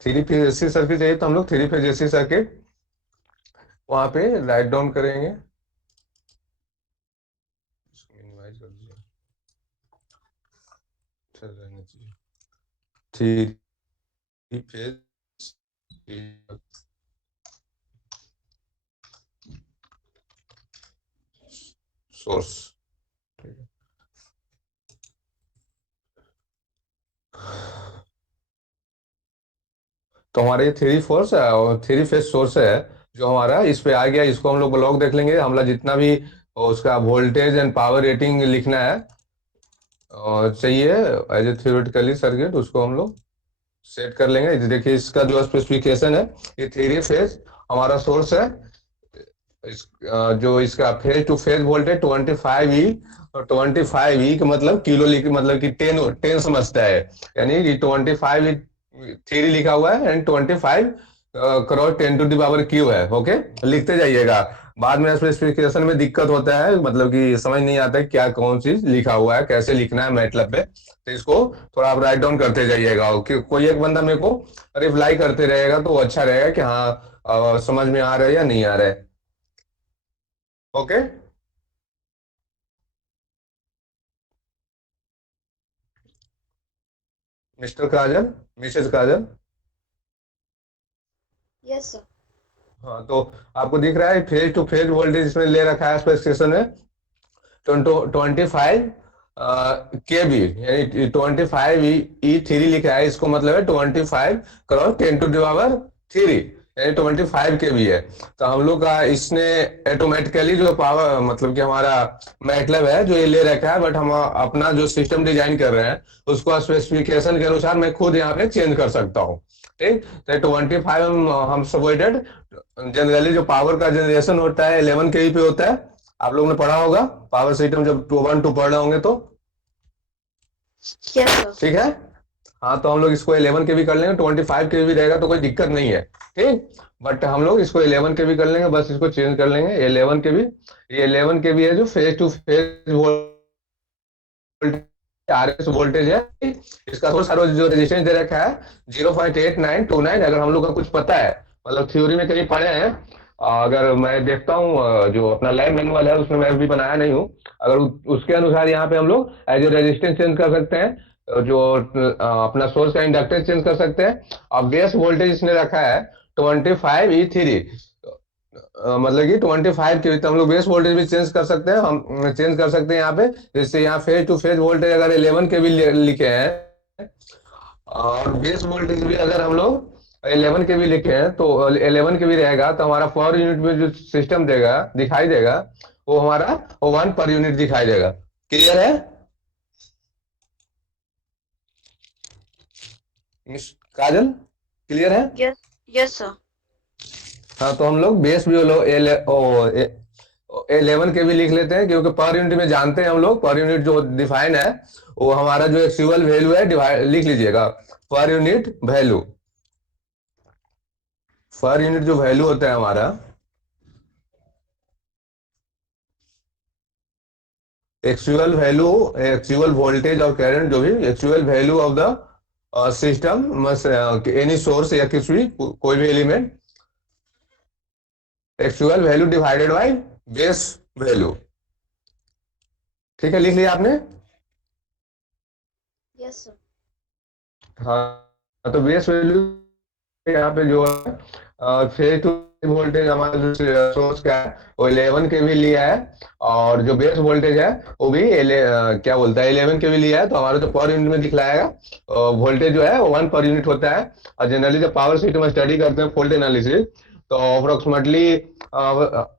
Three phase AC circuit चाहिए तो हम लोग थ्री फेज एसी सर्किट वहां पे राइट डाउन करेंगे। मिनिमाइज कर दीजिए, अच्छा रहना चाहिए। थ्री फेज सोर्स, ठीक है। तो हमारे ये थ्री फोर्स और थ्री फेज सोर्स है जो हमारा इस पे आ गया। इसको हम लोग ब्लॉक देख लेंगे, हमारा जितना भी उसका वोल्टेज एंड पावर रेटिंग लिखना है और चाहिए एज ए थ्योरेटिकली सर्किट, उसको हम लोग सेट कर लेंगे। देखिए इसका जो स्पेसिफिकेशन है, ये थ्री फेज हमारा सोर्स है। जो इसका फेज टू फेज वोल्टेज 25 ई, और 25 ई का मतलब किलो लिख मतलब कि 10 समझता है। यानी कि 25 थ्री लिखा हुआ है and 25 crore 10 to the power Q है। ओके, लिखते जाइएगा। बाद में स्पेसिफिकेशन में दिक्कत होता है, मतलब कि समझ नहीं आता है क्या कौन चीज लिखा हुआ है, कैसे लिखना है मैटलब पे। तो इसको थोड़ा आप राइट डाउन करते जाइएगा, और कोई एक बंदा मेरे को रिप्लाई करते रहेगा तो वो अच्छा रहेगा कि हाँ समझ में आ रहा है या नहीं आ रहा है। Okay. Mister Kajal, Mrs Kajal. Yes sir. हाँ, तो आपको दिख रहा है फेज टू फेज वोल्टेज इसमें ले रखा है स्पेसिफिकेशन में 25 के बी, यानी 25 ई थ्री लिखा है। इसको मतलब है 25 करोड़ 10 टू द पावर 3, यानी 25 के बी है। तो हम लोग का इसने ऑटोमेटिकली जो पावर मतलब कि हमारा मतलब है जो ये ले रखा है, बट हम अपना जो सिस्टम डिजाइन कर रहे हैं उसको स्पेसिफिकेशन के अनुसार मैं खुद यहाँ पे चेंज कर सकता हूँ। ठीक, तो 25 हम सपोर्टेड। जनरली जो पावर का जनरेशन होता है 11 के पे होता है, आप लोगों ने पढ़ा होगा पावर सिस्टम जब 2 1 2 पढ़ रहे होंगे तो। Yes sir. ठीक है। हाँ, तो हम लोग इसको 11 के भी कर लेंगे, 25 के भी रहेगा तो कोई दिक्कत नहीं है। ठीक, बट हम लोग इसको 11 के भी कर लेंगे, बस इसको चेंज कर लेंगे 11 के भी। ये 11 के भी है जो phase two phase RS voltage है। इसका सोर्स जो रेजिस्टेंस दे रखा है 0.8929। अगर हम लोग का कुछ पता है, मतलब थ्योरी में कहीं पढ़े हैं, अगर मैं देखता हूँ जो अपना लैब मैनुअल है उसमें मैं भी बनाया नहीं हूँ, अगर उसके अनुसार यहाँ पे हम लोग एज ए रेजिस्टेंस चेंज कर सकते हैं, जो अपना सोर्स का इंडक्टेंस चेंज कर सकते हैं। और बेस वोल्टेज इसने रखा है 25 ई3, मतलब कि 25 के, तो हम लोग बेस वोल्टेज भी चेंज कर सकते हैं। हम चेंज कर सकते हैं यहाँ पे, जैसे यहाँ फेज टू फेज वोल्टेज अगर 11 के भी लिखे हैं, और बेस वोल्टेज भी अगर हम लोग 11 के भी लिखे हैं तो 11 के भी रहेगा, तो हमारा पर यूनिट में जो सिस्टम देगा दिखाई देगा वो हमारा 1 पर यूनिट दिखाई देगा। क्लियर है मिस काजल? क्लियर है? यस। Yes sir. हाँ, तो हम लोग बेस भी लो 11 के भी लिख लेते हैं, क्योंकि पर यूनिट में जानते हैं हम लोग पर यूनिट जो डिफाइन है वो हमारा जो एक्चुअल वैल्यू है डिवाइड लिख लीजिएगा। Per unit value, per unit जो वैल्यू होता है हमारा, एक्चुअल वैल्यू, एक्चुअल वोल्टेज और करंट, जो भी actual value of the system, any source या किसी भी कोई भी element, actual value divided by base value. ठीक है, लिख लिया आपने? Yes sir. हाँ, तो बेस वैल्यू यहाँ पे जो है फेज टू वोल्टेज हमारा जो सोर्स का है वो 11 के भी लिया है, और जो बेस वोल्टेज है वो भी क्या बोलता है 11 के भी लिया है। तो हमारा जो पर यूनिट में दिखलाएगा वोल्टेज जो है वो 1 पर यूनिट होता है। और जनरली जब पावर सिस्टम स्टडी करते हैं फुल एनालिसिस, तो अप्रोक्सीमेटली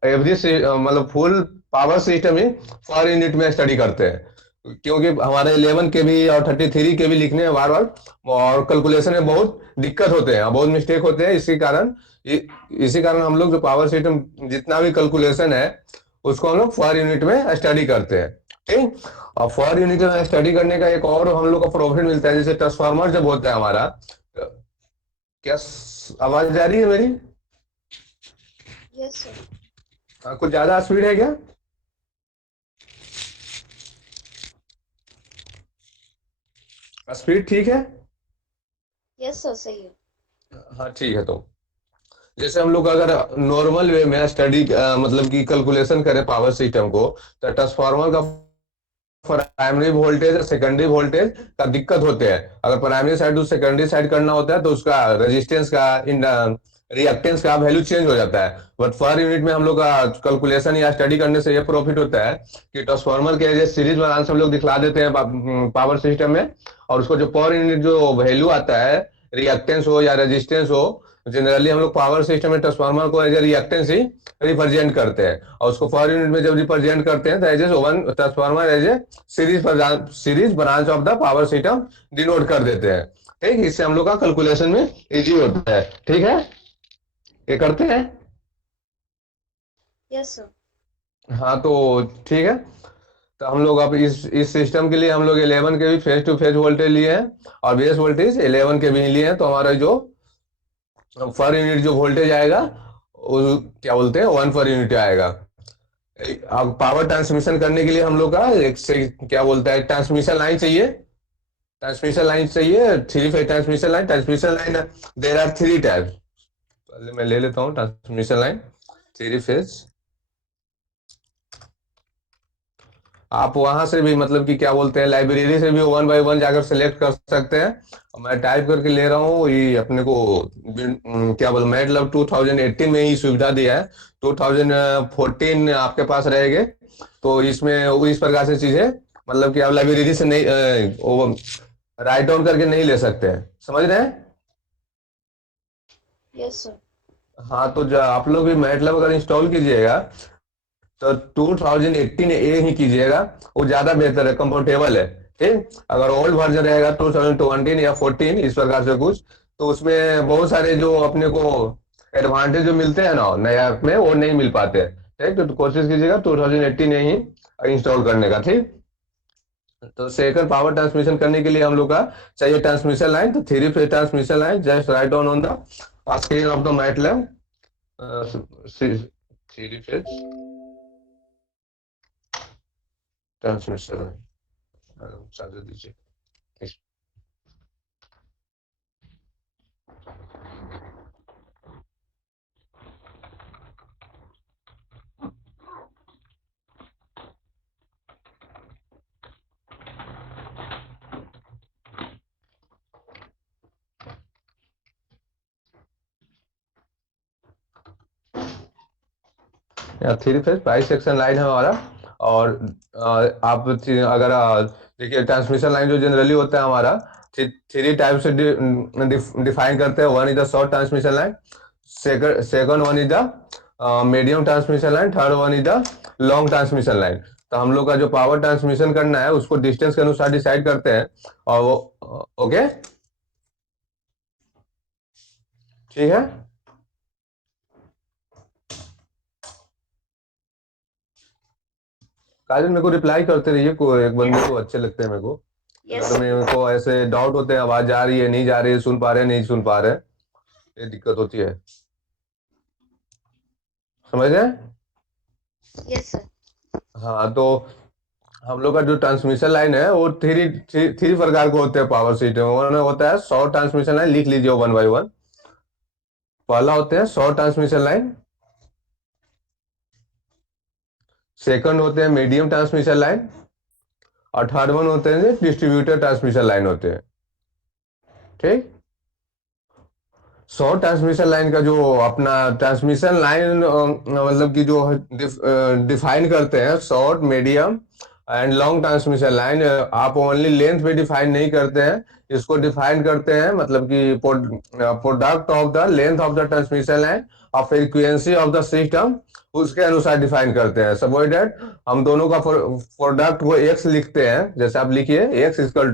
एवरी मतलब फुल पावर सिस्टम ही पर यूनिट में स्टडी करते हैं, क्योंकि हमारे 11 के भी और 33 के भी लिखने हैं बार बार, और कैलकुलेशन में बहुत दिक्कत होते हैं, बहुत मिस्टेक होते हैं। इसी कारण हम लोग जो पावर सिस्टम जितना भी कैलकुलेशन है उसको हम लोग पर यूनिट में स्टडी करते हैं। ठीक, और पर यूनिट में स्टडी करने का एक और हम लोग को प्रॉफिट मिलता है, जैसे ट्रांसफार्मर जब होता है हमारा, क्या आवाज जा रही है मेरी? Yes sir. कुछ ज्यादा स्पीड है क्या? स्पीड ठीक है? यस सर, सही है। हाँ ठीक है। तो जैसे हम लोग अगर नॉर्मल वे में स्टडी मतलब कि कैलकुलेशन करें पावर सिस्टम को, तो ट्रांसफार्मर का प्राइमरी वोल्टेज और सेकेंडरी वोल्टेज का दिक्कत होते हैं। अगर primary side to secondary side करना होता है तो उसका रेजिस्टेंस का रिएक्टेंस का वैल्यू चेंज हो जाता है। बट पर यूनिट में हम लोग का कैलकुलेशन या स्टडी करने से ये प्रॉफिट होता है कि ट्रांसफार्मर के एज सीरीज बनाने से हम लोग दिखला देते हैं पावर सिस्टम में, और उसको जो पर यूनिट जो वैल्यू आता है, रिएक्टेंस हो या रेजिस्टेंस हो, जनरली हम लोग पावर सिस्टम में ट्रांसफार्मर को एज ए रिएक्टेंस ही रिप्रेजेंट करते हैं, और उसको पर यूनिट में जब रिप्रेजेंट करते हैं तो as a one transformer as a series branch of the power system denote कर देते हैं। ठीक, इससे हम लोग का कैलकुलेशन में इजी होता है। ठीक है, ये करते हैं। Yes, sir. हाँ तो ठीक है। तो हम लोग अब इस सिस्टम के लिए हम लोग 11 के भी फेज टू फेज वोल्टेज लिए हैं, और बेस वोल्टेज 11 के भी लिए हैं। तो हमारा जो पर यूनिट जो वोल्टेज आएगा वो क्या बोलते हैं 1 पर यूनिट आएगा। अब पावर ट्रांसमिशन करने के लिए हम लोग का एक से क्या बोलता है ट्रांसमिशन लाइन चाहिए। ट्रांसमिशन लाइन चाहिए, three phase transmission line. Transmission line there are three types. पहले मैं ले लेता हूँ ट्रांसमिशन लाइन थ्री फेज। आप वहां से भी मतलब कि क्या बोलते हैं लाइब्रेरी से भी वन बाय वन जाकर सेलेक्ट कर सकते हैं। मैं टाइप करके ले रहा हूँ, ये अपने को क्या बोल मैटलब 2018 में ही सुविधा दिया है। 2014 आपके पास रहेंगे तो इसमें वो इस प्रकार से चीजें मतलब कि आप लाइब्रेरी से नहीं वो राइट डाउन करके नहीं ले सकते हैं, समझ रहे हैं। Yes, sir. हाँ तो जो आप लोग भी मैटलब अगर इंस्टॉल कीजिएगा तो 2018 ए ही कीजिएगा, वो ज्यादा बेहतर है, कंफर्टेबल है। ठीक, अगर ओल्ड वर्जन रहेगा 2020 या 14 इस प्रकार से कुछ, तो उसमें बहुत सारे जो अपने को एडवांटेज जो मिलते हैं ना नया ऐप में वो नहीं मिल पाते। ठीक, तो कोशिश कीजिएगा 2018 ही इंस्टॉल करने का। ठीक, तो सेकंड पावर ट्रांसमिशन करने के लिए हम लोग का चाहिए ट्रांसमिशन लाइन। तो three phase transmission line just write down on the screen of the MATLAB three phase transmission line charger दीजिए। Three phase by section line है हमारा। और आप अगर देखिए ट्रांसमिशन लाइन जो जनरली होता है हमारा थ्री टाइप से डिफाइन करते हैं। One is the short transmission line, second one is the medium transmission line, third one is the long transmission line. तो हम लोग का जो पावर ट्रांसमिशन करना है उसको डिस्टेंस के अनुसार डिसाइड करते हैं, और वो ओके ठीक है। काजल मेरे को रिप्लाई करते रहिए, को एक बंदे को अच्छे लगते हैं मेरे को। Yes, अगर मेरे को ऐसे डाउट होते हैं आवाज जा रही है नहीं जा रही है, सुन पा रहे हैं नहीं सुन पा रहे हैं, ये दिक्कत होती है, समझ रहे हैं। yes, sir. हाँ तो हम लोग का जो ट्रांसमिशन लाइन है वो थ्री थ्री थ्री प्रकार के होते हैं पावर सिस्टम। वन होता है शॉर्ट ट्रांसमिशन लाइन, लिख लीजिए वन बाय वन। पहला होते हैं शॉर्ट ट्रांसमिशन लाइन, सेकंड होते हैं मीडियम ट्रांसमिशन लाइन, और थर्ड वन होते हैं डिस्ट्रीब्यूटर ट्रांसमिशन लाइन होते हैं। ठीक, शॉर्ट ट्रांसमिशन लाइन का जो अपना ट्रांसमिशन लाइन मतलब कि जो डिफाइन करते हैं short medium and long transmission line, आप ओनली लेंथ पे डिफाइन नहीं करते हैं, इसको डिफाइन करते हैं मतलब कि product of the length of the transmission line और फ्रीक्वेंसी ऑफ द सिस्टम, उसके अनुसार डिफाइन करते हैं। सपोज दैट हम दोनों का प्रोडक्ट को एक्स लिखते हैं, जैसे आप लिखिए X equal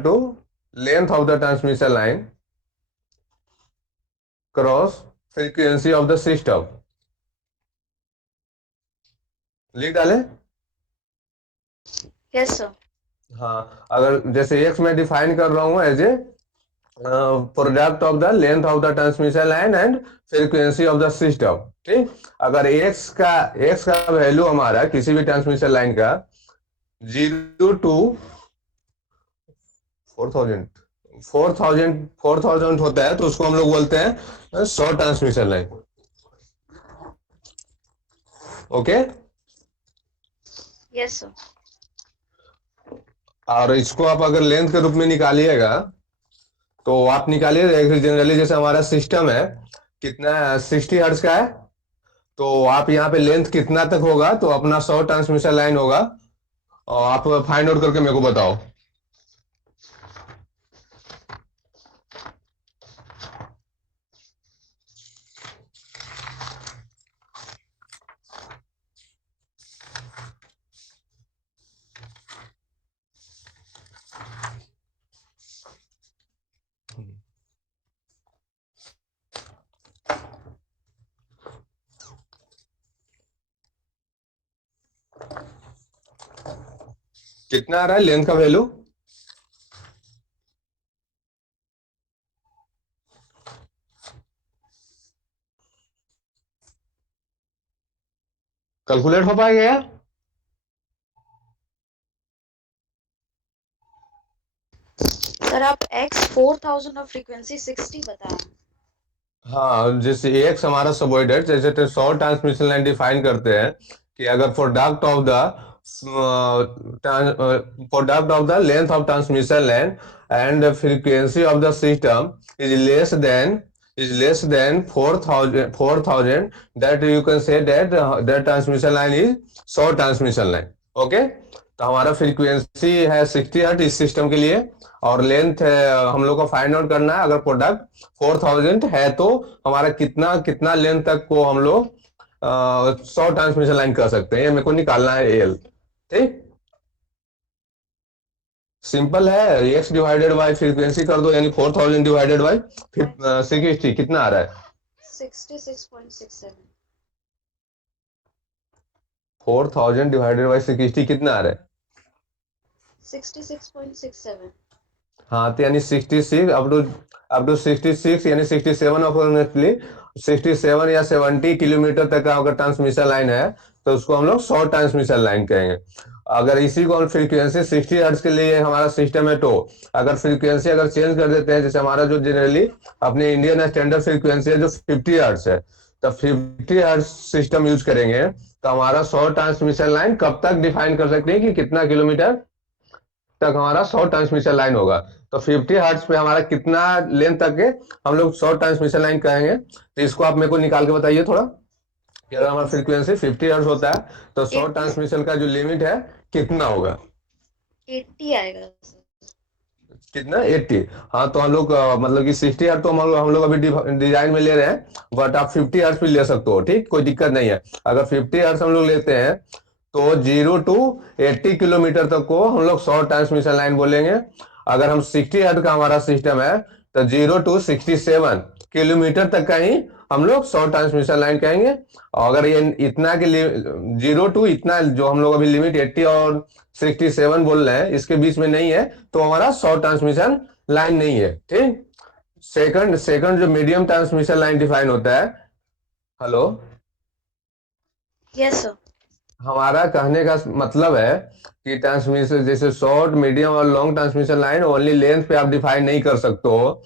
to length of the transmission line cross frequency of the system, लिख डाले। Yes, sir. हाँ, अगर जैसे एक्स में डिफाइन कर रहा हूं as a product of the length of the transmission line and frequency of the system. ठीक, अगर एक्स का वैल्यू हमारा किसी भी ट्रांसमिशन लाइन का 0 to 4000 4,000 होता है तो उसको हम लोग बोलते हैं short transmission line. Okay. Yes, sir. और इसको आप अगर लेंथ के रूप में निकालिएगा तो आप निकालिए, जनरली जैसे हमारा सिस्टम है कितना 60 हर्ट्ज का है, तो आप यहाँ पे लेंथ कितना तक होगा तो अपना शॉर्ट ट्रांसमिशन लाइन होगा, और आप फाइंड आउट करके मेरे को बताओ। कितना आ रहा है लेंथ का वैल्यू? कैलकुलेट हो पाएगा यार? सर आप X 4000 और फ्रीक्वेंसी 60 बताया। हाँ, जैसे एक्स हमारा सबोइडेड, जैसे शॉर्ट ट्रांसमिशन लाइन डिफाइन करते हैं कि अगर product of the length of transmission line and frequency of the system is less than 4,000 that you can say that transmission line is short transmission line. Okay, तो हमारा frequency है 60 hertz इस system के लिए, और लेंथ है हम लोग को फाइंड आउट करना है। अगर प्रोडक्ट 4,000 है तो हमारा कितना कितना लेंथ तक को हम लोग शॉर्ट ट्रांसमिशन लाइन कर सकते हैं, ये मेरे को निकालना है एल। ठीक, सिंपल है, एक्स डिवाइडेड बाय फ्रीक्वेंसी कर दो, यानी 4,000 डिवाइडेड बाय 60 कितना आ रहा है? 66.67। 4,000 डिवाइडेड बाय 60 कितना आ रहा है? 66.67। हाँ, तो यानी 66 अप टू 66 यानी 67 अप्रोक्सीमेटली 67 या 70 किलोमीटर तक का अगर ट्रांसमिशन लाइन है तो उसको हम लोग शॉर्ट ट्रांसमिशन लाइन कहेंगे। अगर इसी को हम फ्रीक्वेंसी 60 हर्ट्ज के लिए हमारा सिस्टम है, तो अगर फ्रीक्वेंसी अगर चेंज कर देते हैं, जैसे हमारा जो जनरली अपने इंडियन स्टैंडर्ड फ्रीक्वेंसी है जो 50 हर्ट्ज है, तो 50 हर्ट्ज सिस्टम यूज करेंगे तो हमारा शॉर्ट ट्रांसमिशन लाइन कब तक डिफाइन कर सकते हैं कि कितना किलोमीटर तक हमारा शॉर्ट ट्रांसमिशन लाइन होगा। तो 50 हर्ट्ज पे हमारा कितना लेंथ तक है हम लोग शॉर्ट ट्रांसमिशन लाइन कहेंगे, तो इसको आप मेरे को निकाल के बताइए थोड़ा कि अगर हमारा फ्रीक्वेंसी 50 हर्ट्ज होता है तो शॉर्ट 80 ट्रांसमिशन का जो लिमिट है कितना होगा? 80 आएगा सर। कितना? 80। हाँ, तो हम लोग मतलब कि 60 हर्ट्ज तो हम लोग अभी डिजाइन में ले रहे हैं, बट आप 50 हर्ट्ज भी ले सकते हो, ठीक, कोई दिक्कत नहीं है। अगर 50 हर्ट्ज हम लोग लेते हैं तो 0 to 80 किलोमीटर तक को हम लोग शॉर्ट ट्रांसमिशन लाइन बोलेंगे। अगर हम 60 हर्ट्ज का हमारा सिस्टम है तो 0 to 67 किलोमीटर तक का ही हम लोग शॉर्ट ट्रांसमिशन लाइन कहेंगे। और अगर ये इतना के लिए 0 to इतना जो हम लोग अभी लिमिट 80 और 67 बोल रहे हैं इसके बीच में नहीं है तो हमारा शॉर्ट ट्रांसमिशन लाइन नहीं है। ठीक, सेकंड सेकंड जो मीडियम ट्रांसमिशन लाइन डिफाइन होता है। Hello, yes sir. हमारा कहने का मतलब है कि ट्रांसमिशन जैसे शॉर्ट मीडियम और long transmission line only length पे आप डिफाइन नहीं कर सकते हो।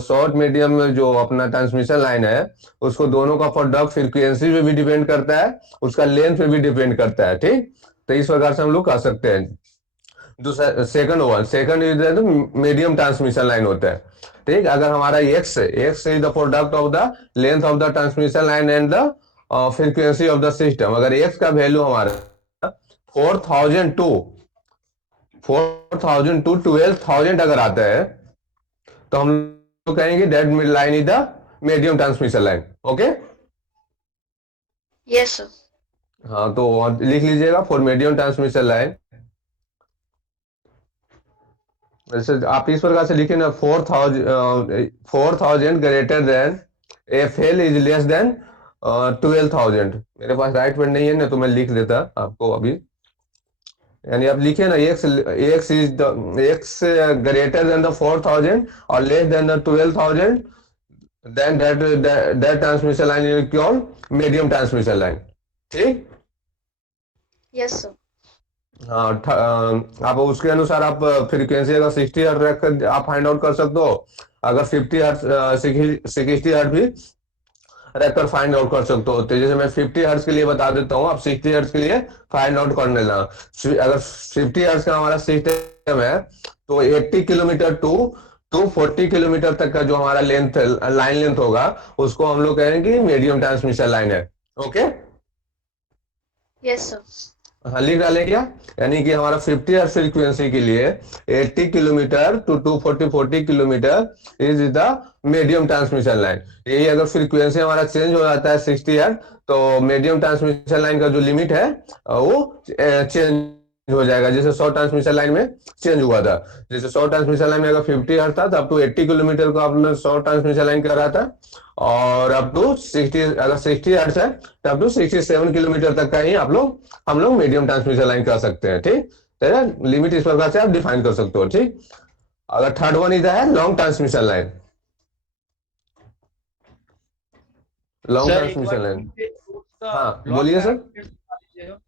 शॉर्ट मीडियम में जो अपना ट्रांसमिशन लाइन है उसको दोनों का प्रोडक्ट फ्रीक्वेंसी पे भी डिपेंड करता है, उसका लेंथ पे भी डिपेंड करता है। ठीक, तो इस प्रकार से हम लोग कह सकते हैं। दूसरा second is medium transmission line होता है। ठीक, अगर हमारा x is the product of the length of the transmission line and the frequency of the system. अगर एक्स का वैल्यू हमारा 4,000 टू 12,000 अगर आता है तो हम लोग कहेंगे that line is the medium transmission line. Okay, yes sir. हाँ, तो लिख लीजिएगा फॉर मीडियम ट्रांसमिशन लाइन। जैसे आप इस प्रकार से लिखे ना, 4,000 greater than F L is less than 12,000। मेरे पास राइट पेन नहीं है ना, तो मैं लिख देता आपको अभी। यानी आप लिखे ना, X X greater than the 4,000 और less than the 12,000, then that transmission line is called medium transmission line. ठीक, यस सर। हाँ आप उसके अनुसार आप फ्रीक्वेंसी अगर 60 हर्ट्ज रख कर आप फाइंड आउट कर सकते हो। अगर 50 हर्ट्ज 60 हर्ट्ज भी रख कर फाइंड आउट कर सकते हो। तो जैसे मैं 50 हर्ट्ज के लिए बता देता हूँ, आप 60 हर्ट्ज के लिए फाइंड आउट कर लेना। अगर 50 हर्ट्ज का हमारा सिस्टम है तो 80 किलोमीटर टू 40 किलोमीटर तक का जो हमारा लेंथ लाइन लेंथ होगा, उसको हम लोग कहेंगे मीडियम ट्रांसमिशन लाइन है। ओके। Yes, sir. हाँ लिख डालें क्या? यानी कि हमारा 50 हर्ट्ज फ्रीक्वेंसी के लिए 80 kilometre to 240 kilometre is the medium transmission line. यही अगर फ्रीक्वेंसी हमारा चेंज हो जाता है 60 हर्ट्ज, तो मीडियम ट्रांसमिशन लाइन का जो लिमिट है वो चेंज हो जाएगा। जैसे शॉर्ट ट्रांसमिशन लाइन में चेंज हुआ था। जैसे शॉर्ट ट्रांसमिशन लाइन में अगर 50 हर्ट्ज था, तब तो 80 किलोमीटर को आपने शॉर्ट ट्रांसमिशन लाइन कर रहा था। और अप टू 60, अगर 60 हर्ट्ज है तब टू 67 किलोमीटर तक का ही हम लोग मीडियम ट्रांसमिशन लाइन कर सकते हैं। ठीक, तो लिमिट इस प्रकार से आप डिफाइन कर सकते हो। ठीक, अगर थर्ड वन इधर है long transmission line. Long sir एक बार transmission line. Three phase source का हाँ ब्लॉक बोलिए सर। पैरामीटर दिखा दीजिएगा।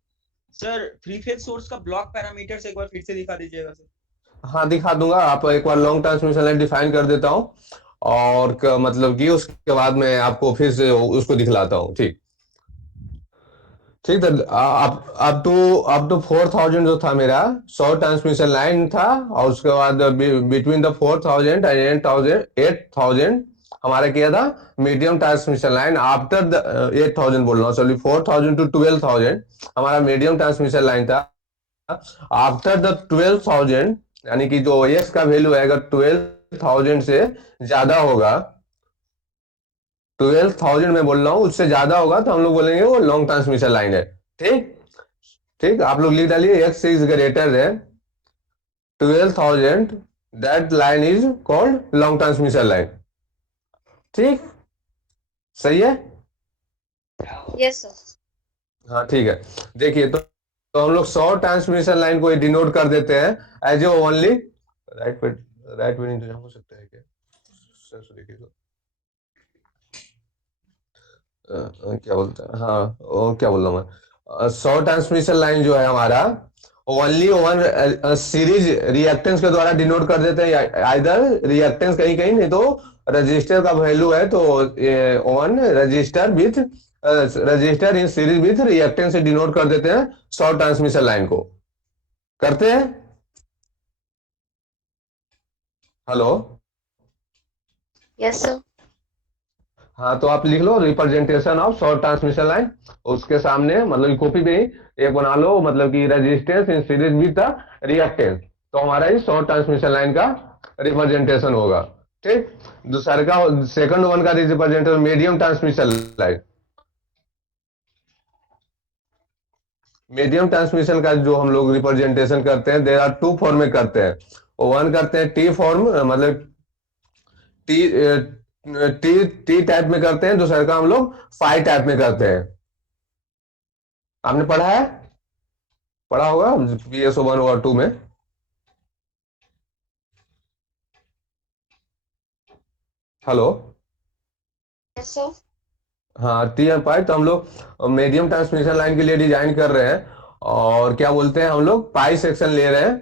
सर थ्री फेज सोर्स का ब्लॉक पैरामीटर्स एक बार फिर से दिखा दीजिएगा सर। हाँ दिखा दूंगा। आप एक बार लॉन्ग ट्रांसमिशन लाइन डिफाइन कर देता हूँ, और मतलब कि उसके बाद मैं आपको फिर से उसको दिखलाता हूँ। ठीक, ठीक था। आप अब तो 4000 जो था मेरा शॉर्ट ट्रांसमिशन लाइन था, और उसके बाद बिटवीन द 4000 एंड 8000 हमारा क्या था, medium transmission line. After the 8000 बोल रहा हूँ, सॉरी 4000 टू 12000 हमारा मीडियम ट्रांसमिशन लाइन था। आफ्टर द 12000, यानी कि जो एक्स का वैल्यू है अगर 12000 से ज्यादा होगा, 12000 में बोल रहा हूँ, उससे ज्यादा होगा तो हम लोग बोलेंगे वो लॉन्ग ट्रांसमिशन लाइन है। ठीक, ठीक, आप लोग लिख डालिए x is greater than 12000, that line is called long transmission line. ठीक, सही है। Yes, sir. हाँ ठीक है। देखिए तो हम लोग शॉर्ट ट्रांसमिशन लाइन को डिनोट कर देते हैं एज ए ओनली राइट पे। राइट पे इंतजाम हो सकता है क्या सर? देखिए तो क्या बोलते हैं, हाँ और क्या बोल रहा हूँ मैं, शॉर्ट ट्रांसमिशन लाइन जो है हमारा ओनली वन सीरीज रिएक्टेंस के द्वारा डिनोट कर देते हैं। आइदर रिएक्टेंस कहीं कहीं, नहीं तो रजिस्टर का वैल्यू है तो one resistor in series with reactance से डिनोट कर देते हैं शॉर्ट ट्रांसमिशन लाइन को। करते हैं। हेलो। Yes, sir. हाँ तो आप लिख लो representation of short transmission line. उसके सामने मतलब कॉपी पे ही एक बना लो, मतलब कि resistance in series with the reactance. तो हमारा ये शॉर्ट ट्रांसमिशन लाइन का रिप्रेजेंटेशन होगा। ठीक, दूसरा का सेकंड वन का representation medium transmission line. Medium transmission का जो हम लोग रिप्रेजेंटेशन करते हैं, देर आर टू फॉर्म में करते हैं। वन करते हैं टी फॉर्म, मतलब टी टी टी टाइप में करते हैं। दूसरा का हम लोग फाइव टाइप में करते हैं। आपने पढ़ा है, पढ़ा होगा PSO 1 और 2 में। हेलो। Yes, sir. हाँ टी एम पाई तो हम लोग मीडियम ट्रांसमिशन लाइन के लिए डिजाइन कर रहे हैं। और क्या बोलते हैं, हम लोग पाई सेक्शन ले रहे हैं।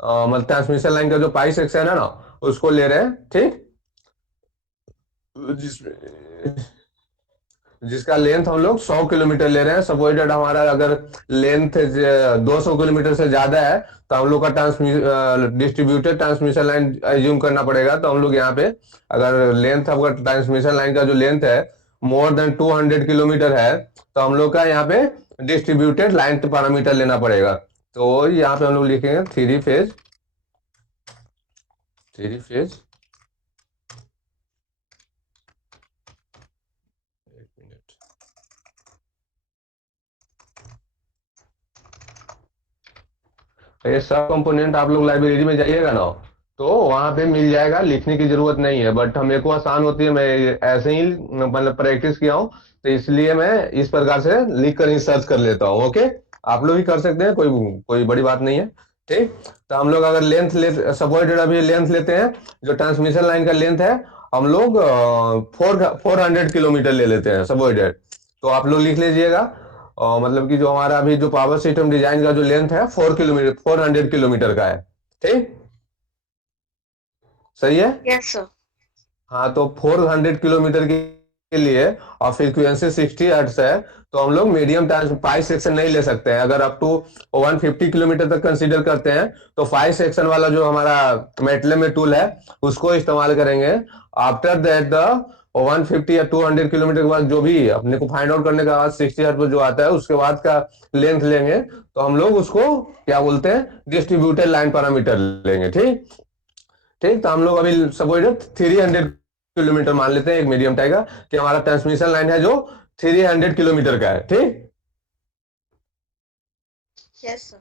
मतलब ट्रांसमिशन लाइन का जो पाई सेक्शन है ना, उसको ले रहे हैं। ठीक, जिसमें जिसका लेंथ हम लोग 100 किलोमीटर ले रहे हैं। सपोजेड हमारा अगर लेंथ 200 किलोमीटर से ज्यादा है, तो हम लोग का डिस्ट्रीब्यूटेड ट्रांसमिशन लाइन एज्यूम करना पड़ेगा। तो हम लोग यहाँ पे अगर लेंथ आपका ट्रांसमिशन लाइन का जो लेंथ है मोर देन 200 किलोमीटर है, तो हम लोग का यहाँ पे डिस्ट्रीब्यूटेड लाइन पैरामीटर लेना पड़ेगा। तो यहाँ पे हम लोग लिखेंगे थ्री फेज। थ्री फेज, एक मिनट। ये सब कंपोनेंट आप लोग लाइब्रेरी में जाइएगा ना, तो वहां पे मिल जाएगा, लिखने की जरूरत नहीं है। बट हमें को आसान होती है, मैं ऐसे ही मतलब प्रैक्टिस किया हूँ, तो इसलिए मैं इस प्रकार से लिख कर ही सर्च कर लेता हूँ। ओके, आप लोग भी कर सकते हैं, कोई कोई बड़ी बात नहीं है। ठीक, तो हम लोग अगर लेंथ ले, सपोज अभी लेंथ लेते हैं, जो ट्रांसमिशन लाइन का लेंथ है हम लोग 400 किलोमीटर ले लेते हैं सपोज। तो आप लोग लिख लीजिएगा मतलब कि जो हमारा अभी जो पावर सिस्टम डिजाइन का जो लेंथ है 4 किलोमीटर 400 किलोमीटर का है। ठीक, सही है। Yes, sir. हाँ, तो 400 किलोमीटर के लिए और फ्रीक्वेंसी 60 हर्ट्ज है, तो हम लोग मीडियम पाई सेक्शन नहीं ले सकते हैं। अगर अप टू 150 किलोमीटर तक कंसीडर करते हैं तो 5 सेक्शन वाला जो हमारा मेटले में टूल है उसको इस्तेमाल करेंगे। आफ्टर दैट द 150 या 200 किलोमीटर के बाद जो भी अपने को फाइंड आउट करने के बाद 60 हर्ट्ज पर जो आता है उसके बाद का लेंथ लेंगे, तो हम लोग उसको क्या बोलते हैं, डिस्ट्रीब्यूटेड लाइन पैरामीटर लेंगे। ठीक, ठीक, तो हम लोग अभी सपोज 300 किलोमीटर मान लेते हैं एक मीडियम टाइप का, कि हमारा ट्रांसमिशन लाइन है जो 300 किलोमीटर का है। ठीक, Yes, sir.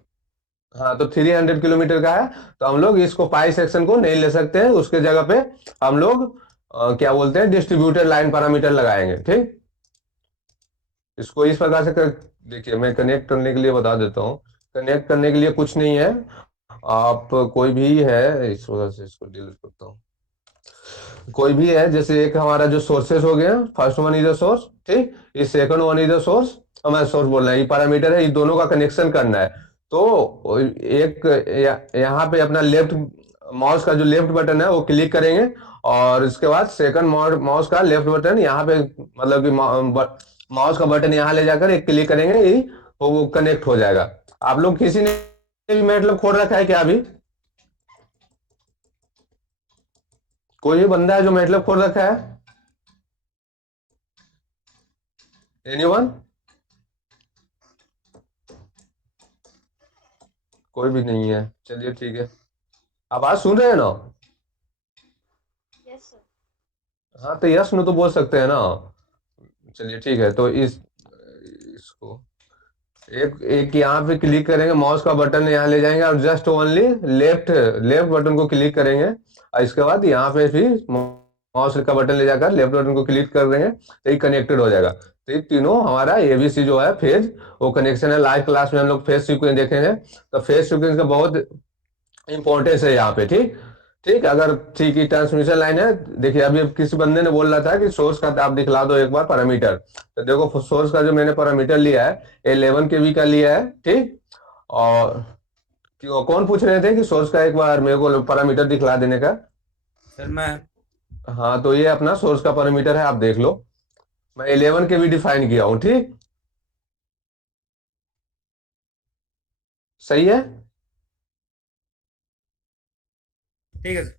हाँ, तो 300 किलोमीटर का है, तो हम लोग इसको पाई सेक्शन को नहीं ले सकते हैं, उसके जगह पे हम लोग क्या बोलते हैं, डिस्ट्रीब्यूटेड लाइन पैरामीटर लगाएंगे। ठीक, इसको इस प्रकार से देखिए मैं कनेक्ट करने के लिए बता देता हूँ। कनेक्ट करने के लिए कुछ नहीं है, आप कोई भी है, इस वजह से इसको डिलीट करता हूँ। कोई भी है, जैसे एक हमारा जो सोर्सेस हो गया, first one is a source, ठीक, इस second one is a source, हमारा सोर्स बोल रहे हैं, ये पैरामीटर है, ये दोनों का कनेक्शन करना है। तो एक यहाँ पे अपना लेफ्ट माउस का जो लेफ्ट बटन है वो क्लिक करेंगे, और इसके बाद सेकंड माउस का लेफ्ट बटन यहाँ पे, मतलब कि माउस का बटन यहाँ ले जाकर एक क्लिक करेंगे, ये वो कनेक्ट हो जाएगा। आप लोग किसी ने भी मतलब खोल रखा है क्या अभी? कोई भी बंदा है जो मतलब खोल रखा है? एनीवन? कोई भी नहीं है, चलिए ठीक है। आवाज सुन रहे हैं ना? Yes, sir. हाँ, तो यस नो तो बोल सकते हैं ना। चलिए ठीक है, तो इसको एक एक यहाँ पे क्लिक करेंगे, माउस का बटन यहाँ ले जाएंगे और just only left left button को क्लिक करेंगे, और इसके बाद यहाँ पे भी माउस का बटन ले जाकर लेफ्ट बटन को क्लिक कर देंगे, तो ये कनेक्टेड हो जाएगा। तो ये तीनों हमारा एबीसी जो है फेज, वो कनेक्शन है। लाइव क्लास में हम लोग फेज सीक्वेंस देखेंगे, तो फेज सीक्वेंस का बहुत इंपॉर्टेंस है यहाँ पे। ठीक, ठीक, अगर ठीक ही ट्रांसमिशन लाइन है, देखिए अभी किसी बंदे ने बोल रहा था कि सोर्स का आप दिखला दो एक बार पैरामीटर, तो देखो सोर्स का जो मैंने पैरामीटर लिया है 11 केवी का लिया है। ठीक, और कौन पूछ रहे थे कि सोर्स का एक बार मेरे को पैरामीटर दिखला देने का? सर मैं हाँ, तो ये अपना सोर्स का पैरामीटर है, आप देख लो, मैं 11 केवी डिफाइन किया हूँ। ठीक, सही है। ठीक है सर।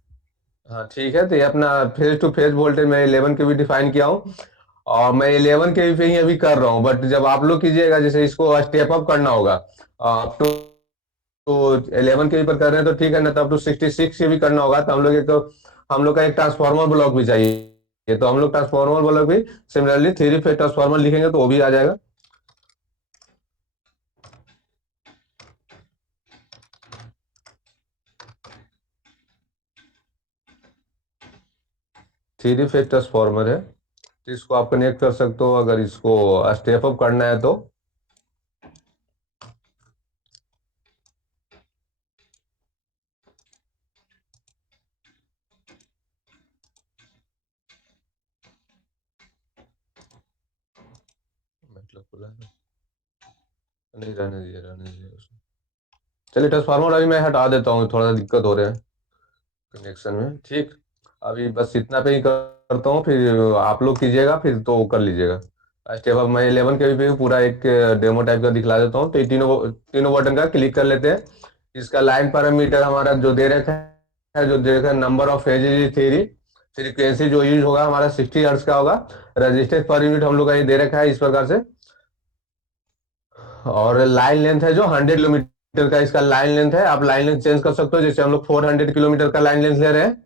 हाँ ठीक है, तो ये अपना फेज टू फेज वोल्टेज मैं 11 के भी डिफाइन किया हूँ, और मैं 11 के पे ही अभी कर रहा हूँ। बट जब आप लोग कीजिएगा, जैसे इसको स्टेप अप करना होगा, अप तो 11 के पर कर रहे हैं तो ठीक है ना, तो अप टू 66 के भी करना होगा, तो हम लोग का एक ट्रांसफार्मर ब्लॉक भी चाहिए, तो हम लोग ट्रांसफार्मर ब्लॉक भी सिमिलरली 3 फेज ट्रांसफार्मर लिखेंगे तो वो भी आ जाएगा। थ्री फेज ट्रांसफार्मर है, तो इसको आप कनेक्ट कर सकते हो अगर इसको स्टेप अप करना है तो। मतलब खुला है? नहीं, रहने दीजिए उसमें। चलिए ट्रांसफार्मर अभी मैं हटा देता हूँ, थोड़ा दिक्कत हो रहा है कनेक्शन में। ठीक, अभी बस इतना पे ही करता हूँ, फिर आप लोग कीजिएगा, फिर तो कर लीजिएगा स्टेप अप। मैं 11 के भी पूरा एक डेमो टाइप का दिखला देता हूँ, तो ये तीनों तीनों बटन का क्लिक कर लेते हैं। इसका लाइन पैरामीटर हमारा जो दे रखा है, जो दे रखा है, number of phases three, frequency जो यूज होगा हमारा 60 हर्ट्ज का होगा, रजिस्टेंस पर यूनिट हम लोग का ये दे रखा है इस प्रकार से, और लाइन लेंथ है जो 100 किलोमीटर का इसका लाइन लेंथ है। आप लाइन लेंथ चेंज कर सकते हो, जैसे हम लोग 400 किलोमीटर का लाइन लेंथ ले रहे हैं,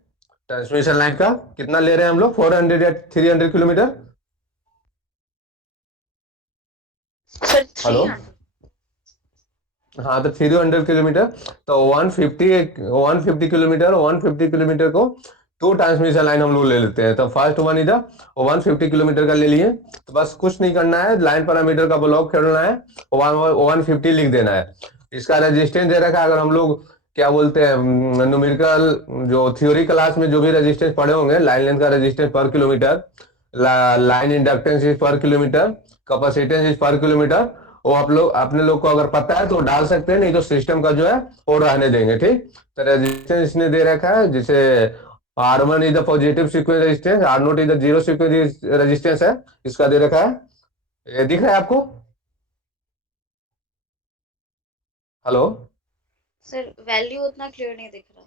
ट्रांसमिशन लाइन का कितना ले रहे हैं हम लोग, 400 या 300 किलोमीटर? Sir, hello, 300. हाँ, तो 300 किलोमीटर, तो 150 किलोमीटर को टू ट्रांसमिशन लाइन हम लोग ले लेते हैं। तो फर्स्ट वन इधर 150 किलोमीटर का ले लिए, तो बस कुछ नहीं करना है, लाइन पैरामीटर का ब्लॉक करना है, 150 लिख देना है। इसका रेजिस्टेंस दे रखा है, अगर हम लोग क्या बोलते हैं न्यूमेरिकल जो थ्योरी क्लास में जो भी रेजिस्टेंस पढ़े होंगे, लाइन लेंथ का रेजिस्टेंस पर किलोमीटर, लाइन इंडक्टेंस इज पर किलोमीटर, कैपेसिटेंस इज पर किलोमीटर, वो आप लोग अपने लोग को अगर पता है तो डाल सकते हैं, नहीं तो सिस्टम का जो है वो रहने देंगे। ठीक, तो रेजिस्टेंस इसने दे रखा है, जिसे R1 is the positive sequence resistance, R0 is the zero sequence resistance है, इसका दे रखा है। ये दिख रहा है आपको? हेलो सर वैल्यू उतना क्लियर नहीं दिख रहा।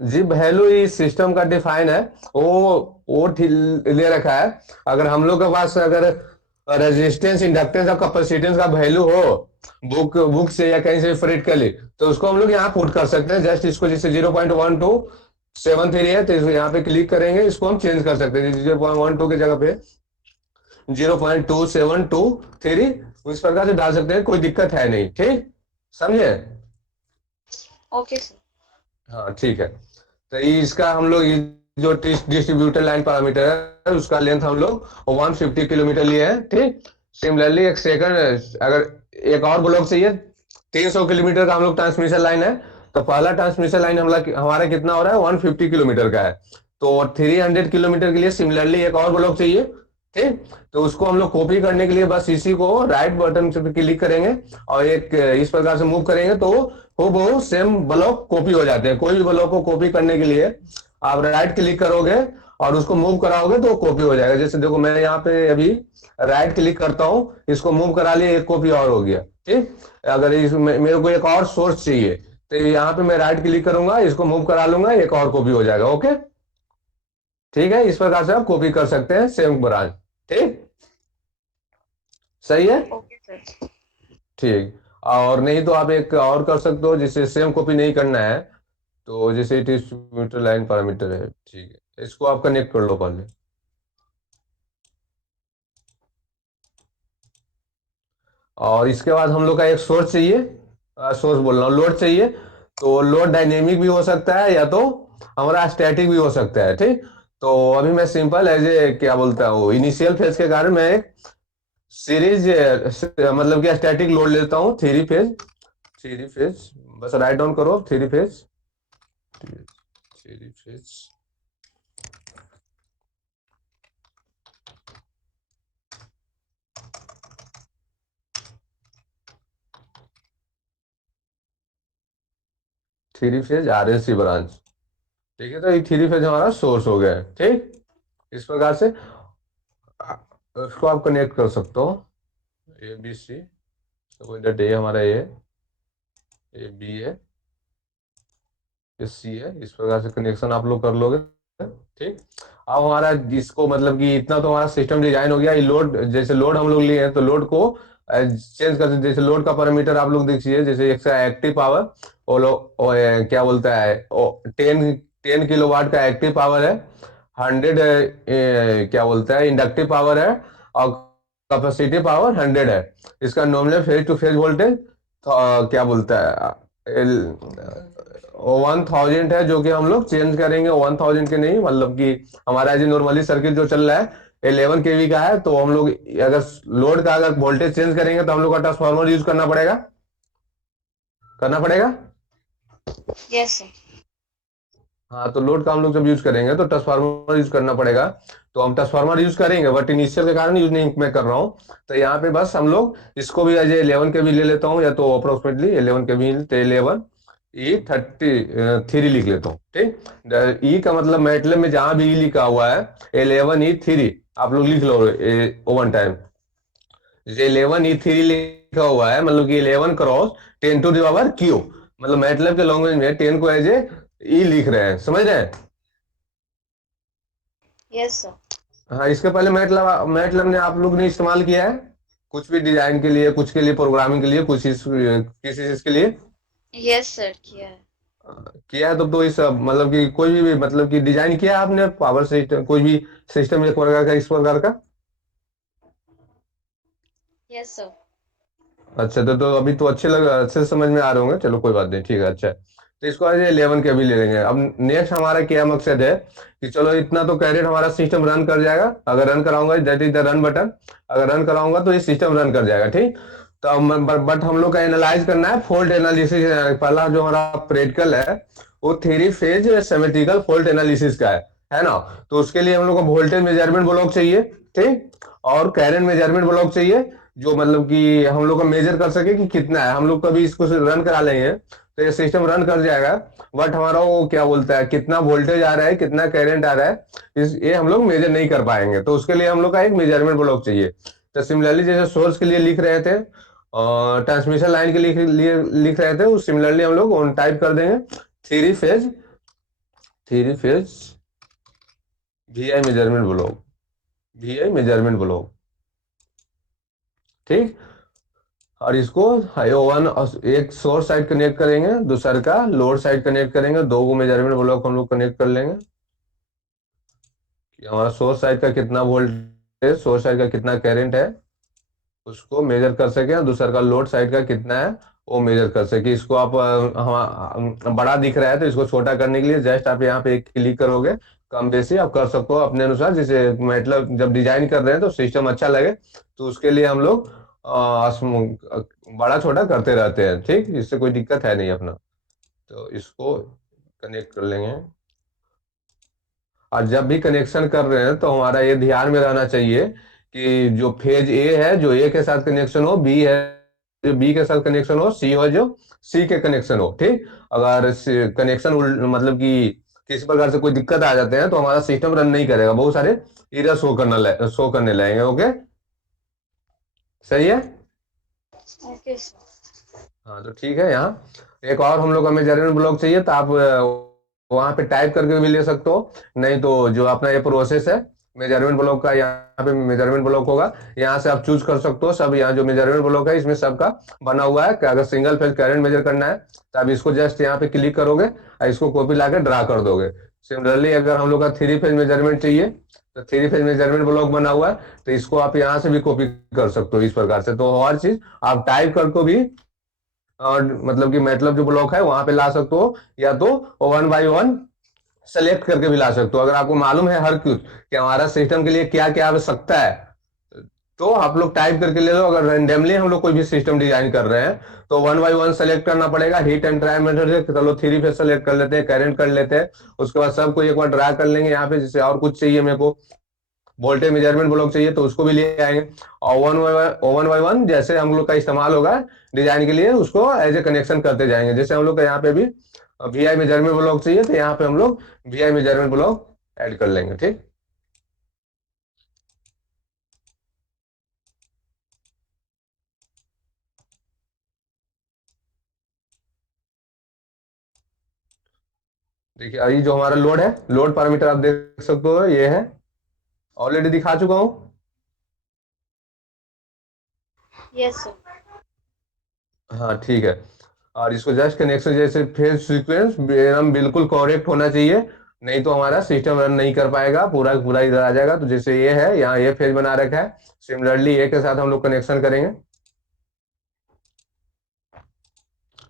जी, वैल्यू इस सिस्टम का डिफाइन है, वो ले रखा है। अगर हम लोग के पास अगर रेजिस्टेंस, इंडक्टेंस और कैपेसिटेंस का वैल्यू हो बुक से या कहीं से प्रिंट कर ली, तो उसको हम लोग यहाँ पुट कर सकते हैं। जस्ट इसको जैसे 0.1273 है, तो यहाँ पे क्लिक करेंगे, इसको हम चेंज कर सकते हैं 0.12 की जगह पे 0.2723, इस प्रकार से डाल सकते हैं, कोई दिक्कत है नहीं। ठीक, समझे? Okay sir. हाँ ठीक है। तो इसका हम लोग जो डिस्ट्रीब्यूटर लाइन पैरामीटर है उसका लेंथ हम लोग 150 किलोमीटर लिए हैं। ठीक, सिमिलरली एक सेकंड अगर एक और ब्लॉक चाहिए 300 किलोमीटर का हम लोग ट्रांसमिशन लाइन है, तो पहला ट्रांसमिशन लाइन हमारा कितना हो रहा है 150 किलोमीटर का है, तो 300 किलोमीटर के लिए सिमिलरली एक और ब्लॉक चाहिए। ठीक, तो उसको हम लोग कॉपी करने के लिए बस इसी को राइट बटन पे क्लिक करेंगे और एक इस प्रकार से मूव करेंगे, तो वो बहुत सेम ब्लॉक कॉपी हो जाते हैं। कोई भी ब्लॉक को कॉपी करने के लिए आप राइट क्लिक करोगे और उसको मूव कराओगे तो कॉपी हो जाएगा। जैसे देखो मैं यहाँ पे अभी राइट क्लिक करता हूँ, इसको मूव करा लिया, एक कॉपी और हो गया। ठीक, अगर मेरे को एक और सोर्स चाहिए तो यहाँ पे मैं राइट क्लिक करूंगा, इसको मूव करा लूंगा, एक और कॉपी हो जाएगा। ओके, ठीक है, इस प्रकार से आप कॉपी कर सकते हैं सेम ब्रांच। ठीक, सही है? Okay sir. ठीक, और नहीं तो आप एक और कर सकते हो, जिसे सेम कॉपी नहीं करना है, तो जैसे डिस्ट्रीब्यूटर लाइन पैरामीटर है। ठीक है, इसको आप कनेक्ट कर लो पहले, और इसके बाद हम लोग का एक सोर्स चाहिए, सोर्स बोल रहा हूँ, लोड चाहिए। तो लोड डायनेमिक भी हो सकता है या तो हमारा स्टैटिक भी हो सकता है। ठीक, तो अभी मैं सिंपल एज ए क्या बोलता हूँ, इनिशियल फेज के कारण मैं एक सीरीज मतलब कि स्टैटिक लोड लेता हूँ, थ्री फेज, बस राइट डाउन करो, three phase, three phase. Three phase RLC branch. ठीक है, तो ये थ्री फेज हमारा सोर्स हो गया है। ठीक, इस प्रकार से उसको आप कनेक्ट कर सकते हो, ABC, तो इधर डे हमारा ये B है, ये C है, इस प्रकार से कनेक्शन आप लोग कर लोगे। ठीक, अब हमारा इसको मतलब कि इतना तो हमारा सिस्टम डिजाइन हो गया। ये लोड, जैसे लोड हम लोग लिए हैं तो लोड को चेंज कर, जैसे लोड का पैरामीटर आप लोग देखिए, जैसे एक एक्टिव पावर क्या बोलता है 10 किलोवाट का एक्टिव पावर है, 100 क्या बोलता है इंडक्टिव पावर है, और कैपेसिटी पावर 100 है। इसका nominal phase two phase voltage क्या बोलता है 1000 है, जो कि हम लोग चेंज करेंगे 1000 के नहीं, मतलब कि हमारा जो नॉर्मली सर्किट जो चल रहा है 11 kV का है, तो हम लोग अगर लोड का अगर वोल्टेज चेंज करेंगे तो हम लोग का ट्रांसफार्मर यूज करना पड़ेगा। Yes sir. हाँ, तो लोड का हम लोग जब यूज करेंगे तो ट्रांसफार्मर यूज करना पड़ेगा, तो हम ट्रांसफार्मर यूज करेंगे, बट इनिशियल के कारण यूज नहीं मैं कर रहा हूँ। तो यहाँ पे बस हम लोग इसको भी एज 11 kV ले लेता हूँ, या तो अप्रोक्सीमेटली 11 kV, 11E33 लिख लेता हूँ। ठीक, ई का मतलब मैटलब में जहां भी ई लिखा हुआ है 11E3 आप लोग लिख लो वन टाइम। 11E3 लिखा हुआ है मतलब कि 11 cross 10 to the power Q, मतलब मैटलब के लैंग्वेज में 10 को एज ई लिख रहे हैं, समझ रहे हैं? Yes sir. हाँ, इसके पहले मैटलब ने आप लोग ने इस्तेमाल किया है कुछ भी डिजाइन के लिए, कुछ के लिए प्रोग्रामिंग के लिए, किसी चीज के लिए यस सर किया है। किया है? तो इस मतलब कि कोई भी मतलब कि डिजाइन किया है आपने पावर सिस्टम, कोई भी सिस्टम एक प्रकार का, इस प्रकार का? Yes sir. अच्छा, तो अभी तो अच्छे समझ में आ रहे होंगे, चलो कोई बात नहीं, ठीक है। अच्छा, तो इसको आज 11 के भी ले लेंगे। अब नेक्स्ट हमारा क्या मकसद है कि चलो इतना तो कैरेट हमारा सिस्टम रन कर जाएगा, अगर रन कराऊंगा that is the run button, अगर रन कराऊंगा तो ये सिस्टम रन कर जाएगा। ठीक, तो बट हम लोग का एनालाइज करना है फॉल्ट एनालिसिस। पहला जो हमारा प्रैक्टिकल है वो three phase symmetrical fault analysis का है ना। तो उसके लिए हम लोग को वोल्टेज मेजरमेंट ब्लॉक चाहिए, ठीक, और करंट मेजरमेंट ब्लॉक चाहिए, जो मतलब कि हम लोग का मेजर कर सके कि कितना है। हम लोग कभी इसको रन करा लेंगे तो ये सिस्टम रन कर जाएगा, बट हमारा वो क्या बोलता है कितना वोल्टेज आ रहा है, कितना करंट आ रहा है, ये हम लोग मेजर नहीं कर पाएंगे। तो उसके लिए हम लोग का एक मेजरमेंट ब्लॉक चाहिए। तो सिमिलरली जैसे सोर्स के लिए लिख रहे थे और ट्रांसमिशन लाइन के लिए लिख रहे थे, उस सिमिलरली हम लोग ऑन टाइप कर देंगे three phase, three phase V I measurement block, V I measurement block. ठीक। और इसको वन एक सोर्स साइड कनेक्ट करेंगे, दूसर का लोड साइड कनेक्ट करेंगे, दो को मेजरमेंट ब्लॉक हम लोग कनेक्ट कर लेंगे कि हमारा सोर्स साइड का कितना वोल्टेज, सोर्स साइड का कितना करंट है उसको मेजर कर सके, और दूसर का लोड साइड का कितना है वो मेजर कर सके। इसको आप बड़ा दिख रहा है तो इसको छोटा करने के लिए जस्ट आप यहाँ पे एक क्लिक करोगे, कम बेसी आप कर सकते हो अपने अनुसार, जिसे मतलब जब डिजाइन कर रहे हैं तो सिस्टम अच्छा लगे, तो उसके लिए हम लोग बड़ा छोटा करते रहते हैं। ठीक, इससे कोई दिक्कत है नहीं अपना। तो इसको कनेक्ट कर लेंगे। और जब भी कनेक्शन कर रहे हैं तो हमारा ये ध्यान में रहना चाहिए कि जो फेज ए है जो ए के साथ कनेक्शन हो, बी है जो बी के साथ कनेक्शन हो, सी हो जो सी के कनेक्शन हो। ठीक, अगर कनेक्शन मतलब कि किसी प्रकार से कोई दिक्कत आ जाते हैं तो हमारा सिस्टम रन नहीं करेगा, बहुत सारे एरर शो करने लगेंगे। ओके, सही है। Okay sir. हाँ तो ठीक है। यहाँ एक और हम लोग का मेजरमेंट ब्लॉक चाहिए, तो आप वहां पे टाइप करके भी ले सकते हो, नहीं तो जो अपना ये प्रोसेस है मेजरमेंट ब्लॉक का, यहाँ पे मेजरमेंट ब्लॉक होगा, यहाँ से आप चूज कर सकते हो सब। यहाँ जो मेजरमेंट ब्लॉक है इसमें सबका बना हुआ है कि अगर सिंगल फेज करंट मेजर करना है तो आप इसको जस्ट यहाँ पे क्लिक करोगे और इसको कॉपी लाके ड्रा कर दोगे। सिमिलरली अगर हम लोग का थ्री फेज मेजरमेंट चाहिए तो थ्री फेज मेजरमेंट ब्लॉक बना हुआ है, तो इसको आप यहाँ से भी कॉपी कर सकते हो इस प्रकार से। तो हर चीज आप टाइप करके भी और मतलब कि मतलब जो ब्लॉक है वहां पे ला सकते हो, या तो वन बाय वन सेलेक्ट करके भी ला सकते हो। अगर आपको मालूम है हर कुछ कि हमारा सिस्टम के लिए क्या क्या आवश्यकता है, तो आप लोग टाइप करके ले लो। अगर रेंडमली हम लोग कोई भी सिस्टम डिजाइन कर रहे हैं तो वन बाय वन सेलेक्ट करना पड़ेगा। हीट एंड ड्राई मेथड से चलो थ्री फेज सेलेक्ट कर लेते हैं, करंट कर लेते हैं, उसके बाद सबको एक बार ड्रा कर लेंगे यहाँ पे। जैसे और कुछ चाहिए मेरे को, वोल्टेज मेजरमेंट ब्लॉक चाहिए तो उसको भी ले आएंगे, और वन बाय वन जैसे हम लोग का इस्तेमाल होगा डिजाइन के लिए उसको एज ए कनेक्शन करते जाएंगे। जैसे हम लोग का यहाँ पे भी वी आई मेजरमेंट ब्लॉक चाहिए तो यहाँ पे हम लोग V I measurement block add कर लेंगे। ठीक, देखिए अभी जो हमारा लोड है, लोड पैरामीटर आप देख सकते हो ये है, ऑलरेडी दिखा चुका हूँ। Yes sir. हाँ ठीक है। और इसको जस्ट कनेक्शन जैसे फेज सीक्वेंस एकदम बिल्कुल करेक्ट होना चाहिए, नहीं तो हमारा सिस्टम रन नहीं कर पाएगा, पूरा पूरा इधर आ जाएगा। तो जैसे ये है यहाँ ये फेज बना रखा है, सिमिलरली ए के साथ हम लोग कनेक्शन करेंगे,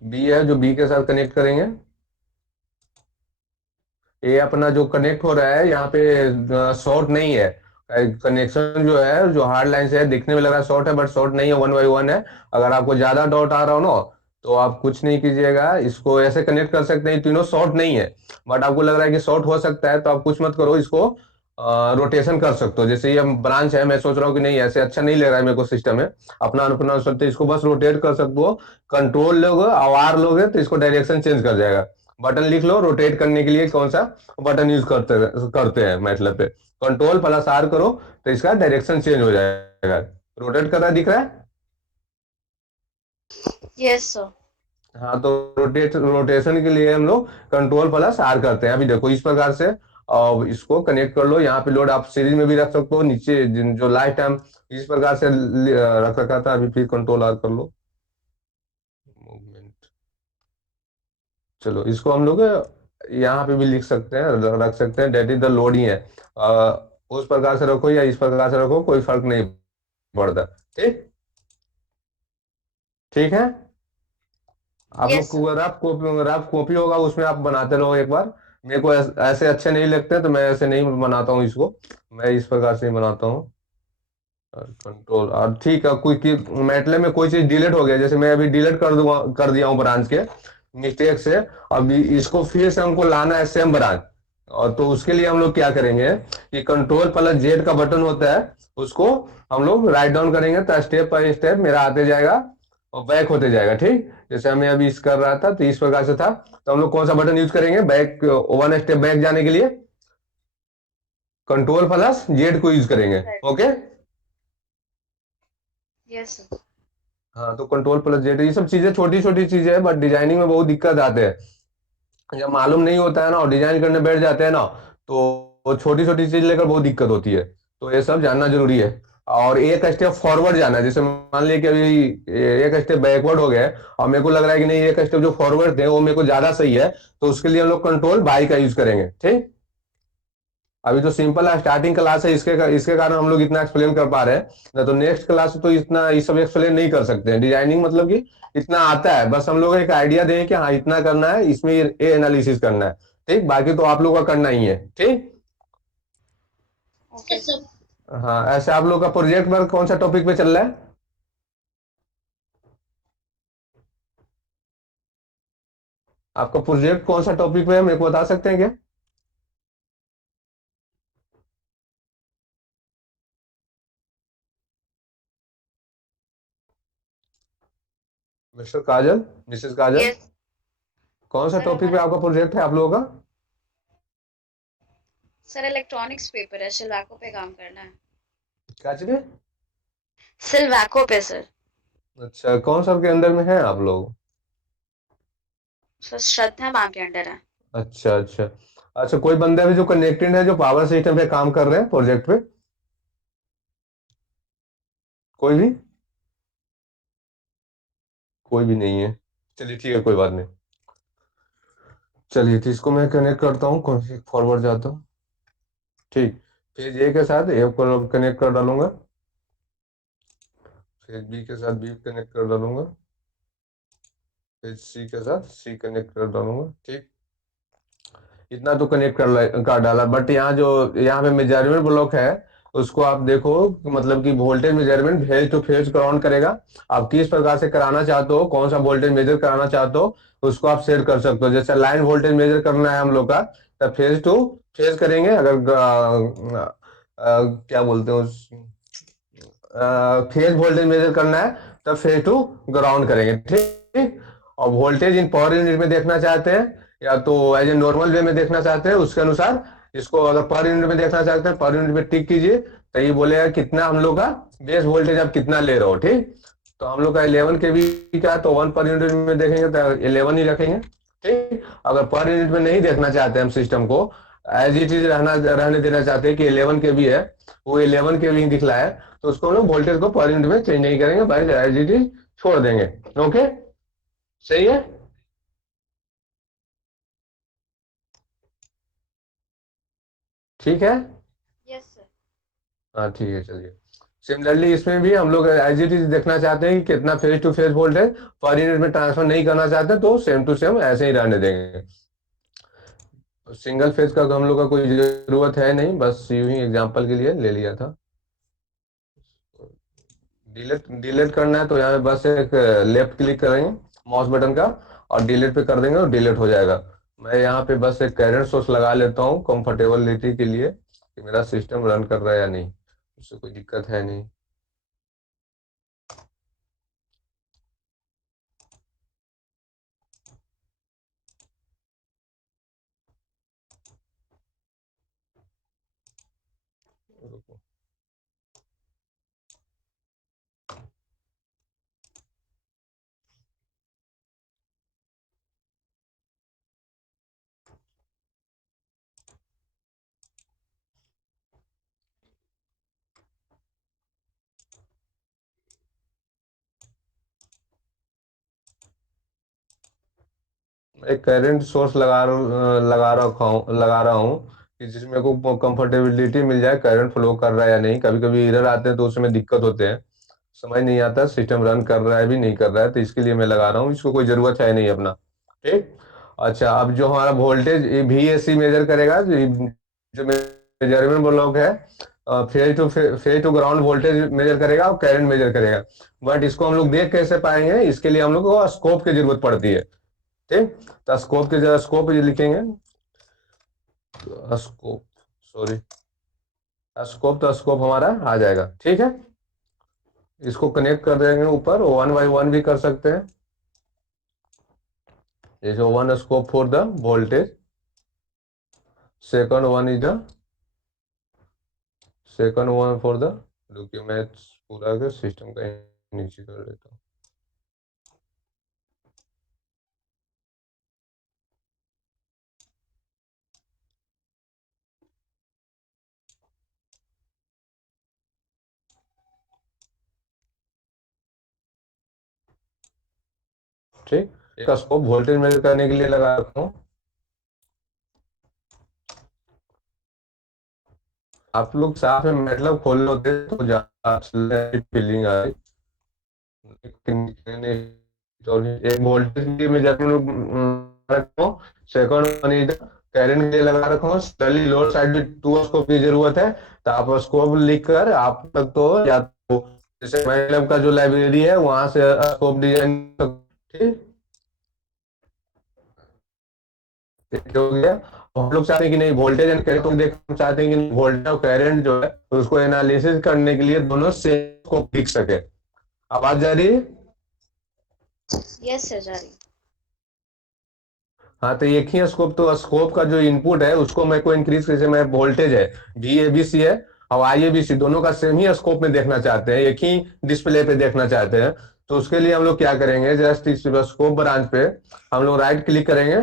बी है जो बी के साथ कनेक्ट करेंगे। ये अपना जो कनेक्ट हो रहा है यहाँ पे शॉर्ट नहीं है, कनेक्शन जो है जो हार्ड लाइन से है दिखने में लग रहा है शॉर्ट है, बट शॉर्ट नहीं है, वन बाई वन है। अगर आपको ज्यादा डॉट आ रहा हो ना तो आप कुछ नहीं कीजिएगा, इसको ऐसे कनेक्ट कर सकते हैं, तीनों शॉर्ट नहीं है, बट आपको लग रहा है कि शॉर्ट हो सकता है तो आप कुछ मत करो, इसको रोटेशन कर सकते हो। जैसे ये ब्रांच है, मैं सोच रहा हूँ कि नहीं ऐसे अच्छा नहीं लग रहा है मेरे को सिस्टम में, अपना अपना सोचते इसको बस रोटेट कर सकते हो। कंट्रोल लोगे आर लोगे तो इसको डायरेक्शन चेंज कर जाएगा। बटन लिख लो रोटेट करने के लिए कौन सा बटन यूज करते हैं मतलब पे, कंट्रोल प्लस आर करो तो इसका डायरेक्शन चेंज हो जाएगा। रोटेट कर रहा है, दिख रहा है। Yes sir. हाँ तो रोटेशन के लिए हम लोग कंट्रोल प्लस आर करते हैं। अभी देखो इस प्रकार से, और इसको कनेक्ट कर लो। यहाँ पे लोड आप सीरीज में भी रख सकते हो, नीचे जो लास्ट टाइम इस प्रकार से रख रखा था, अभी फिर कंट्रोल आर कर लो मूवमेंट। चलो इसको हम लोग यहाँ पे भी लिख सकते हैं, रख सकते हैं, डेट इज द लोड ही है। उस प्रकार से रखो या इस प्रकार से रखो, कोई फर्क नहीं पड़ता। ठीक, ठीक है। आप यस लोग सर। रफ कॉपी होगा उसमें आप बनाते रहो एक बार। मेरे को ऐसे अच्छे नहीं लगते तो मैं ऐसे नहीं बनाता हूँ इसको, मैं इस प्रकार से ही बनाता हूँ। कंट्रोल और ठीक है, कोई मैटलैब में कोई चीज डिलीट हो गया, जैसे मैं अभी डिलीट कर दिया हूँ ब्रांच के मिस्टेक से, अभी इसको फिर से हमको लाना है सेम ब्रांच, और तो उसके लिए हम लोग क्या करेंगे कि कंट्रोल प्लस जेड का बटन होता है, उसको हम लोग राइट डाउन करेंगे तो स्टेप बाय स्टेप मेरा आते जाएगा और बैक होते जाएगा। ठीक, जैसे हमें अभी इस कर रहा था तो इस प्रकार से था, तो हम लोग कौन सा बटन यूज करेंगे बैक, वन स्टेप बैक जाने के लिए कंट्रोल प्लस जेड को यूज करेंगे। Okay, yes sir. हाँ तो कंट्रोल प्लस जेड, ये सब चीजें छोटी छोटी चीजें हैं बट डिजाइनिंग में बहुत दिक्कत आते हैं। जब मालूम नहीं होता है ना और डिजाइन करने बैठ जाते हैं ना, तो छोटी छोटी चीज लेकर बहुत दिक्कत होती है। तो ये सब जानना जरूरी है। और एक स्टेप फॉरवर्ड जाना है, जैसे मान लिया कि अभी एक स्टेप बैकवर्ड हो गया है और मेरे को लग रहा है कि नहीं एक स्टेप जो फॉरवर्ड थे वो मेरे को ज्यादा सही है, तो उसके लिए हम लोग कंट्रोल बाई का यूज करेंगे। ठीक, अभी तो सिंपल है, स्टार्टिंग क्लास है, इसके कारण हम लोग इतना एक्सप्लेन कर पा रहे हैं, ना तो नेक्स्ट क्लास तो इतना ये सब एक्सप्लेन नहीं कर सकते हैं। डिजाइनिंग मतलब कि इतना आता है, बस हम लोग एक आइडिया दें कि हाँ इतना करना है, इसमें ये एनालिसिस करना है। ठीक, बाकी तो आप लोग का करना ही है। ठीक, ओके सर। हाँ ऐसे आप लोग का प्रोजेक्ट वर्क कौन सा टॉपिक पे चल रहा है? आपका प्रोजेक्ट कौन सा टॉपिक पे है, मेरे को बता सकते हैं क्या? मिस्टर काजल, मिसेस काजल, यस कौन सा सर। टॉपिक पे हमारा आपका प्रोजेक्ट है आप लोगों का? सर इलेक्ट्रॉनिक्स पेपर है, सिल्वाको पे काम करना है। क्या चीज? सिल्वाको पे सर। अच्छा, कौन सा के अंदर में है आप लोग? सर श्रद्धा मैम के अंडर है। अच्छा अच्छा। अच्छा, कोई बंदा भी जो कनेक्टेड है जो पावर सिस्टम पे काम कर रहे हैं प्रोजेक्ट पे? कोई भी? कोई भी नहीं है? चलिए ठीक है, कोई बात नहीं। चलिए तो इसको मैं कनेक्ट करता हूँ, फॉरवर्ड जाता हूँ। ठीक, पेज ए के साथ ए को कनेक्ट कर डालूंगा, पेज बी के साथ बी कनेक्ट कर डालूंगा, पेज सी के साथ सी कनेक्ट कर डालूंगा। ठीक, इतना तो कनेक्ट कर डाला, बट यहाँ जो यहाँ पे मेजरमेंट ब्लॉक है उसको आप देखो, मतलब कि voltage measurement phase two phase count करेगा। आप किस प्रकार से कराना चाहते हो, कौन सा वोल्टेज मेजर कराना चाहते हो, उसको आप सेट कर सकते हो। जैसे लाइन वोल्टेज मेजर करना है हम लोग का, तब फेज टू फेज करेंगे। अगर क्या बोलते हैं उस, फेज वोल्टेज मेजर करना है तब फेज टू ग्राउंड करेंगे। ठीक, और वोल्टेज इन पर यूनिट में देखना चाहते हैं या तो एज ए नॉर्मल वे में देखना चाहते हैं, उसके अनुसार इसको अगर पर यूनिट में देखना चाहते हैं पर यूनिट में टिक कीजिए, तो ये बोलेगा कितना हम लोग का बेस वोल्टेज आप कितना ले रहे हो। ठीक, तो हम लोग का 11 के वी का, तो 1 पर यूनिट में देखेंगे तो 11 ही रखेंगे। ठीक, अगर पर यूनिट में नहीं देखना चाहते हम सिस्टम को, एज इट इज रहने देना चाहते हैं कि 11 के वी है, वो 11 के वी दिखला है, तो उसको हम लोग वोल्टेज को पर यूनिट में चेंज नहीं करेंगे, भाई एज इट इज छोड़ देंगे। ओके, सही है। ठीक है, यस सर। हाँ ठीक है, चलिए। सिमिलरली इसमें भी हम लोग एज इट इज देखना चाहते हैं कि कितना phase two phase voltage, per unit में ट्रांसफर नहीं करना चाहते तो सेम टू सेम ऐसे ही रहने देंगे। सिंगल फेज का हम लोग का कोई जरूरत है नहीं, बस यूं ही एग्जांपल के लिए ले लिया था। डिलीट डिलीट करना है तो यहाँ पे बस एक लेफ्ट क्लिक करेंगे माउस बटन का और डिलीट पे कर देंगे और डिलीट हो जाएगा। मैं यहाँ पे बस एक करंट सोर्स लगा लेता हूँ कंफर्टेबिलिटी के लिए कि मेरा सिस्टम रन कर रहा है या नहीं, उससे कोई दिक्कत है नहीं। एक करंट सोर्स लगा रहा हूँ कि जिसमें को कंफर्टेबिलिटी मिल जाए, करंट फ्लो कर रहा है या नहीं। कभी कभी एरर आते हैं तो उसमें दिक्कत होते हैं, समझ नहीं आता सिस्टम रन कर रहा है भी नहीं कर रहा है, तो इसके लिए मैं लगा रहा हूँ। इसको कोई जरूरत है नहीं अपना। ठीक, अच्छा अब जो हमारा वोल्टेज VAC मेजर करेगा, जो मेजरमेंट ब्लॉक है phase to ground voltage measure करेगा और करंट मेजर करेगा। बट इसको हम लोग देख कैसे पाएंगे, इसके लिए हम लोग को स्कोप की जरूरत पड़ती है। ठीक, तो स्कोप की जगह स्कोप लिखेंगे, स्कोप, सॉरी, स्कोप तो स्कोप हमारा आ जाएगा, ठीक है। इसको कनेक्ट कर देंगे ऊपर, 1 by 1 भी कर सकते हैं। जैसे one scope for the voltage, second one is the second one for the, रुकिए मैं पूरा के सिस्टम का नीचे कर देता हूँ। ठीक, एक स्कोप वोल्टेज मेजर करने के लिए लगा रखा हूँ। आप लोग साथ में मतलब खोल होते तो ज्यादा फीलिंग आ रही। तो एक वोल्टेज के लिए मैं जब लोग रखा हूँ, सेकंड वन इधर करंट के लिए लगा रखा हूँ। स्पेशली लोड साइड में 2 स्कोप की जरूरत है, तो आप स्कोप लिख कर आप तक तो या तो जैसे MATLAB का जो लाइब्रेरी है वहां से स्कोप डिजाइन, ठीक, ठीक हो गया। हम लोग चाहते हैं कि नहीं वोल्टेज एंड करंट, तो देखना चाहते हैं कि वोल्टेज और करंट जो है उसको एनालिसिस करने के लिए दोनों सेम स्कोप लिख सके। आवाज जा रही है? यस सर, जा रही। हाँ, तो एक ही स्कोप, तो स्कोप का जो इनपुट है उसको मैं को इंक्रीज, जैसे मैं वोल्टेज है VABC है और IABC दोनों का सेम ही स्कोप में देखना चाहते हैं, एक ही डिस्प्ले पे देखना चाहते हैं। तो उसके लिए हम लोग क्या करेंगे, जस्ट इस स्कोप ब्रांच पे हम लोग राइट क्लिक करेंगे,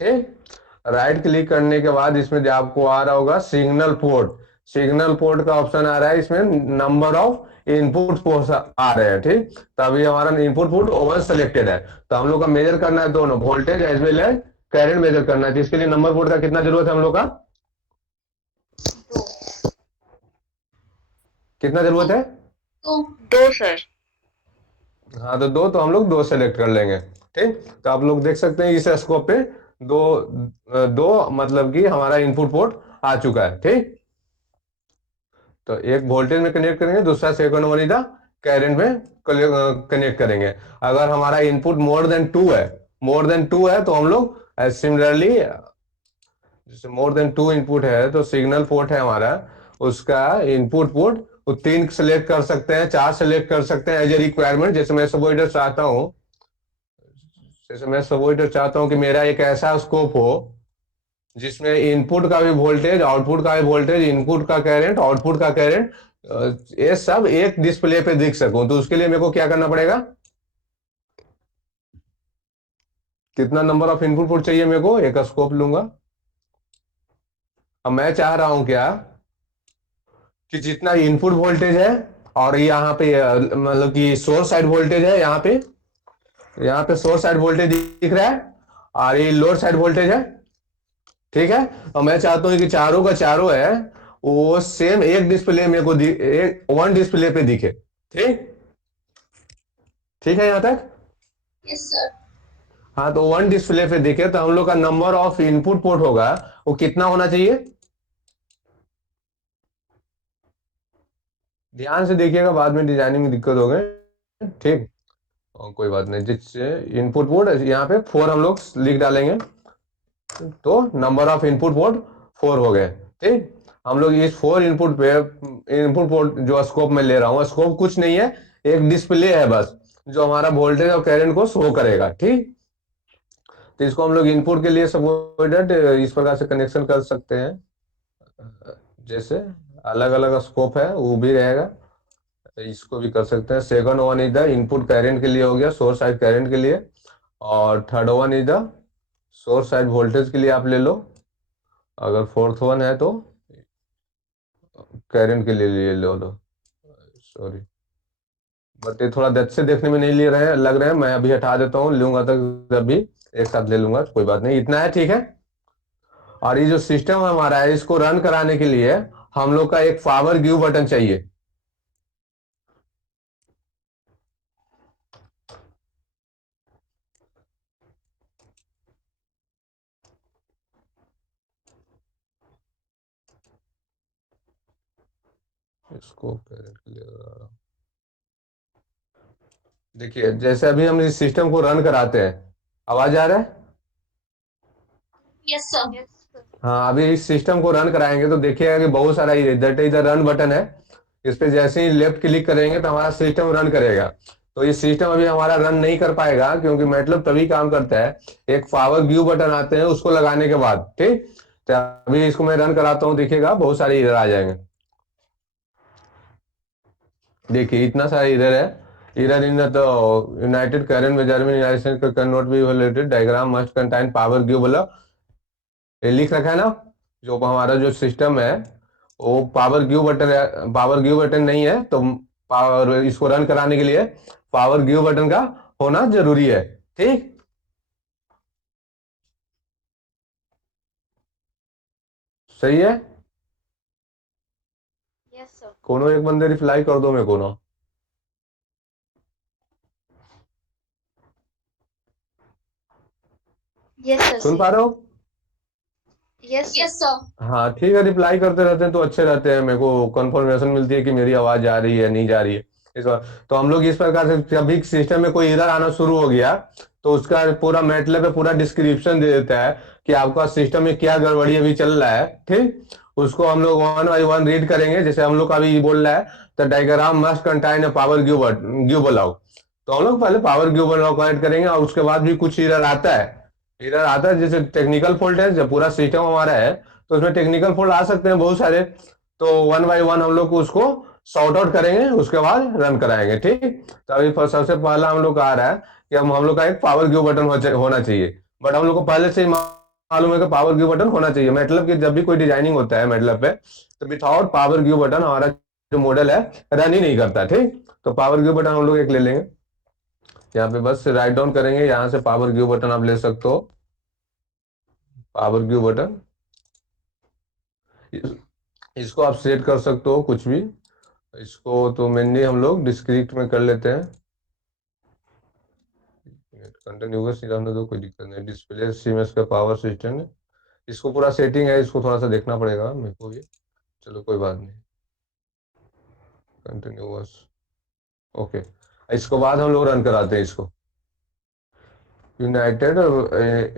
ठीक। राइट क्लिक करने के बाद इसमें जो आपको आ रहा होगा सिग्नल पोर्ट, सिग्नल पोर्ट का ऑप्शन आ रहा है, इसमें नंबर ऑफ इनपुट पोर्ट आ रहे हैं, ठीक। तो अभी हमारा इनपुट पोर्ट ओवन सेलेक्टेड है, तो हम लोग का मेजर करना है दोनों voltage as well as current measure करना है। तो इसके लिए नंबर पोर्ट का कितना जरूरत है हम लोग का, दो। कितना जरूरत है? दो सर। हाँ, तो दो, तो हम लोग दो सेलेक्ट कर लेंगे, ठीक। तो आप लोग देख सकते हैं इस स्कोप पे दो, दो मतलब कि हमारा इनपुट पोर्ट आ चुका है, ठीक। तो एक वोल्टेज में कनेक्ट करेंगे, दूसरा सेकंड वन इधर करंट में कनेक्ट करेंगे। अगर हमारा इनपुट मोर देन टू है तो हम लोग सिमिलरली, जैसे मोर देन टू इनपुट है तो सिग्नल पोर्ट है हमारा, उसका इनपुट पोर्ट वो 3 सेलेक्ट कर सकते हैं, 4 सेलेक्ट कर सकते हैं एज ए रिक्वायरमेंट। जैसे मैं सबवोल्टेज चाहता हूँ कि मेरा एक ऐसा स्कोप हो जिसमें इनपुट का भी वोल्टेज, आउटपुट का भी वोल्टेज, इनपुट का करंट, आउटपुट का करंट, ये सब एक डिस्प्ले पे दिख सकूं। तो उसके लिए मेरे को क्या करना पड़ेगा, कितना नंबर ऑफ इनपुट पोर्ट चाहिए मेरे को, एक स्कोप लूंगा। अब मैं चाह रहा हूं क्या कि जितना इनपुट वोल्टेज है और यहाँ पे मतलब कि सोर्स साइड वोल्टेज है, यहाँ पे सोर्स साइड वोल्टेज दिख रहा है और ये लोड साइड वोल्टेज है, ठीक है। और मैं चाहता हूं कि चारों का चारों है वो सेम एक डिस्प्ले मेरे को एक वन डिस्प्ले पे दिखे, ठीक, ठीक है यहां तक? Yes sir. हाँ, तो वन डिस्प्ले पे दिखे तो हम लोग का नंबर ऑफ इनपुट पोर्ट होगा वो कितना होना चाहिए, ध्यान से देखिएगा, बाद में डिजाइनिंग में दिक्कत हो गई, ठीक। और कोई बात नहीं, जिससे इनपुट पोर्ट यहाँ पे 4 हम लोग लिख डालेंगे, तो नंबर ऑफ इनपुट पोर्ट 4 हो गए, ठीक। हम लोग इस 4 इनपुट पे, इनपुट पोर्ट जो स्कोप में ले रहा हूँ, स्कोप कुछ नहीं है, एक डिस्प्ले है बस जो हमारा वोल्टेज और करंट को शो करेगा, ठीक। तो इसको हम लोग इनपुट के लिए सपोर्टेड इस प्रकार से कनेक्शन कर सकते हैं, जैसे अलग अलग स्कोप है वो भी रहेगा, इसको भी कर सकते हैं। Second one is the input current के लिए हो गया, सोर्स साइड करंट के लिए, और third one is the source side voltage के लिए आप ले लो। अगर फोर्थ वन है तो करंट के लिए ले लो, सॉरी, बट ये थोड़ा दच से देखने में नहीं ले रहे हैं, लग रहे हैं, मैं अभी हटा देता हूँ, लूंगा तो जब भी एक साथ ले लूंगा, कोई बात नहीं, इतना है, ठीक है। और ये जो सिस्टम हमारा है इसको रन कराने के लिए हम लोग का एक पावर गिव बटन चाहिए, इसको करंट के लिए लगा रहा हूं। देखिए जैसे अभी हम इस सिस्टम को रन कराते हैं, आवाज आ रहा है? Yes sir. हाँ, अभी इस सिस्टम को रन कराएंगे तो देखिएगा कि बहुत सारा that is the run button है। इस पे जैसे ही लेफ्ट क्लिक करेंगे तो हमारा सिस्टम रन करेगा। तो ये सिस्टम अभी हमारा रन नहीं कर पाएगा क्योंकि मैटलब तभी काम करता है एक पावर ग्यू बटन आते हैं उसको लगाने के बाद। ठीक, तो अभी इसको मैं रन कराता हूँ, देखिएगा बहुत सारे इधर आ जाएंगे। देखिए इतना सारा इधर है। इधर in the united current measurement can not be evaluated, diagram must contain powergui, बोला ये लिख रखा है ना। जो हमारा जो सिस्टम है वो पावर ग्यू बटन है, पावर ग्यू बटन नहीं है तो पावर इसको रन कराने के लिए पावर ग्यू बटन का होना जरूरी है। ठीक, सही है। Yes, sir. कोनो एक बंदे रिप्लाई कर दो मेरे को ना। Yes, sir. सुन पा रहे हो? Yes, Yes, sir. हाँ ठीक है, रिप्लाई करते रहते हैं तो अच्छे रहते हैं, मेरे को कंफर्मेशन मिलती है कि मेरी आवाज जा रही है नहीं जा रही है इस बार। तो हम लोग इस प्रकार से जब भी सिस्टम में कोई एरर आना शुरू हो गया तो उसका पूरा मैटलब पे पूरा डिस्क्रिप्शन दे देता है कि आपका सिस्टम में क्या गड़बड़ी अभी चल रहा है। ठीक, उसको हम लोग वन बाई वन रीड करेंगे। जैसे हम लोग का अभी बोल रहा है the diagram must contain powergui block, तो हम लोग पहले पावर ग्यू ब्लॉक ऐड करेंगे और उसके बाद भी कुछ एरर आता है। एरर आता है जैसे टेक्निकल फॉल्ट है, जब पूरा सिस्टम हमारा है तो उसमें टेक्निकल फॉल्ट आ सकते हैं बहुत सारे। तो वन बाय वन हम लोग उसको सॉर्ट आउट करेंगे, उसके बाद रन कराएंगे। ठीक, तो अभी सबसे पहला हम लोग का आ रहा है कि हम लोग का एक पावर ग्यू बटन होना चाहिए। बट हम लोग को पहले से ही मालूम है कि पावर ग्यू बटन होना चाहिए। मतलब कि जब भी कोई डिजाइनिंग होता है मतलब पे तो विथआउट पावर ग्यू बटन हमारा जो मॉडल है रन ही नहीं करता। ठीक, तो पावर ग्यू बटन हम लोग एक ले लेंगे, यहाँ पे बस राइट डाउन करेंगे, यहाँ से पावर ग्यू बटन आप ले सकते हो। पावर ग्यू बटन इसको आप सेट कर सकते हो कुछ भी। इसको तो मेनली हम लोग डिस्क्रिप्ट में कर लेते हैं। कंटिन्यूअस रहने दो, कोई दिक्कत नहीं। डिस्प्ले सीएमएस का पावर सिस्टम है, इसको पूरा सेटिंग है, इसको थोड़ा सा देखना पड़ेगा मेरे को ये। चलो कोई बात नहीं, कंटिन्यूअस ओके। इसको बाद हम लोग रन कराते हैं इसको। यूनाइटेड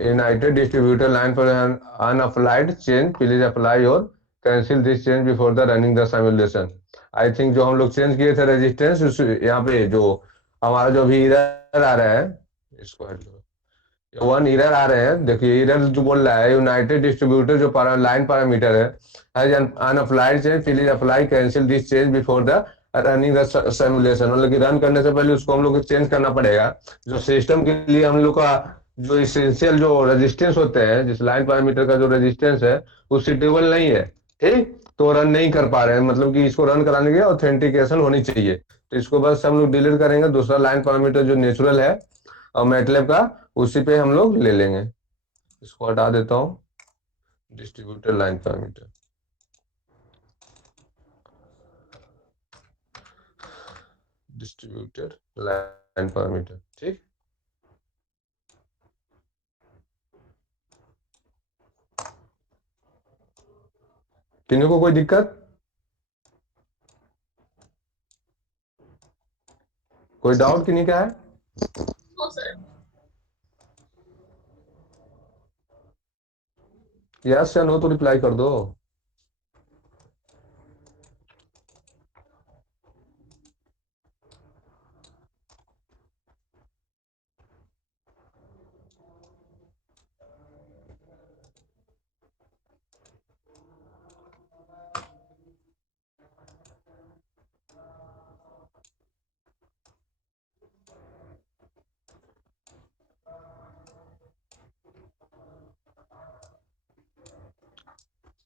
यूनाइटेड डिस्ट्रीब्यूटर लाइन पर अनअप्लाइड चेंज, प्लीज अप्लाई और cancel this change before the running the simulation. I think जो हम लोग चेंज किए थे रेजिस्टेंस उस यहाँ पे जो हमारा जो भी इधर आ रहा है, इसको हट दो। वन इरर आ रहे हैं, देखिए इरर जो बोल रहा है यूनाइटेड डिस्ट्रीब्यूटर जो लाइन पैरामीटर है unapplied change, please apply cancel this change before the running the simulation. मतलब कि रन करने से पहले उसको हम लोग को चेंज करना पड़ेगा। जो सिस्टम के लिए हम लोग का जो इसेंशियल जो रेजिस्टेंस होते हैं, जिस लाइन पैरामीटर का जो रेजिस्टेंस है वो सुटेबल नहीं है। ठीक, तो रन नहीं कर पा रहे हैं, मतलब कि इसको रन कराने के ऑथेंटिकेशन होनी चाहिए। तो इसको बस हम लोग डिलीट करेंगे, दूसरा लाइन पैरामीटर जो नेचुरल है और मैटलैब का उसी पे हम लोग ले लेंगे। इसको हटा देता हूँ, distributor line parameter, distributor line parameter. ठीक, किन्हीं को कोई दिक्कत, कोई डाउट किन्हीं का है? No, sir. यस या नो तो रिप्लाई कर दो।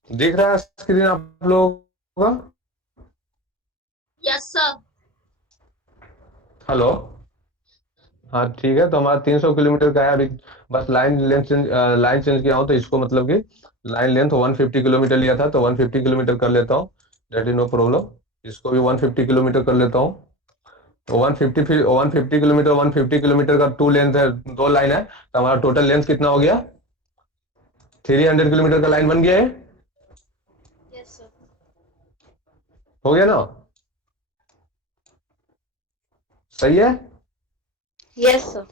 दिख रहा है स्क्रीन आप लोगों का? Yes, sir. हेलो, हाँ ठीक है। तो हमारा 300 किलोमीटर का है अभी। बस लाइन चेंज किया हूँ तो इसको मतलब कि लाइन लेंथ 150 किलोमीटर लिया था तो 150 किलोमीटर कर लेता हूँ, दैट इज नो प्रॉब्लम। इसको भी 150 किलोमीटर कर लेता हूँ। तो 150 फिर 150 किलोमीटर का टू लेंथ है, दो लाइन है, तो हमारा टोटल लेंथ कितना हो गया? 300 किलोमीटर का लाइन बन गया है। Yes, sir. हो गया ना? सही है। Yes, sir.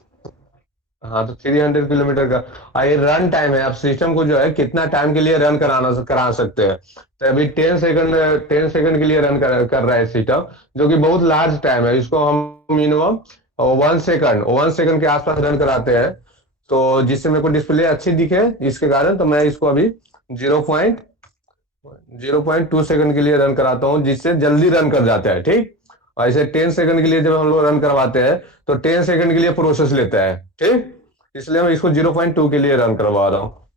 हाँ तो 300 किलोमीटर का। ये रन टाइम है, आप सिस्टम को जो है कितना टाइम के लिए रन करा सकते हैं। तो अभी 10 सेकंड के लिए रन कर रहा है सिस्टम, जो कि बहुत लार्ज टाइम है। इसको हम मिनिमम 1 सेकंड के आसपास रन कराते हैं। तो जिससे मेरे को डिस्प्ले अच्छी दिखे, इसके कारण तो मैं इसको अभी 0.2 सेकंड के लिए रन कराता हूँ, जिससे जल्दी रन कर जाता है। ठीक। और ऐसे 10 सेकंड के लिए जब हम लोग रन करवाते हैं तो 10 सेकंड के लिए प्रोसेस लेता है। ठीक। इसलिए मैं इसको 0.2 के लिए रन करवा रहा हूँ।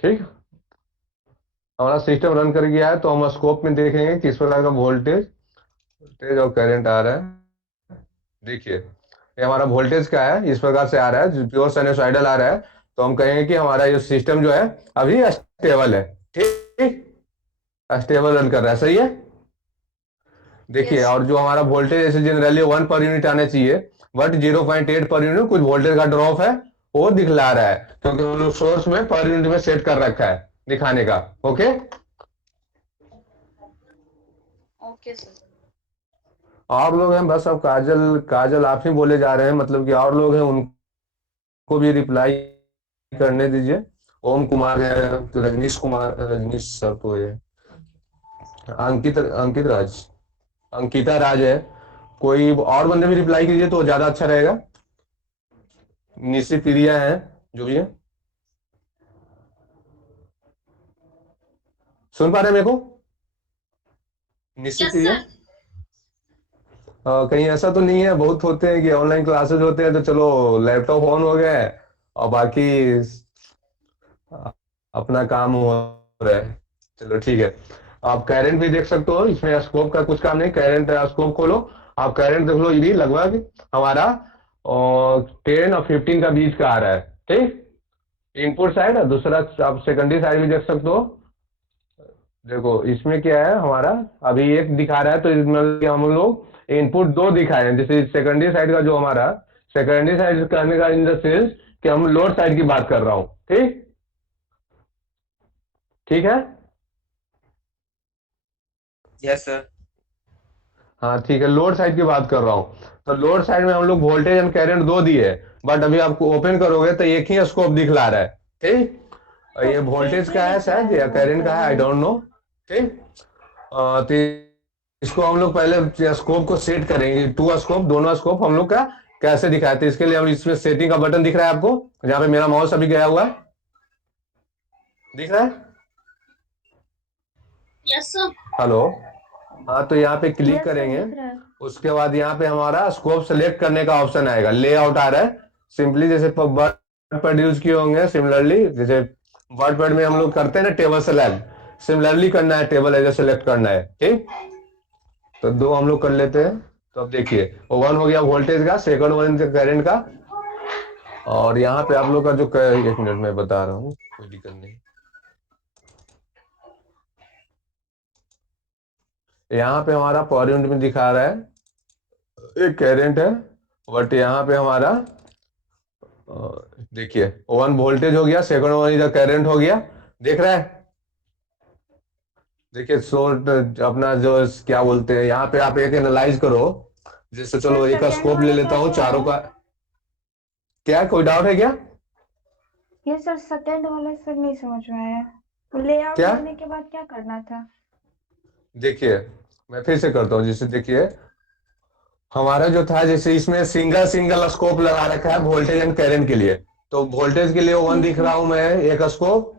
ठीक। हमारा सिस्टम रन कर गया है, तो हम स्कोप में देखेंगे किस प्रकार का वोल्टेज वोल्टेज और करंट आ रहा है। देखिए, ये हमारा वोल्टेज का है, इस प्रकार से आ रहा है, प्योर साइनसॉइडल आ रहा है। तो हम कहेंगे कि हमारा ये सिस्टम जो है अभी स्टेबल है। ठीक। स्टेबल रन कर रहा है, सही है। देखिए, Yes. और जो हमारा वोल्टेज ऐसे जनरली 1 पर यूनिट आना चाहिए, बट 0.8 पर यूनिट कुछ वोल्टेज का ड्रॉप है, वो दिखला रहा है, क्योंकि हम लोग सोर्स में पर यूनिट में सेट कर रखा है दिखाने का। ओके। Okay, sir. और लोग हैं, बस अब काजल काजल आप ही बोले जा रहे हैं, मतलब कि और लोग हैं, उनको भी रिप्लाई करने दीजिए। ओम कुमार है, रजनीश सर तो ये अंकित अंकित राज अंकिता राज है। कोई और बंदे भी रिप्लाई कीजिए तो ज्यादा अच्छा रहेगा। निशी प्रिया है, जो भी है। सुन पा रहे हैं मेरे को? निशी यस प्रिया। सर। कहीं ऐसा तो नहीं है, बहुत होते हैं कि ऑनलाइन क्लासेस होते हैं तो चलो लैपटॉप ऑन हो गया है और बाकी अपना काम हो रहा है। चलो ठीक है। आप करंट भी देख सकते हो, इसमें स्कोप का कुछ काम नहीं। करंट स्कोप खोलो, आप करंट देख लो, ये भी लगभग हमारा 10 और 15 का बीच का आ रहा है। ठीक। इनपुट साइड और दूसरा आप सेकेंडरी साइड भी देख सकते हो। देखो इसमें क्या है, हमारा अभी एक दिखा रहा है, तो इसमें हम लोग इनपुट दो दिखाए हैं। जैसे सेकेंडरी साइड का जो हमारा सेकेंडरी साइड कहने का इन द सेंस कि हम लोड साइड की बात कर रहा हूं। ठीक। ठीक है। Yes sir. हाँ ठीक है, लोड साइड की बात कर रहा हूँ। तो लोड साइड में हम लोग वोल्टेज एंड करंट दो दिए, बट अभी आपको ओपन करोगे तो एक ही स्कोप दिखला रहा है। ठीक। और ये वोल्टेज का है शायद या करंट का है, आई डोंट नो। ठीक। तो इसको हम लोग पहले स्कोप को सेट करेंगे। टू स्कोप, दोनों स्कोप हम लोग का कैसे दिखाए थे, इसके लिए हम इसमें सेटिंग का बटन दिख रहा है आपको, जहां पे मेरा माउस अभी गया हुआ है, दिख रहा है? Yes sir. हेलो। हाँ तो यहाँ पे क्लिक यस सर, करेंगे, दिख रहा है। उसके बाद यहाँ पे हमारा स्कोप सेलेक्ट करने का ऑप्शन आएगा। लेआउट आ रहा है सिंपली, जैसे वर्ड पैड यूज किए होंगे सिमिलरली, जैसे वर्ड पैड में हम लोग करते हैं ना टेबल सेलेक्ट, सिमिलरली करना है, टेबल एज सेलेक्ट करना है। ठीक। तो दो हम लोग कर लेते हैं। तो अब देखिए, वन हो गया वोल्टेज का, सेकंड वन करंट का। और यहाँ पे आप लोग का जो एक मिनट में बता रहा हूँ, कोई दिक्कत नहीं। यहाँ पे हमारा पर यूनिट में दिखा रहा है एक करंट है, बट यहाँ पे हमारा देखिए 1 वोल्टेज हो गया, सेकंड वन इधर करंट हो गया, देख रहा है? देखिए शॉर्ट अपना जो क्या बोलते हैं, यहाँ पे आप एक एनालाइज करो। जैसे चलो सर, एक second स्कोप ले वाला लेता हूँ कैसे चारों है? का। क्या कोई डाउट है क्या? ये सर सेकंड वाला सर नहीं समझ में आया। लेआउट क्या? करने के बाद क्या करना था? देखिए मैं फिर से करता हूँ। जैसे देखिए हमारा जो था, जैसे इसमें सिंगल सिंगल स्कोप लगा रखा है वोल्टेज एंड करंट के लिए। तो वोल्टेज के लिए 1 दिख रहा हूं मैं, एक स्कोप,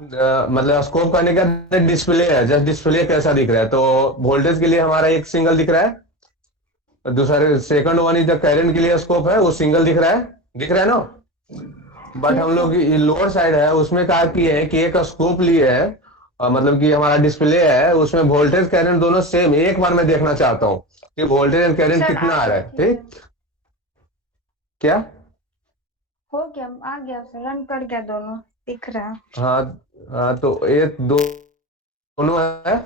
मतलब स्कोप करने का डिस्प्ले है, जस्ट डिस्प्ले कैसा दिख रहा है। तो वोल्टेज के लिए हमारा एक सिंगल दिख रहा है, दूसरा सेकंड वन इधर करंट के लिए स्कोप है, वो सिंगल दिख रहा है ना। बट Yes, हम लोग sir. लोअर साइड है, उसमें कहा किए हैं कि एक स्कोप लिए है, मतलब कि हमारा डिस्प्ले है, उसमें वोल्टेज करंट दोनों सेम एक बार मैं देखना चाहता हूँ कि वोल्टेज एंड करंट सर कितना आ रहा है। ठीक है, ठीक। क्या? हो गया, आ गया सर, रन कर गया, दोनों दिख रहा है। हाँ। हाँ तो एक दोनों है,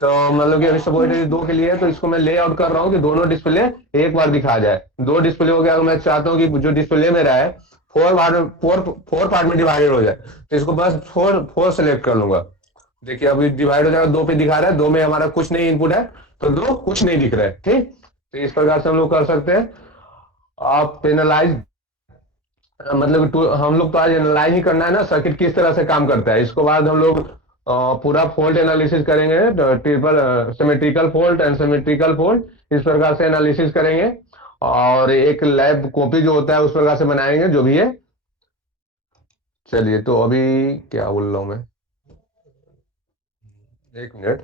तो मतलब कि अभी सपोज दो के लिए है, तो इसको मैं ले आउट कर रहा हूँ कि दोनों डिस्प्ले एक बार दिखा जाए। दो डिस्प्ले हो गया, मैं चाहता हूँ कि जो डिस्प्ले में रहा है फोर पार्ट में डिवाइडेड हो जाए, तो इसको बस फोर फोर सेलेक्ट कर लूंगा। देखिए अभी डिवाइड हो जाएगा, 2 पे दिखा रहा है, 2 में हमारा कुछ नहीं इनपुट है, तो 2 कुछ नहीं दिख रहा है। ठीक, तो इस प्रकार से हम लोग कर सकते हैं। आप एनालाइज मतलब हम लोग तो आज एनालाइज ही करना है ना, सर्किट किस तरह से काम करता है। इसको बाद हम लोग पूरा फॉल्ट एनालिसिस करेंगे, triple symmetrical fault and symmetrical fault, इस प्रकार से एनालिसिस करेंगे। और एक लैब कॉपी जो होता है उस प्रकार से बनाएंगे, जो भी है। चलिए, तो अभी क्या बोल रहा हूँ मैं, एक मिनट।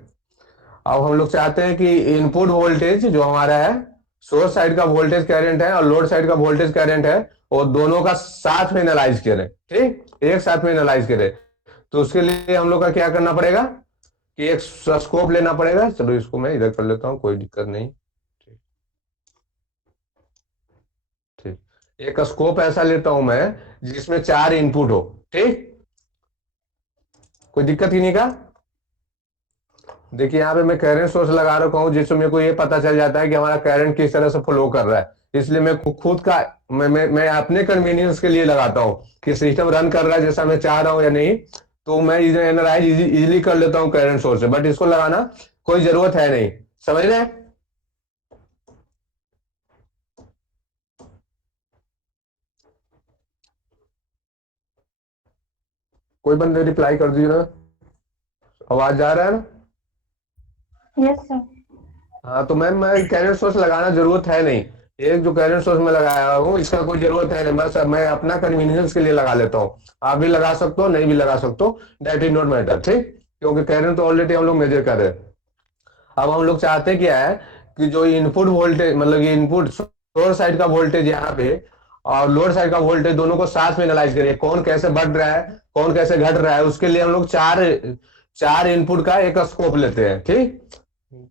अब हम लोग चाहते हैं कि इनपुट वोल्टेज जो हमारा है, सोर्स साइड का वोल्टेज करंट है और लोड साइड का वोल्टेज करंट है, वो दोनों का साथ में एनालाइज करें। ठीक, एक साथ में एनालाइज करें। तो उसके लिए हम लोग का क्या करना पड़ेगा कि एक स्कोप लेना पड़ेगा। चलो इसको मैं इधर कर लेता हूँ, कोई दिक्कत नहीं। ठीक, ठीक, एक स्कोप ऐसा लेता हूं मैं जिसमें 4 इनपुट हो। ठीक, कोई दिक्कत ही नहीं का। देखिए यहाँ पे मैं करंट सोर्स लगा रखा हूँ, जिससे मेरे को ये पता चल जाता है कि हमारा करंट किस तरह से फ्लो कर रहा है। इसलिए मैं खुद का मैं अपने कन्वीनियंस के लिए लगाता हूँ कि सिस्टम रन कर रहा है जैसा मैं चाह रहा हूँ या नहीं। तो मैं एनालाइज इजीली कर लेता हूँ करंट सोर्स से, बट इसको लगाना कोई जरूरत है नहीं। समझ रहे हैं? कोई बंदे रिप्लाई कर दीजिए ना, आवाज जा रहा है ना? Yes sir. हाँ, तो मैं कैरेट सोर्स लगाना जरूरत है नहीं। एक जो कैरेट सोर्स में लगाया हूँ इसका कोई जरूरत है नहीं, बस मैं अपना कन्वीनियंस के लिए लगा लेता हूँ। आप भी लगा सकते हो, नहीं भी लगा सकते हो, दैट इज नॉट मैटर। ठीक, क्योंकि कैरेट तो ऑलरेडी हम लोग मेजर कर रहे हैं। अब हम लोग चाहते क्या है कि जो इनपुट वोल्टेज मतलब कि इनपुट सोर्स साइड का वोल्टेज यहाँ पे और लोड साइड का वोल्टेज दोनों को साथ में एनालाइज करिए, कौन कैसे बढ़ रहा है कौन कैसे घट रहा है। उसके लिए हम लोग चार इनपुट का एक स्कोप लेते हैं। ठीक,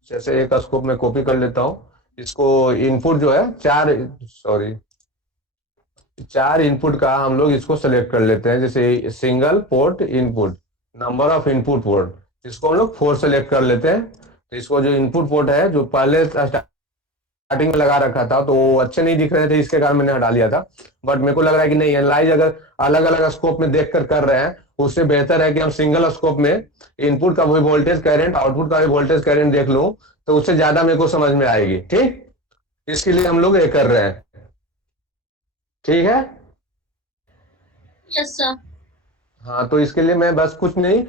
जैसे एक स्कोप में कॉपी कर लेता हूं इसको। इनपुट जो है चार इनपुट का हम लोग इसको सेलेक्ट कर लेते हैं। जैसे single port input, number of input port, इसको हम लोग 4 सेलेक्ट कर लेते हैं। तो इसको जो इनपुट पोर्ट है जो पहले स्टार्टिंग में लगा रखा था तो वो अच्छे नहीं दिख रहे थे, इसके कारण मैंने हटा लिया था। बट मेरे को लग रहा है कि नहीं, एनालाइज अगर अलग अलग स्कोप में देख कर रहे हैं उससे बेहतर है कि हम सिंगल स्कोप में इनपुट का भी वोल्टेज करंट आउटपुट का भी वोल्टेज करंट देख लूं, तो उससे ज्यादा मेरे को समझ में आएगी। ठीक, इसके लिए हम लोग ये कर रहे हैं। ठीक है, यस सर। हाँ, तो इसके लिए मैं बस कुछ नहीं,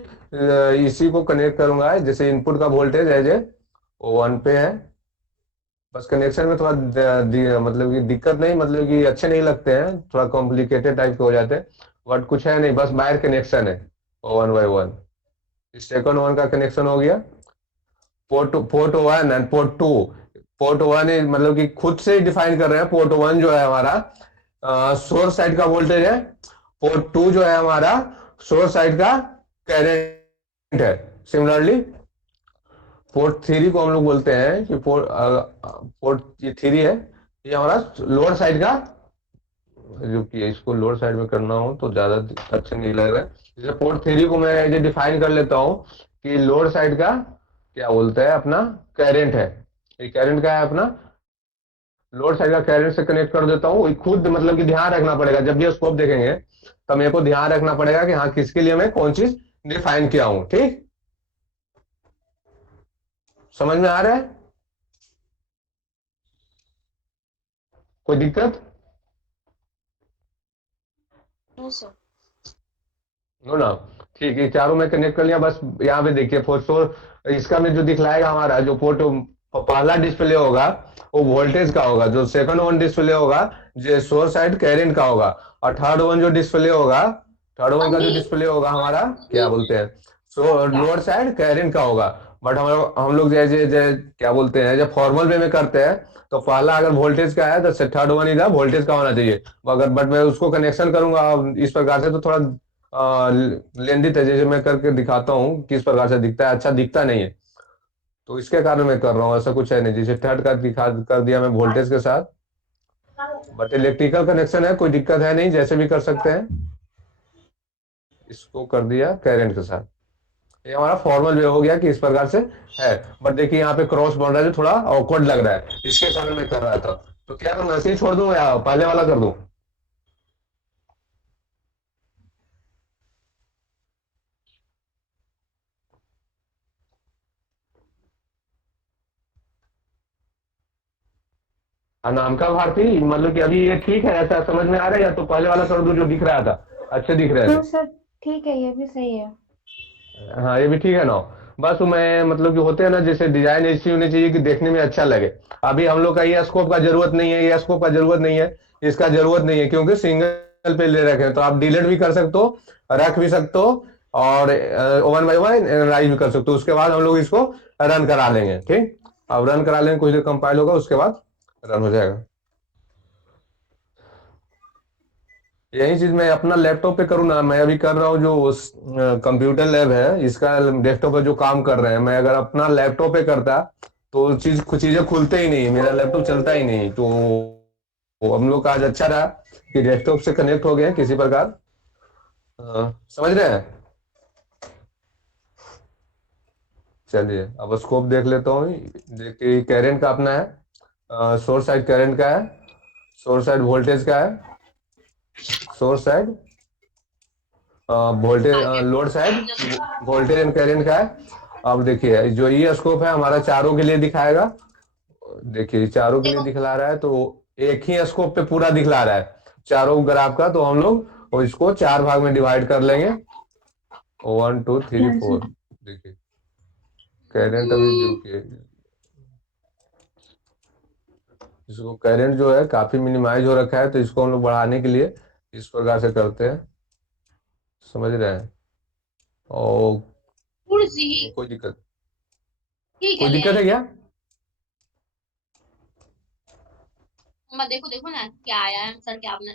इसी को कनेक्ट करूंगा। जैसे इनपुट का वोल्टेज है जो वो 1 पे है, बस कनेक्शन में थोड़ा मतलब कि दिक्कत नहीं, मतलब कि अच्छे नहीं लगते हैं, थोड़ा कॉम्प्लिकेटेड टाइप के हो जाते हैं। बट कुछ है नहीं, बस वायर कनेक्शन है 1 बाय 1। सेकंड 1 का कनेक्शन हो गया। Port 1 and port 2। पोर्ट 1 मतलब कि खुद से ही डिफाइन कर रहे हैं। पोर्ट 1 जो है हमारा सोर्स साइड का वोल्टेज है, पोर्ट 2 जो है हमारा सोर्स साइड का करंट है। सिमिलरली पोर्ट 3 को हम लोग बोलते हैं कि पोर्ट ये 3 है, ये हमारा लोअर साइड का, जो कि इसको लोअर साइड में करना हो तो ज्यादा अच्छा नहीं लग रहा है। जैसे पोर्ट 3 को मैं ये डिफाइन कर लेता हूँ कि लोअर साइड का क्या बोलता है अपना करंट है। ये करंट का है अपना, लोअर साइड का करंट से कनेक्ट कर देता हूँ। खुद मतलब कि ध्यान रखना पड़ेगा, जब भी स्कोप देखेंगे तो मेरे को ध्यान रखना पड़ेगा कि हाँ किसके लिए मैं कौन चीज डिफाइन किया हूँ। ठीक, समझ में आ रहा है? कोई दिक्कत? No sir. नो ना, ठीक है, चारों में कनेक्ट कर लिया। बस यहाँ पे देखिए फोर इसका में जो दिखलाएगा हमारा जो पोर्ट पहला डिस्प्ले होगा वो वोल्टेज का होगा, जो सेकंड वन डिस्प्ले होगा जो सोर्स साइड करंट का होगा, और थर्ड वन जो डिस्प्ले होगा, थर्ड वन का जो डिस्प्ले होगा हमारा क्या बोलते हैं सो लोअर साइड करंट का होगा। बट हम लोग जैसे क्या बोलते हैं जब फॉर्मल वे में करते हैं तो पहला अगर वोल्टेज का है तो थर्ड वन इधर वोल्टेज का होना चाहिए। अगर बट मैं उसको कनेक्शन करूंगा इस प्रकार से तो थोड़ा लेंदी है, जैसे मैं करके दिखाता हूँ किस प्रकार से दिखता है, अच्छा दिखता नहीं है। तो इसके कारण मैं कर रहा हूँ, ऐसा कुछ है नहीं। जैसे थर्ड का दिखा कर दिया मैं वोल्टेज के साथ, बट इलेक्ट्रिकल कनेक्शन है, कोई दिक्कत है नहीं, जैसे भी कर सकते हैं। इसको कर दिया करंट के साथ, ये हमारा फॉर्मल वे हो गया कि इस प्रकार से है। बट देखिए यहाँ पे क्रॉस बन रहा है जो थोड़ा ऑकवर्ड लग रहा है, इसके कारण मैं कर रहा था। तो क्या करूँ, ऐसे ही छोड़ दूं या पहले वाला कर दूं? नाम का भारती, मतलब कि अभी ये ठीक है, ऐसा समझ में आ रहा है, या तो पहले वाला कर दूं जो दिख रहा था, अच्छे दिख रहे हाँ थे। सर, ठीक है, ये भी सही है। हाँ ये भी ठीक है ना। बस मैं मतलब कि होते हैं ना, जैसे डिजाइन ऐसी होनी चाहिए कि देखने में अच्छा लगे। अभी हम लोग का ये स्कोप का जरूरत नहीं है, ये स्कोप का जरूरत नहीं है, इसका जरूरत नहीं है, क्योंकि सिंगल पे ले रखे हैं, तो आप डिलीट भी कर सकते हो, रख भी सकते हो, और वन बाई वन एनालाइज भी कर सकते हो। उसके बाद हम लोग इसको रन करा लेंगे, ठीक। अब रन करा लेंगे, कुछ देर कंपाइल होगा, उसके बाद रन हो जाएगा। यही चीज मैं अपना लैपटॉप पे करूँ ना, मैं अभी कर रहा हूँ जो कंप्यूटर लैब है इसका, डेस्कटॉप पे जो काम कर रहे हैं, मैं अगर अपना लैपटॉप पे करता तो कुछ चीजें खुलते ही नहीं, मेरा लैपटॉप चलता ही नहीं। तो हम लोग का आज अच्छा रहा कि डेस्कटॉप से कनेक्ट हो गए किसी प्रकार। समझ रहे हैं। चलिए अब स्कोप देख लेता हूँ। देखिए करंट का अपना है, सोर्स साइड करंट का है, सोर्स साइड वोल्टेज का है, source side voltage, load side voltage and current का है। अब देखिए जो ये स्कोप है हमारा चारों के लिए दिखाएगा। देखिए चारों के लिए देखो दिखला रहा है, तो एक ही स्कोप पे पूरा दिखला रहा है चारों ग्राफ का, तो हम लोग और इसको चार भाग में डिवाइड कर लेंगे, 1 2 3 4। देखिए करंट अभी जो कि इसको करंट जो है काफी मिनिमाइज हो रखा है, तो इसको हम लोग बढ़ाने के लिए इस प्रकार से करते हैं, समझ रहे हैं। और कुर्सी कोई दिक्कत, ठीक है, कोई ले दिक्कत आई। है क्या? अम्मा देखो देखो ना क्या आया है सर, क्या आपने।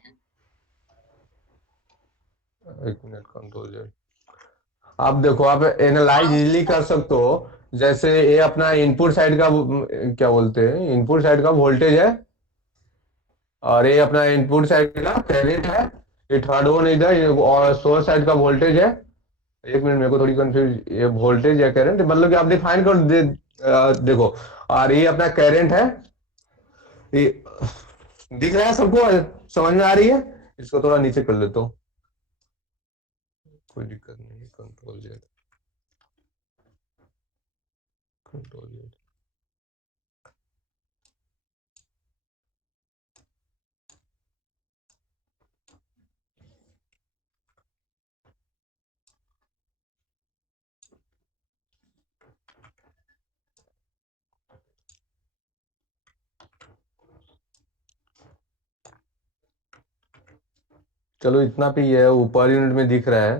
एक मिनट, कंट्रोल जेड। आप देखो, आप एनालाइज हाँ इजीली कर सकते हो। जैसे ये अपना इनपुट साइड का क्या बोलते हैं, इनपुट साइड का वोल्टेज है, और ये अपना इनपुट साइड का करंट है, ये थर्ड वन इधर और सोर्स साइड का वोल्टेज है। एक मिनट, मेरे को थोड़ी कंफ्यूज, ये वोल्टेज या करंट, मतलब कि आप डिफाइन कर देखो, और ये अपना करंट है, ये दिख रहा है सबको, समझ में आ रही है। इसको थोड़ा नीचे कर लेता हूँ, कोई दिक्कत नहीं, कंट्रोल जेड, कंट्रोल जेड। चलो इतना पे ही है, ऊपर यूनिट में दिख रहा है,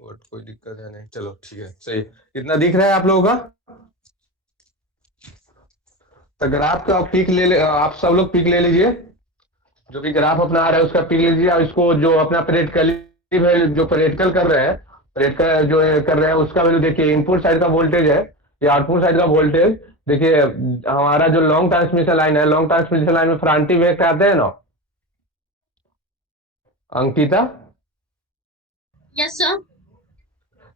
बट कोई दिक्कत है नहीं, चलो ठीक है, सही। इतना दिख रहा है आप लोगों का। तो ग्राफ का पिक आप सब लोग पिक ले लीजिए, जो भी ग्राफ अपना आ रहा है उसका पिक लीजिए, और इसको जो अपना प्रैक्टिकल है, जो प्रैक्टिकल कर रहे हैं, प्रैक्टिकल जो कर रहे हैं उसका वैल्यू देखिए, इनपुट साइड का वोल्टेज है, या आउटपुट साइड का वोल्टेज। देखिए हमारा जो लॉन्ग ट्रांसमिशन लाइन है, लॉन्ग ट्रांसमिशन लाइन में फ्रंट वेक्ट आते हैं ना अंकिता। Yes sir.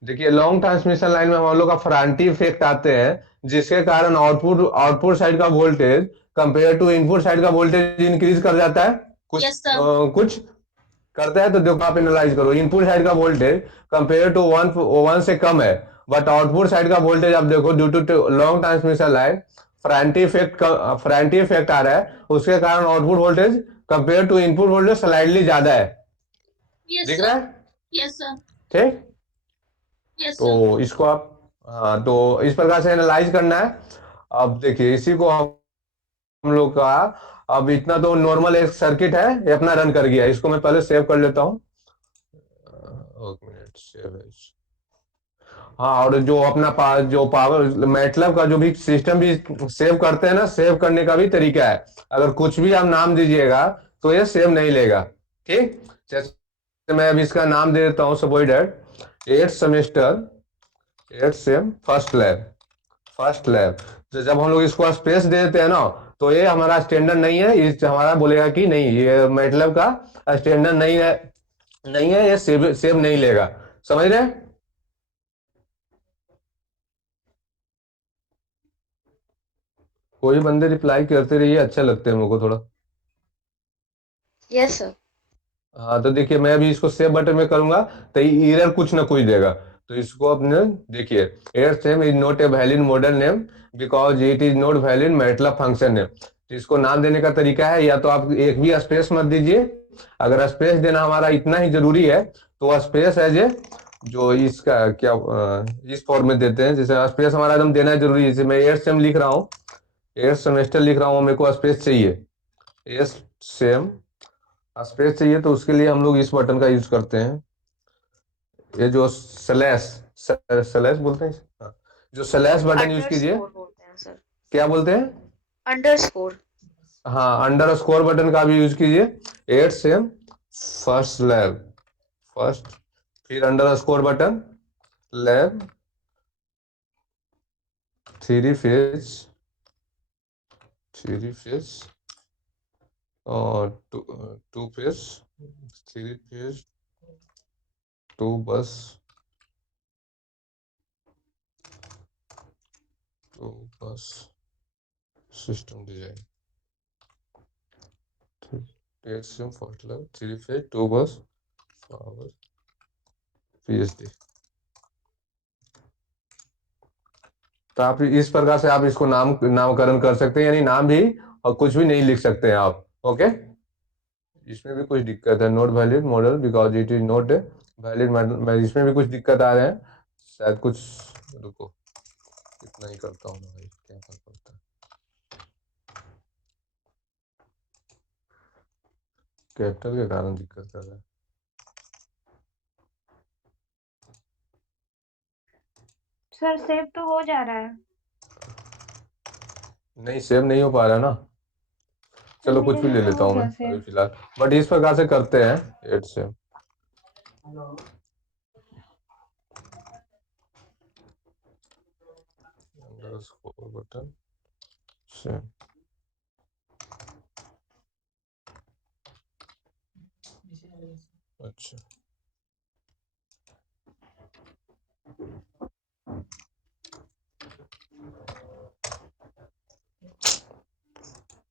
देखिए लॉन्ग ट्रांसमिशन लाइन में हम लोग का फ्रंटी इफेक्ट आते हैं, जिसके कारण आउटपुट आउटपुट साइड का voltage compare to input side का वोल्टेज इंक्रीज कर जाता है, कुछ यस सर। कुछ करता है। तो देखो आप एनालाइज करो, इनपुट साइड का वोल्टेज कंपेयर टू वन से कम है, बट आउटपुट साइड का वोल्टेज आप देखो, due to long transmission line Ferranti effect आ रहा है, उसके कारण output voltage compare to input voltage slightly ज्यादा है। यस दिख रहा सर। है, यस सर। ठीक। Yes sir. तो इसको आप, हाँ तो इस प्रकार से एनालाइज करना है। अब देखिए इसी को हम लोग का, अब इतना तो नॉर्मल एक सर्किट है, ये अपना रन कर गया, इसको मैं पहले सेव कर लेता हूँ। एक मिनट, सेव है। हाँ, और जो अपना जो पावर मैटलब का जो भी सिस्टम भी सेव करते हैं ना, सेव करने का भी तरीका है। अगर कुछ भी आप नाम दीजिएगा तो ये सेव नहीं लेगा, ठीक। जैसे मैं अभी इसका नाम दे देता हूँ, सपोइडेड 8th semester 8th sem first lab. तो जब हम लोग इसको स्पेस दे देते हैं ना, तो ये हमारा स्टैंडर्ड नहीं है, इस हमारा बोलेगा कि नहीं ये मैटलब का स्टैंडर्ड नहीं है, नहीं है, ये सेव नहीं लेगा, समझ रहे हैं। कोई बंदे रिप्लाई करते रहिए, अच्छा लगता है मुझको थोड़ा। Yes, sir. हाँ तो देखिए मैं अभी इसको सेव बटन में करूंगा, तो एरर कुछ ना कुछ देगा, तो इसको अपने देखिए, air same is not a valid model name because it is not valid MATLAB function name. तो इसको नाम देने का तरीका है, या तो आप एक भी स्पेस मत दीजिए, अगर स्पेस देना हमारा इतना ही जरूरी है तो स्पेस एज ए जो इसका क्या इस फॉर्म में देते हैं, जैसे स्पेस हमारा एकदम देना जरूरी है। जैसे मैं 8th सेम लिख रहा हूँ, 8th सेमेस्टर लिख रहा हूँ, मेरे को स्पेस चाहिए, 8th सेम स्पेस चाहिए, तो उसके लिए हम लोग इस बटन का यूज करते हैं, ये जो स्लैश स्लैश बोलते हैं, हाँ, जो स्लैश बटन यूज कीजिए। अंडरस्कोर बोलते हैं सर, क्या बोलते हैं? अंडरस्कोर। हाँ, अंडर स्कोर बटन का भी यूज कीजिए। 8th sem first lab, first, फिर underscore button, lab 3 phase, 3 phase और 2 phase, 3 phase 2 bus, 2 bus system design, 8th sem first lab 3 phase 2 bus power PhD. तो आप इस प्रकार से आप इसको नामकरण कर सकते हैं, यानी नाम भी और कुछ भी नहीं लिख सकते हैं आप। ओके, इसमें भी कुछ दिक्कत है, note valid model because it is note valid model, इसमें भी कुछ दिक्कत आ रहे हैं शायद कुछ, रुको इतना ही करता हूँ भाई, क्या फर्क पड़ता है। कैपिटल के कारण दिक्कत कर रहा है। सर सेव तो हो जा रहा है। नहीं, सेव नहीं हो पा रहा ना, चलो कुछ मेरे भी में ले तो लेता हो हूँ मैं गया अभी सेव। फिलहाल, बट इस प्रकार से करते हैं 8 से। अंडरस्कोर बटन से अच्छा,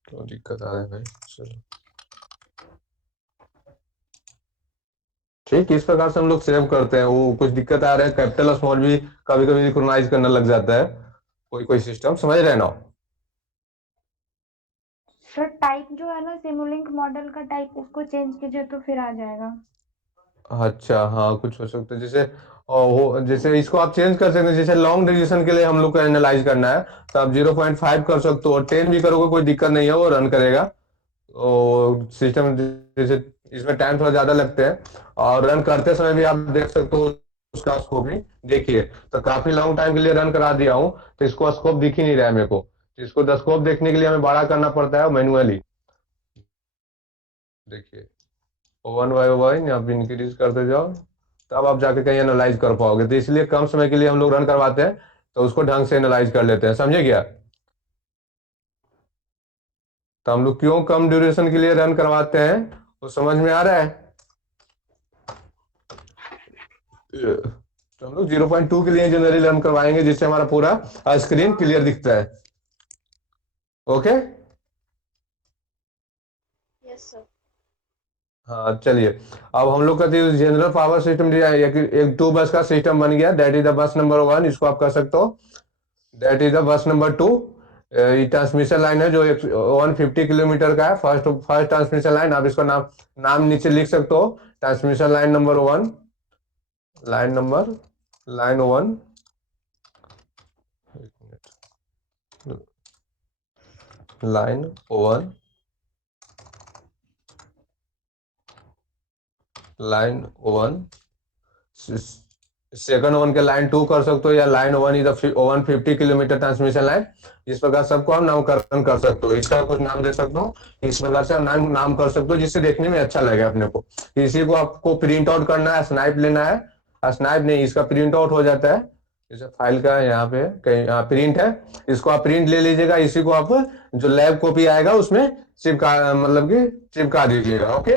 तो दिक्कत आ रहा है भाई, चलो ठीक, इस प्रकार से हम लोग सेव करते हैं। वो कुछ दिक्कत आ रहा है, कैपिटल और स्मॉल भी कभी कभी रिकॉग्नाइज करने लग जाता है, कोई कोई सिस्टम, समझ रहे हैं ना? सर टाइप जो है ना सिमुलिंक मॉडल का टाइप, उसको चेंज कीजिए तो फिर आ जाएगा। अच्छा हाँ, कुछ हो सकता है, जैसे वो जैसे इसको आप चेंज कर सकते हैं, जैसे लॉन्ग डिवीजन के लिए हम लोग को एनालाइज करना है तो आप 0.5 कर सकते हो, 10 भी करोगे कोई दिक्कत नहीं है, वो रन करेगा। और सिस्टम जैसे इसमें टाइम थोड़ा ज्यादा लगते हैं, और रन करते समय भी आप देख सकते हो उसका स्कोप भी देखिए, तो काफी लॉन्ग टाइम के लिए रन करा दिया हूँ, तो इसको स्कोप दिख ही नहीं रहा है मेरे को। इसको स्कोप देखने के लिए हमें बड़ा करना पड़ता है मैनुअली, देखिए 1 बाय 1 आप इंक्रीज करते जाओ, तब आप जाके कहीं एनालाइज कर पाओगे, तो इसलिए कम समय के लिए हम लोग रन करवाते हैं, तो उसको ढंग से एनालाइज कर लेते हैं, समझे क्या? तो हम लोग क्यों कम ड्यूरेशन के लिए रन करवाते हैं, वो समझ में आ रहा है? तो हम लोग 0.2 के लिए जनरली रन करवाएंगे, जिससे हमारा पूरा स्क्रीन क्लियर दिखता है। Okay, yes sir. हाँ चलिए, अब हम लोग का जनरल पावर सिस्टम एक 2 बस का सिस्टम बन गया, that is the bus number 1, इसको आप कर सकते हो, that is the bus number 2। ये ट्रांसमिशन लाइन है जो 150 किलोमीटर का है, फर्स्ट ट्रांसमिशन लाइन, आप इसका नाम नीचे लिख सकते हो, transmission line number 1, line 1, line 1, line 1, second one के लाइन 2 कर सकते हो, या line 1 is 150 kilometre transmission line, इस प्रकार सबको हम नामकरण कर सकते हो, इसका कुछ नाम दे सकते हो, इस प्रकार से नाम कर सकते हो जिससे देखने में अच्छा लगे अपने को। इसी को आपको प्रिंट आउट करना है, स्नाइप लेना है, स्नाइप नहीं, इसका प्रिंट आउट हो जाता है, जैसे फाइल का यहाँ पे कहीं प्रिंट है, इसको आप प्रिंट ले लीजिएगा, इसी को आप जो लैब कॉपी आएगा उसमें चिपका, मतलब कि चिपका दीजिएगा। ओके,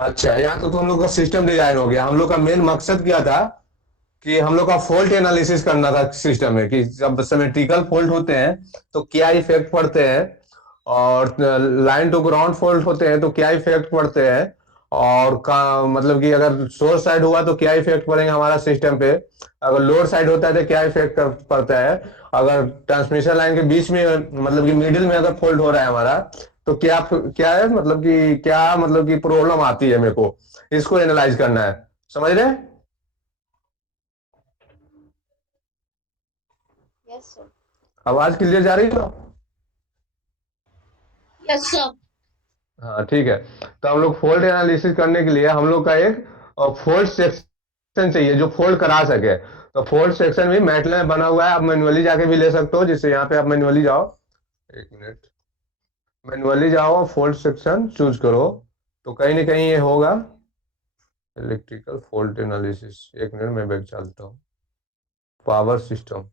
अच्छा, यहाँ तो हम लोग का सिस्टम डिजाइन हो गया। हम लोग का मेन मकसद क्या था कि हम लोग का फॉल्ट एनालिसिस करना था सिस्टम में, कि जब सिमेट्रिकल फॉल्ट होते हैं तो क्या इफेक्ट पड़ते हैं, और लाइन टू ग्राउंड फॉल्ट होते हैं तो क्या इफेक्ट पड़ते हैं, और का मतलब कि अगर सोर्स साइड हुआ तो क्या इफेक्ट पड़ेगा हमारा सिस्टम पे, अगर लोड साइड होता है तो क्या इफेक्ट पड़ता है, अगर ट्रांसमिशन लाइन के बीच में मतलब कि मिडिल में अगर फॉल्ट हो रहा है हमारा, तो क्या क्या है मतलब कि क्या मतलब कि प्रॉब्लम आती है मेरे को, इसको एनालाइज करना है। समझ रहे हैं? Yes, sir. आवाज क्लियर जा रही है? Yes sir. हाँ ठीक है। तो हम लोग फोल्ड एनालिसिस करने के लिए हम लोग का एक फोल्ड सेक्शन चाहिए जो फोल्ड करा सके। तो फोल्ड सेक्शन भी मैटलैब में बना हुआ है, आप मैनुअली जाके भी ले सकते हो, जिससे यहाँ पे आप मैनुअली जाओ, एक मिनट, मैनुअली जाओ, फोल्ड सेक्शन चूज करो, तो कहीं ना कहीं ये होगा इलेक्ट्रिकल फोल्ड एनालिसिस। एक मिनट में बैक चलता हूँ, पावर सिस्टम,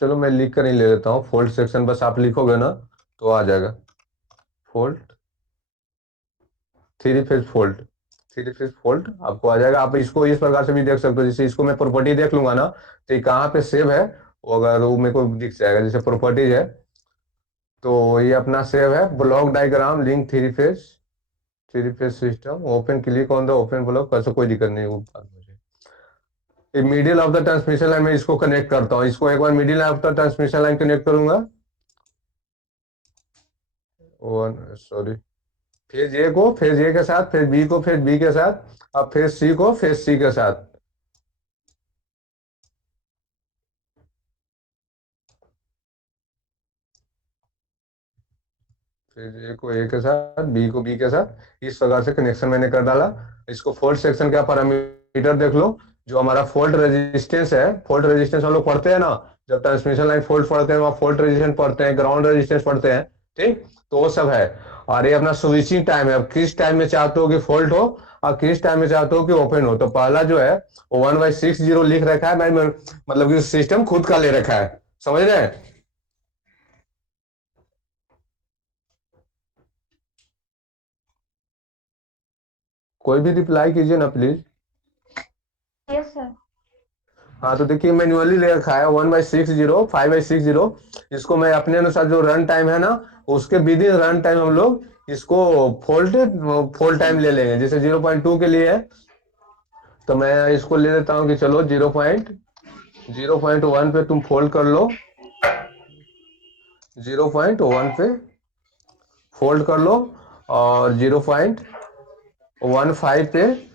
चलो मैं लिख कर ही ले लेता हूँ फोल्ड सेक्शन, बस आप लिखोगे ना तो आ जाएगा। Fold, three phase fold, three phase fold आपको आ जाएगा। आप इसको इस प्रकार से भी देख सकते हो, जैसे इसको मैं प्रॉपर्टी देख लूंगा ना, तो ये कहाँ पे सेव है वो अगर वो मेरे को दिख जाएगा। जैसे प्रॉपर्टीज है, तो ये अपना सेव है, block diagram link three phase system, open click on the open block, ऐसा कोई दिक्कत नहीं। वो बात मुझे middle of the transmission line में इसको कनेक्ट करता हूँ, इसको एक बार middle of the transmission line connect करूंगा, वन सॉरी, फेज ए को फेज ए के साथ, फेज बी को फेज बी के साथ, अब फेज सी को फेज सी के साथ। फेज ए को ए के साथ, बी को बी के साथ, इस प्रकार से कनेक्शन मैंने कर डाला। इसको फोल्ड सेक्शन का पैरामीटर देख लो, जो हमारा फोल्ड रेजिस्टेंस है, फोल्ड रेजिस्टेंस हम लोग पढ़ते हैं ना, जब ट्रांसमिशन लाइन फोल्ड पढ़ते हैं वहाँ फोल्ड रेजिस्टेंस पढ़ते हैं, ग्राउंड रेजिस्टेंस पढ़ते हैं, ठीक, तो वो सब है। और ये अपना स्विचिंग टाइम है, अब किस टाइम में चाहते हो कि फोल्ड हो और किस टाइम में चाहते हो कि ओपन हो। तो पहला जो है वो 1/60 लिख रखा है, मैं मतलब कि सिस्टम खुद का ले रखा है, समझ रहे हैं? कोई भी रिप्लाई कीजिए ना प्लीज। Yes sir. हाँ तो देखिए मैन्युअली ले रखा है 1/60, 5/60। इसको मैं अपने अनुसार जो रन टाइम है ना, उसके विद इन रन टाइम हम लोग इसको फोल्ड फोल्ड टाइम ले लेंगे। जैसे 0.2 के लिए है, तो मैं इसको ले लेता हूँ कि चलो 0.1 पे तुम फोल्ड कर लो, 0.1 पे फोल्ड कर लो, और 0.15 पे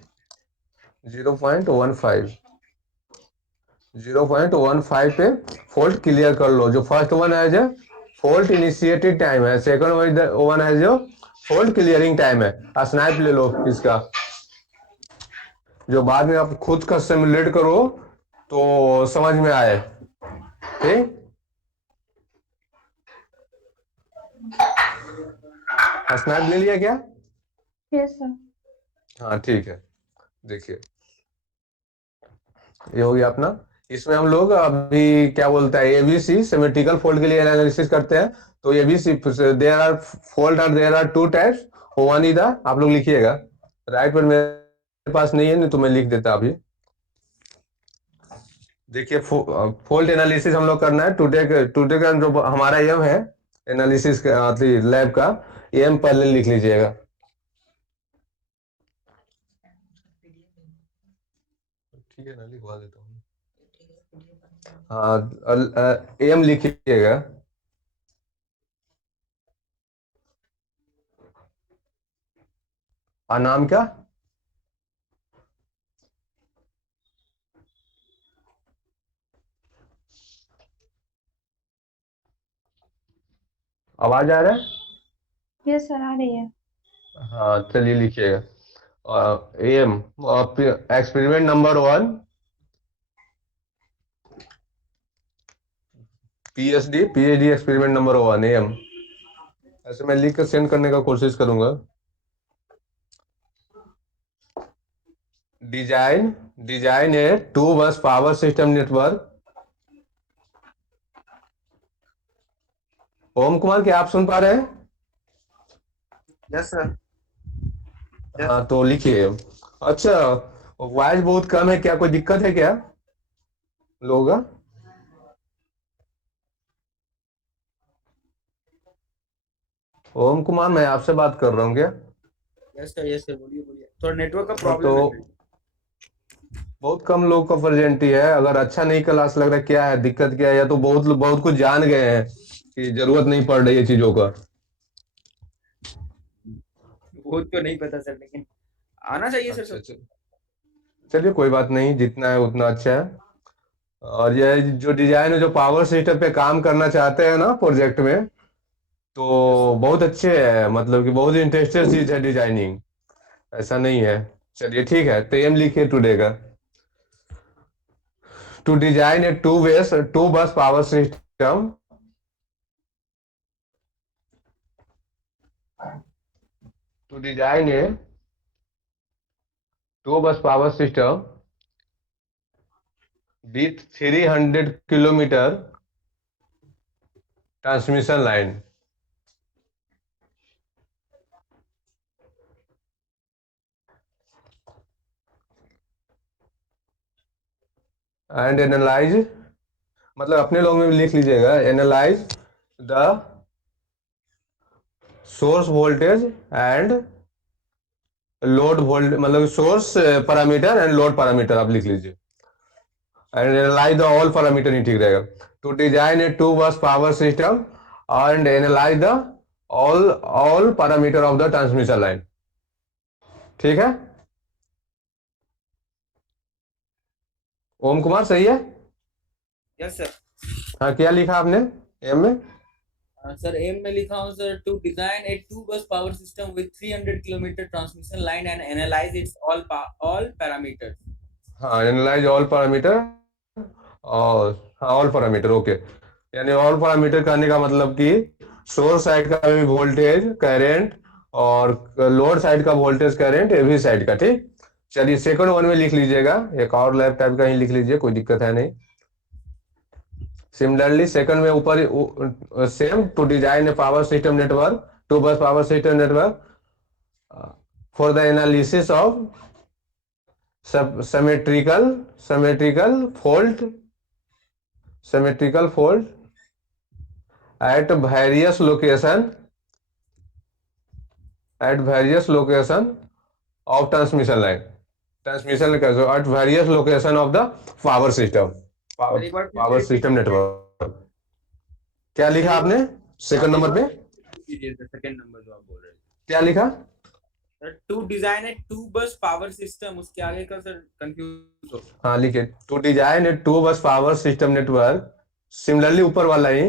0.15 0.15 पे फोल्ट क्लियर कर लो। जो फर्स्ट वन है जो फोल्ट इनिशिएटेड टाइम है, सेकंड वन है जो फोल्ट क्लियरिंग टाइम है। स्नैप ले लो इसका, जो बाद में आप खुद का सिमुलेट करो तो समझ में आए, ठीक। स्नैप ले लिया क्या? Yes sir. हाँ ठीक है, देखिए ये हो गया अपना। इसमें हम लोग अभी क्या बोलता है, एबीसी सिमेट्रिकल फोल्ड के लिए एनालिसिस करते हैं। तो ABC there are fault are there are two types, one is the, आप लोग लिखिएगा राइट, पर मेरे पास नहीं है, नहीं तो मैं लिख देता अभी। देखिए फोल्ड एनालिसिस हम लोग करना है टुडे का जो हमारा एम है एनालिसिस का लैब का, एम पहले लिख लीजिएगा। ठीक है ना, लिखवा देता हूँ। हाँ एम लिखिएगा। नाम क्या? आवाज आ रहा है? यस सर, आ रही है। हाँ चलिए लिखिएगा। M experiment number 1, PhD experiment number 1 M. ऐसे मैं लिख कर सेंड करने का कोशिश करूंगा। डिजाइन है 2 बस पावर सिस्टम नेटवर्क। ओम कुमार, क्या आप सुन पा रहे हैं? Yes sir. हाँ तो लिखिए। अच्छा, वॉइस बहुत कम है, क्या कोई दिक्कत है क्या? लोगों का? ओम कुमार, मैं आपसे बात कर रहा हूँ क्या? यस सर बोलिए बोलिए, थोड़ा नेटवर्क का हाँ, प्रॉब्लम तो है सर। बहुत कम लोग का प्रेजेंटी है। अगर अच्छा नहीं क्लास लग रहा है, क्या है दिक्कत, क्या है? या तो बहुत कुछ जान गए हैं कि जरूरत नहीं पड़ रही है चीजों का। वो तो नहीं पता सर, लेकिन आना चाहिए सर अच्छा सब। अच्छा, चलिए कोई बात नहीं, जितना है उतना अच्छा है। और ये जो डिजाइन है, जो पावर सिस्टम पे काम करना चाहते हैं ना प्रोजेक्ट में, यस तो बहुत अच्छे है, मतलब कि बहुत इंटरेस्टेड चीज है डिजाइनिंग, ऐसा नहीं है। चलिए ठीक है, तो एम लिखिए टुडे का। To design a two bus power system, to design a two bus power system with 300 kilometre transmission line and analyse, मतलब अपने लोग में भी लिख लीजिएगा, analyse the source voltage and load volt, मतलब source parameter and load parameter आप लिख लीजिए। And analyse the all parameter नहीं ठीक रहेगा। To design a two bus power system and analyse the all parameter of the transmission line. ठीक है ओम कुमार, सही है? Yes sir. हाँ, क्या लिखा आपने एम में? सर एम में लिखा हूँ sir, to design a two bus power system with 300 kilometre transmission line and analyse its all parameters. हाँ, एनालाइज ऑल पैरामीटर, और हाँ ऑल पैरामीटर, ओके। यानी ऑल पैरामीटर करने का मतलब कि सोर्स साइड का भी वोल्टेज करंट, और लोड साइड का वोल्टेज करंट, एवी साइड का। ठीक, चलिए सेकंड वन में लिख लीजिएगा, एक और लैब टाइप का ही लिख लीजिए, कोई दिक्कत है नहीं। सिमिलरली सेकंड में ऊपर same, to design a power system network, two bus power system network for the analysis of symmetrical symmetrical fault symmetrical fault at various location of transmission at various location of the power system, sir एक बार फिर से power repeat system network। क्या sir लिखा एक आपने second एक number बार पे? कीजिए सर, सेकंड नंबर जो आप बोल रहे थे क्या लिखा? Sir, to design a two bus power system, उसके आगे का सर कंफ्यूज हो। हाँ लिखिए, to design a two bus power system network, similarly ऊपर वाला ही,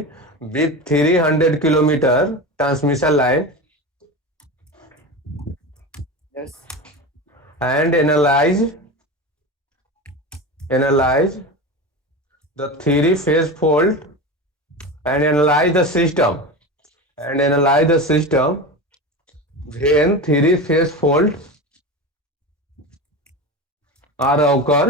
with 300 kilometre transmission line yes and analyze the three phase fault and analyze the system when three phase fault are occur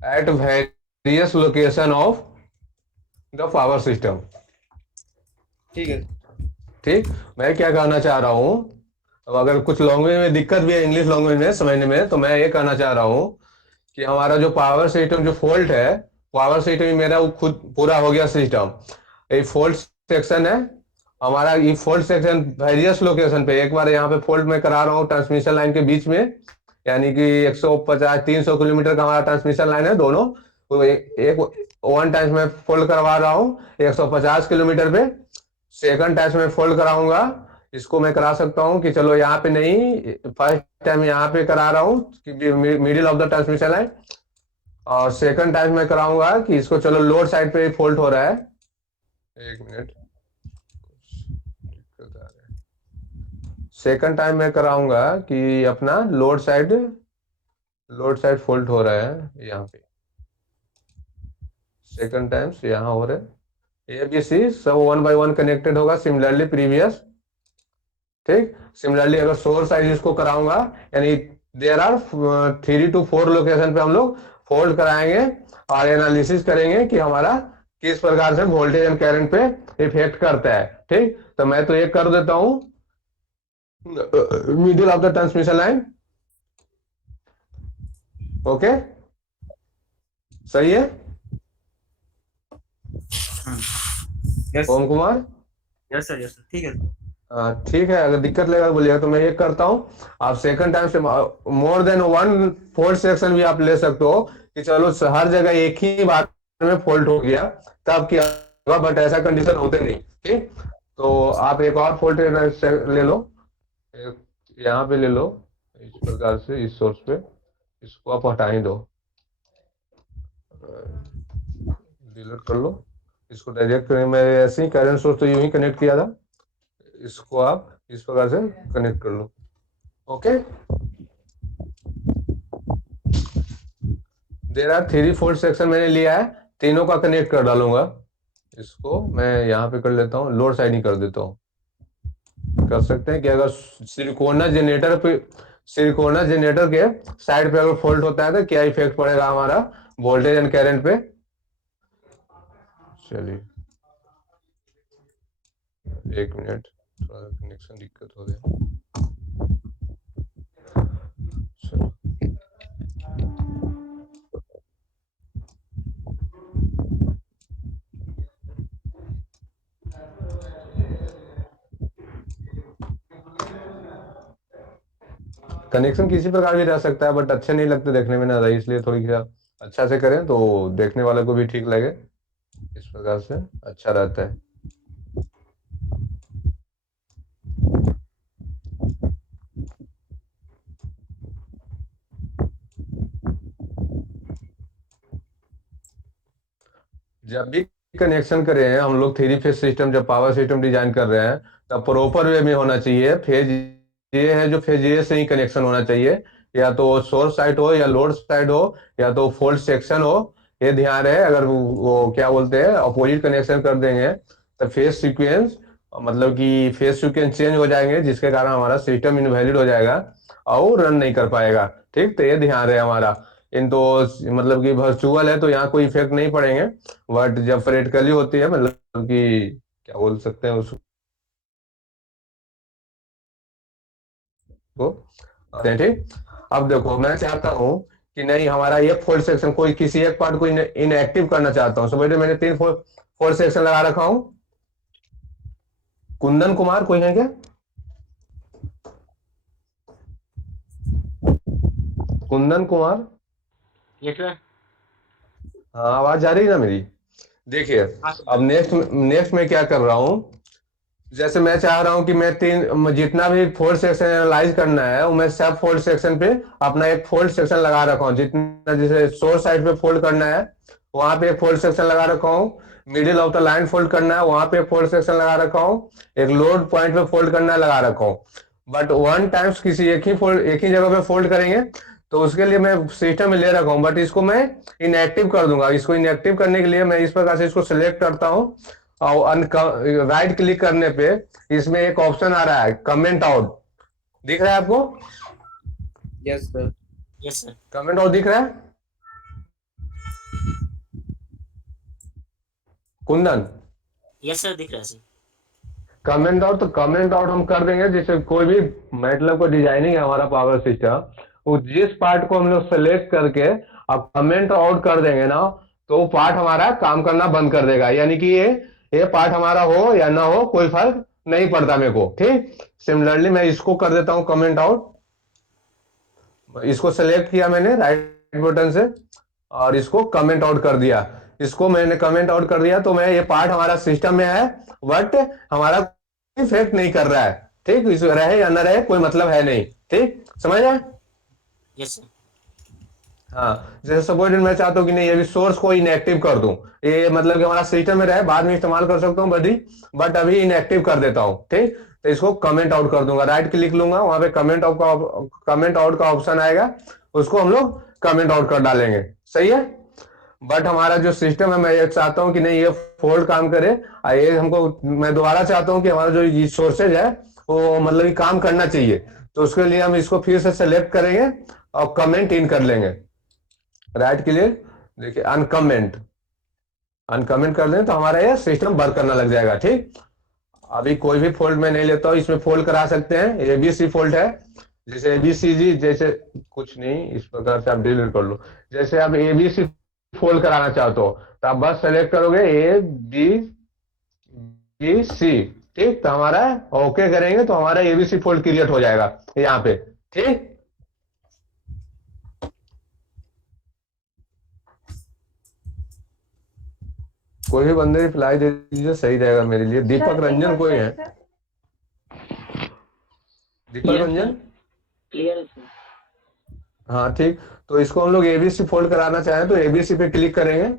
at various location of the power system। ठीक है। ठीक, मैं क्या कहना चाह रहा हूं, अब अगर कुछ लैंग्वेज में दिक्कत भी है, इंग्लिश लैंग्वेज में समझने में, तो मैं ये कहना चाह रहा हूं कि हमारा जो पावर सिस्टम जो फॉल्ट है, पावर सिस्टम मेरा वो खुद पूरा हो गया सिस्टम, ये फॉल्ट सेक्शन है हमारा। ये फॉल्ट सेक्शन वेरियस लोकेशन पे, एक बार यहाँ पे फॉल्ट मैं करा रहा हूँ ट्रांसमिशन लाइन के बीच में, यानी कि 150-300 किलोमीटर का हमारा ट्रांसमिशन लाइन है दोनों, तो एक वन टाइम में फोल्ड करवा रहा हूँ 150 किलोमीटर पे। सेकंड टाइम में फोल्ड कराऊंगा, इसको मैं करा सकता हूँ कि चलो यहाँ पे नहीं, फर्स्ट टाइम यहाँ पे करा रहा हूँ कि middle of the transmission line, और सेकंड टाइम मैं कराऊंगा कि इसको चलो लोड साइड पे फॉल्ट हो रहा है। एक मिनट, सेकंड टाइम मैं कराऊंगा कि अपना लोड साइड फॉल्ट हो रहा है यहाँ पे, सेकंड टाइम से यहाँ हो रहा है, ए बी सी सब 1 by 1 कनेक्टेड होगा, सिमिलरली प्रीवियस। ठीक, सिमिलरली अगर सोर्स साइड इसको कराऊंगा, यानी देयर आर 3 to 4 लोकेशन पे हम लोग फोल्ड कराएंगे और एनालिसिस करेंगे कि हमारा किस प्रकार से वोल्टेज एंड करंट पे इफेक्ट करता है। ठीक, तो मैं तो एक कर देता हूं middle of the transmission line, okay, सही है यस ओम कुमार? यस सर ठीक है। ठीक है, अगर दिक्कत लगेगा बोलिएगा तो मैं ये करता हूँ, आप सेकंड टाइम से more than one fold section भी आप ले सकते हो कि चलो हर जगह एक ही बार में फोल्ड हो गया तब क्या होगा, बट ऐसा कंडीशन होते नहीं। ठीक, तो आप एक और फोल्ड ले लो, यहाँ पे ले लो इस प्रकार से, इस सोर्स पे इसको आप हटा ही दो, डिलीट कर लो इसको। डायरेक्ट मैं ऐसे ही करंट सोर्स तो यूं ही कनेक्ट किया था, इसको आप इस प्रकार से कनेक्ट कर लो। Okay, there are 3 fault section मैंने लिया है, तीनों का कनेक्ट कर डालूंगा। इसको मैं यहाँ पे कर लेता हूँ, लोड साइड ही कर देता हूँ। कर सकते हैं कि अगर सिलिकॉनस जनरेटर के साइड पे अगर फॉल्ट होता है तो क्या इफेक्ट पड़ेगा हमारा वोल्टेज एंड करंट पे। चलिए 1 मिनट, थोड़ा कनेक्शन दिक्कत हो गया। चलो कनेक्शन किसी प्रकार भी रह सकता है, बट अच्छे नहीं लगते देखने में ना, इसलिए थोड़ी सा अच्छा से करें तो देखने वाले को भी ठीक लगे, इस प्रकार से अच्छा रहता है। जब भी कनेक्शन कर रहे हैं हम लोग 3 फेज सिस्टम, जब पावर सिस्टम डिजाइन कर रहे हैं तब प्रॉपर वे में होना चाहिए। फेज ये है जो फेज ए से ही कनेक्शन होना चाहिए, या तो सोर्स साइड हो या लोड साइड हो या तो फोल्ड सेक्शन हो, ये ध्यान रहे। अगर वो क्या बोलते हैं अपोजिट कनेक्शन कर देंगे तो फेज सीक्वेंस, मतलब कि फेज सीक्वेंस चेंज हो जाएंगे, जिसके कारण हमारा सिस्टम इनवैलिड हो जाएगा और रन नहीं कर पाएगा। ठीक, तो ये ध्यान रहे हमारा। इन तो मतलब कि वर्चुअल है तो यहाँ कोई इफेक्ट नहीं पड़ेंगे, बट जब प्रैक्टिकली होती है मतलब कि क्या बोल सकते हैं उसको, ठीक। अब देखो मैं चाहता हूँ कि नहीं हमारा ये फोल्ड सेक्शन, कोई किसी एक पार्ट को इनएक्टिव करना चाहता हूँ। समझ लो मैंने 3 फोल्ड सेक्शन लगा रखा हूँ। कुंदन कुमार कोई है क्या? कुंदन कुमार? Yes sir. हाँ, आवाज आ रही है ना मेरी? देखिए अब नेक्स्ट में क्या कर रहा हूँ, जैसे मैं चाह रहा हूं कि मैं जितना भी फोल्ड सेक्शन एनालाइज करना है वो मैं सब फोल्ड सेक्शन पे अपना एक फोल्ड सेक्शन लगा रखा हूँ। जितना जैसे सोर्स साइड पे फोल्ड करना है वहां पे एक फोल्ड सेक्शन लगा रखा हूँ, middle of the line fold करना है वहां पे एक फोल्ड सेक्शन लगा रखा हूँ, एक लोड पॉइंट पे फोल्ड करना है लगा रखा हूँ। बट वन टाइम्स किसी एक ही जगह पे फोल्ड करेंगे तो उसके लिए मैं सिस्टम में ले रखा हूँ, बट इसको मैं इनएक्टिव कर दूंगा। इसको इनएक्टिव करने के लिए मैं इस प्रकार से इसको सिलेक्ट करता हूँ और राइट क्लिक करने पे इसमें एक ऑप्शन आ रहा है कमेंट आउट, दिख रहा है आपको? Yes sir. Yes sir. Comment out दिख रहा है कुंदन? यस सर दिख रहा है सर। कमेंट आउट, तो कमेंट आउट हम कर देंगे जिससे कोई भी मतलब को डिजाइनिंग है हमारा पावर सिस्टम, वो जिस पार्ट को हम लोग सेलेक्ट करके अब कमेंट आउट कर देंगे ना तो वो पार्ट हमारा काम करना बंद कर देगा। यानी कि ये पार्ट हमारा हो या ना हो कोई फर्क नहीं पड़ता मेरे को। ठीक, सिमिलरली मैं इसको कर देता हूं कमेंट आउट। इसको सेलेक्ट किया मैंने राइट बटन से और इसको कमेंट आउट कर दिया। इसको मैंने कमेंट आउट कर दिया तो मैं ये पार्ट हमारा सिस्टम में है बट हमारा इफेक्ट नहीं कर रहा है। ठीक, इस रहे या ना रहे कोई मतलब है नहीं। ठीक, समझ आए? Yes sir. हाँ, जैसे सपोज मैं चाहता हूँ कि नहीं अभी सोर्स को इनएक्टिव कर दूं, ये मतलब कि हमारा सिस्टम में रहे, बाद में इस्तेमाल कर सकता हूँ बट अभी इनएक्टिव कर देता हूँ। ठीक, तो इसको कमेंट आउट कर दूंगा, राइट क्लिक लूंगा, वहां पे कमेंट आउट का ऑप्शन आएगा, उसको हम लोग कमेंट आउट कर डालेंगे। सही है? बट हमारा जो सिस्टम है मैं ये चाहता हूँ कि नहीं ये फोल्ड काम करे, ये हमको मैं दोबारा चाहता हूँ कि हमारा जो सोर्सेज है वो मतलब कि काम करना चाहिए, तो उसके लिए हम इसको फिर से सेलेक्ट करेंगे और कमेंट इन कर लेंगे। राइट क्लिक, देखिए अनकमेंट कर दें तो हमारा ये सिस्टम वर्क करना लग जाएगा। ठीक, अभी कोई भी फोल्ड में नहीं लेता हूं, इसमें फोल्ड करा सकते हैं, एबीसी फोल्ड है, जैसे एबीसीजी, जैसे कुछ नहीं, इस प्रकार से आप डिलीट कर लो। जैसे आप एबीसी फोल्ड कराना चाहते हो तो आप बस सेलेक्ट करोगे ए बी बी सी, ठीक। तो हमारा ओके करेंगे तो हमारा एबीसी फोल्ड क्रिएट हो जाएगा यहाँ पे, ठीक। कोई भी बंदे रिप्लाई दे दीजिए, सही रहेगा मेरे लिए। दीपक सर एक रंजन बार कोई फिर है? से। दीपक यस रंजन, सर, क्लियर है सर। हाँ ठीक। तो इसको हम लोग एबीसी फोल्ड कराना चाहें तो एबीसी पे क्लिक करेंगे।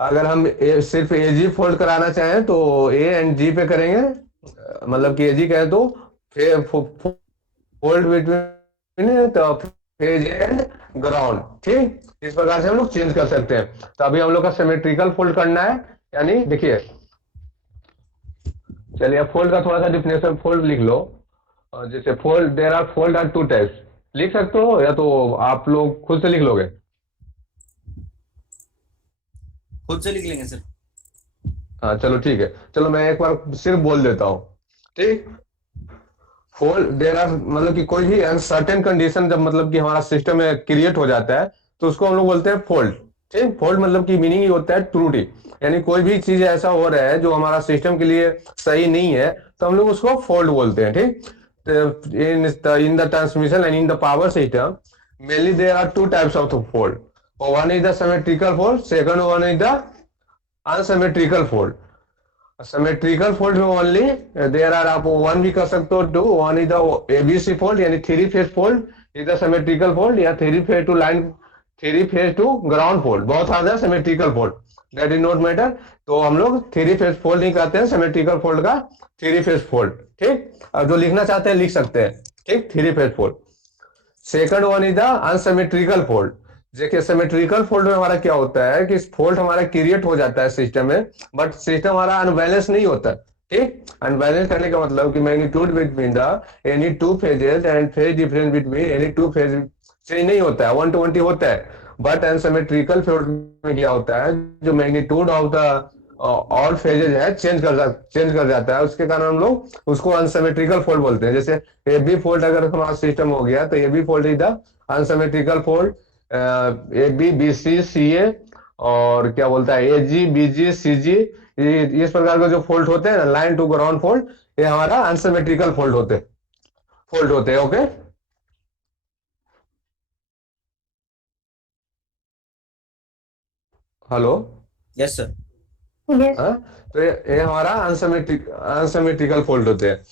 अगर हम सिर्फ एजी फोल्ड कराना चाहें तो ए एंड जी पे करेंगे, मतलब कि एजी कहे तो फिर फोल्ड बिटवीन तो पेज एंड ग्राउंड, ठीक। इस प्रकार से हम लोग चेंज कर सकते हैं। तो अभी हम लोग का सिमेट्रिकल फोल्ड करना है, यानी देखिए, चलिए अब फोल्ड का थोड़ा सा डिफिनेशन फोल्ड लिख लो। जैसे fault, there are fault are two types, लिख सकते हो या तो आप लोग खुद से लिख लोगे? खुद से लिख लेंगे सर। हाँ चलो ठीक है, चलो मैं एक बार सिर्फ बोल देता हूँ, ठीक। फोल्ड, देयर आर मतलब कि कोई भी अनसर्टेन कंडीशन जब मतलब कि हमारा सिस्टम में क्रिएट हो जाता है तो उसको हम लोग बोलते हैं फोल्ड, ठीक। फोल्ड मतलब कि मीनिंग ही होता है त्रुटि, यानी कोई भी चीज ऐसा हो रहा है जो हमारा सिस्टम के लिए सही नहीं है तो हम लोग उसको फोल्ड बोलते हैं, ठीक। In the transmission and in the power system mainly there are two types of fault. One is the symmetrical fault, second one is the unsymmetrical fault. Symmetrical fault में ओनली देयर आर, आप one भी कर सकते हो, two. One is the ABC fault यानी three phase fault is the symmetrical fault, या three phase to line, three phase to ground fault, बहुत are the symmetrical fold, that is not matter. तो हम लोग थ्री फेज फोल्ड नहीं कहते हैं, symmetrical fold का थ्री फेज फोल्ड, ठीक। अब जो लिखना चाहते हैं लिख सकते हैं, ठीक, three phase fold. Second one is the unsymmetrical fold. देखिए सिमेट्रिकल फोल्ड में हमारा क्या होता है कि फोल्ड हमारा क्रिएट हो जाता है सिस्टम में, बट सिस्टम हमारा अनबैलेंस नहीं होता, ठीक। अनबैलेंस करने का मतलब कि magnitude between the any two phases and phase difference between any two phase change नहीं होता है, 120 होता है। बट अनसिमेट्रिकल फोल्ड में क्या होता है, जो magnitude of the all phases है चेंज कर जाता है, उसके कारण हम लोग उसको अनसिमेट्रिकल फोल्ड बोलते हैं। जैसे ए बी फोल्ड अगर हमारा सिस्टम हो गया तो A B fault is the unsymmetrical fault. A B B C C A और क्या बोलता है ए जी बी जी सी जी, इस प्रकार के जो फोल्ड होते हैं ना, लाइन टू ग्राउंड फोल्ड, ये हमारा अनसिमेट्रिकल फोल्ड होते हैं, okay. Hello, yes sir. Yes हाँ। तो ये हमारा अनसिमेट्रिकल फोल्ड होते हैं।